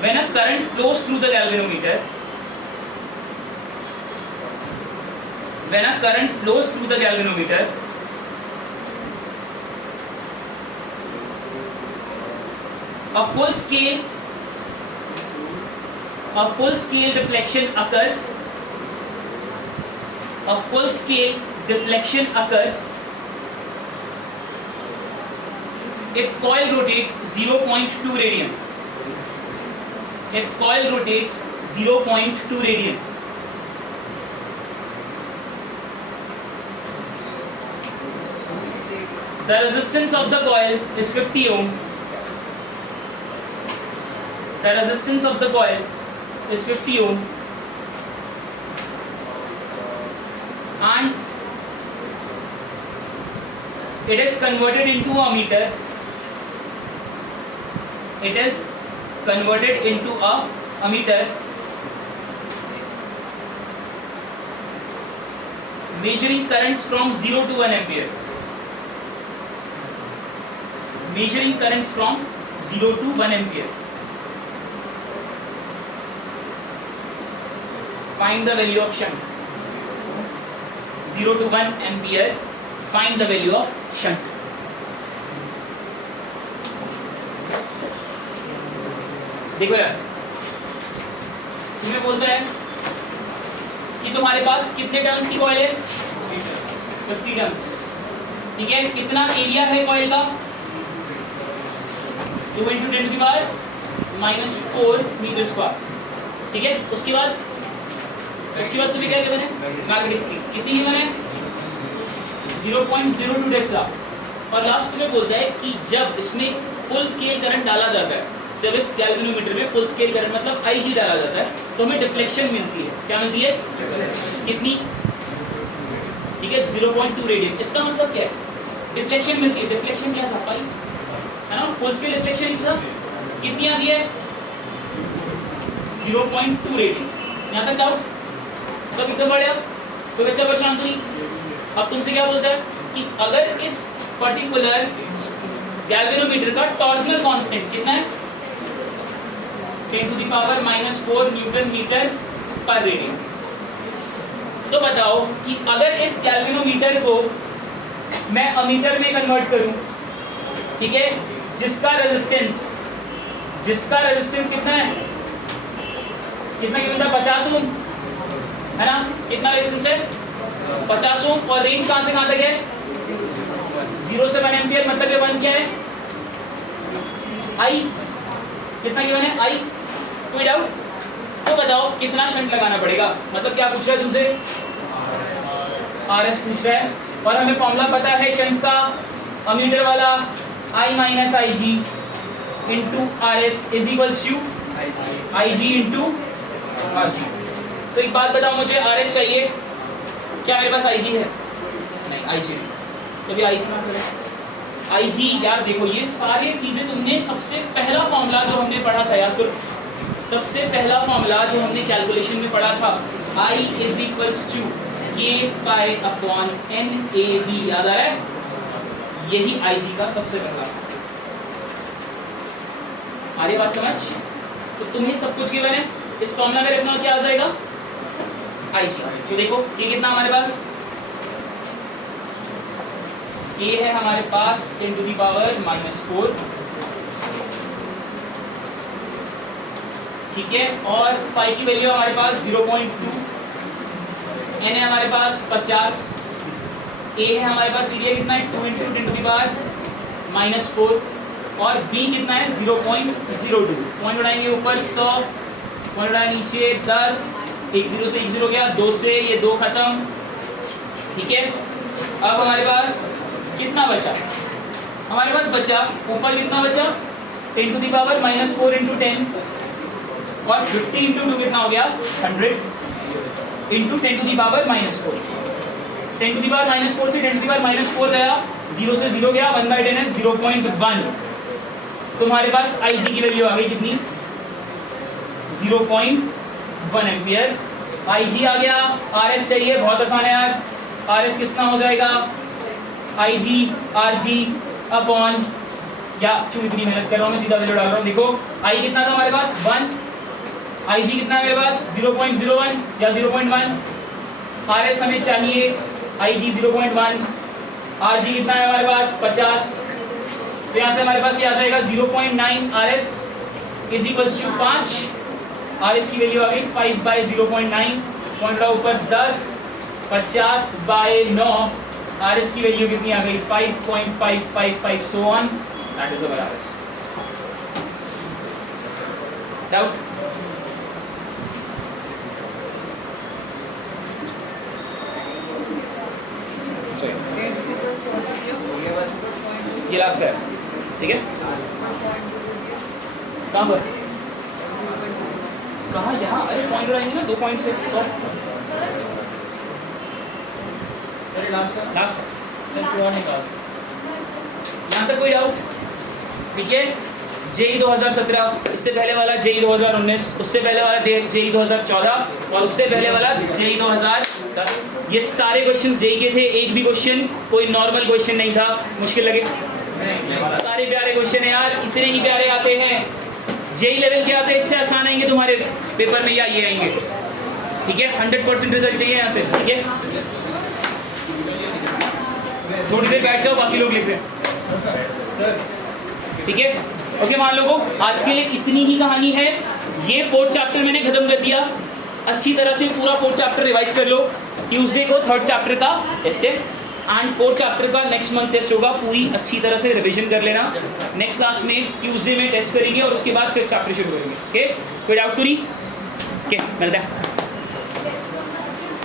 When a current flows through the galvanometer, when a current flows through the galvanometer, a full scale deflection occurs. A full scale deflection occurs if coil rotates 0.2 radian. If coil rotates 0.2 radian. The resistance of the coil is 50 ohm. The resistance of the coil is 50 ohm. And it is converted into a meter. It is converted into a meter, measuring currents from 0 to 1 ampere. Measuring currents from 0 to 1 ampere. Find the value of shunt. 0 to 1 ampere. Find the value of shunt. देखो यार, तुम्हें बोलता है कि तुम्हारे पास कितने turns की coil है? 50 टर्न्स. ठीक है, कितना एरिया है कॉइल का? 2 × 10⁻⁻⁴ मीटर स्क्वायर. ठीक है, उसके बाद तुम्हें क्या गिवन है? मैग्नेटिक फील्ड कितनी गिवन है? 0.02 टेस्ला. और लास्ट में बोलता है कि जब इसमें फुल स्केल करंट डाला जाता है, जब इस गैल्वेनोमीटर में फुल स्केल करंट मतलब IG डाला जाता है, तो हमें डिफ्लेक्शन मिलती है. क्या मिलती है? कितनी? ठीक है, 0.2 रेडियन. इसका मतलब क्या है? डिफ्लेक्शन मिलती है. डिफ्लेक्शन क्या था? पाई है ना. फुल स्केल डिफ्लेक्शन था. कितनी आती है? 0.2 रेडियन. यहाँ तक डाउट? सब एकदम बढ़िया. कोई बच्चा परेशान तो नहीं? अब तुमसे क्या बोलता है कि अगर इस पर्टिकुलर गैल्वेनोमीटर का टॉर्शनल कांस्टेंट कितना है? 10⁻⁻⁴ न्यूटन मीटर पर रेडियन. तो बताओ कि अगर इस गैल्वेनोमीटर को मैं अमीटर में कन्वर्ट करूं, ठीक है, जिसका रेजिस्टेंस कितना है? कितना गिवन था? 50 ओम है ना. कितना रेजिस्टेंस है? 50 ओम. और रेंज कहां से कहां तक है? 0 से 1 एम्पियर. मतलब ये 1 क्या है? आई. कितना गिवन है? आई. कोई डाउट? तो बताओ कितना शंट लगाना पड़ेगा? मतलब क्या पूछ रहा है तुमसे? RS पूछ रहा है. और हमें फॉर्मूला पता है शंट का, अमीटर वाला I - IG into RS is equals to IG into RG. तो एक बात बताओ, मुझे RS चाहिए, क्या मेरे पास IG है? नहीं, IG नहीं. तो भी IG कहाँ से है? IG यार देखो, ये सारी चीजें तुमने सबसे पहला फॉर्मूला जो हमने पढ़ा था याद करो. सबसे पहला फॉर्मूला जो हमने कैलकुलेशन में पढ़ा था, I is equals to K∅/NAB. याद आ रहा है? यही IG का सबसे पहला. आ रही बात समझ? तो तुम्हें सब कुछ गिवन है. इस फॉर्मूला में रखना क्या आ जाएगा? IG. तो देखो ये कितना हमारे पास? ये है हमारे पास 10⁻⁻⁴. ठीक है, और फाई की वैल्यू हमारे पास 0.2. N है हमारे पास 50. A है हमारे पास एरिया कितना है? 2 × 10⁻⁻⁴. और B कितना है? 0.02. पॉइंट उड़ाएंगे ऊपर 100, पॉइंट उड़ाए नीचे 10, एक 0 से 1 0 गया, 2 से ये 2 खत्म, ठीक है। अब हमारे पास कितना बचा? हमारे पास बचा ऊपर कितना बचा 10 टू दी पावर -4 इंटू 10 और 50 इंटू 2 कितना हो गया 100 into 10 to the power -4। 10 to the power -4 से 10 टू दी पावर -4 गया, 0 से 0 गया, 1/10 है 0.1। तुम्हारे पास IG की वैल्यू आ गई कितनी 0.1 एम्पियर। IG आ गया, RS चाहिए, बहुत आसान है यार। RS कितना हो जाएगा IG RG अपॉन, या क्यों इतनी मेहनत कर रहा हूँ मैं, सीधा वैल्यू डाल रहा हूँ। देखो I कितना था हमारे पास 1, IG कितना है मेरे पास 0.01 या 0.1, RS हमें चाहिए IG 0.1, RG कितना है हमारे पास 50, तो यहाँ से हमारे पास ये आ जाएगा 0.9 RS is equals to 5। RS की वैल्यू आ गई 5/0.9, पॉइंट का ऊपर 10, 50/9, RS की वैल्यू कितनी आ गई 5.555 so on, that is our RS। Doubt? ये लास्ट है, ठीक है। कहाँ पर? कहाँ? यहाँ? अरे पॉइंट रहेंगे ना, 2 पॉइंट से 100। लास्ट यहाँ तक कोई डाउट? ठीक है। JEE 2017, इससे पहले वाला JEE 2019, उससे पहले वाला JEE 2014 और उससे पहले वाला JEE 2010। ये सारे क्वेश्चंस JEE के थे, एक भी क्वेश्चन कोई नॉर्मल क्वेश्चन नहीं था मुश्किल लगे। सारे प्यारे क्वेश्चन है यार, इतने ही प्यारे आते हैं। JEE लेवल के आते हैं, इससे आसान आएंगे तुम्हारे पेपर में, या ये आएंगे, ठीक है। 100% रिजल्ट चाहिए यहाँ से, ठीक है। थोड़ी देर बैठ जाओ, बाकी लोग लिख रहे हैं, ठीक है। ओके, मान लो आज के लिए इतनी ही कहानी है। ये 4th चैप्टर मैंने खत्म कर दिया, अच्छी तरह से पूरा 4th चैप्टर रिवाइज कर लो। ट्यूसडे को 3rd चैप्टर का टेस्ट है एंड 4th चैप्टर का नेक्स्ट मंथ टेस्ट होगा। पूरी अच्छी तरह से रिवीजन कर लेना। नेक्स्ट क्लास में ट्यूसडे में टेस्ट करेंगे और उसके बाद 5th चैप्टर शुरू करेंगे। ओके, कोई डाउट तो नहीं? ओके, मिलता है।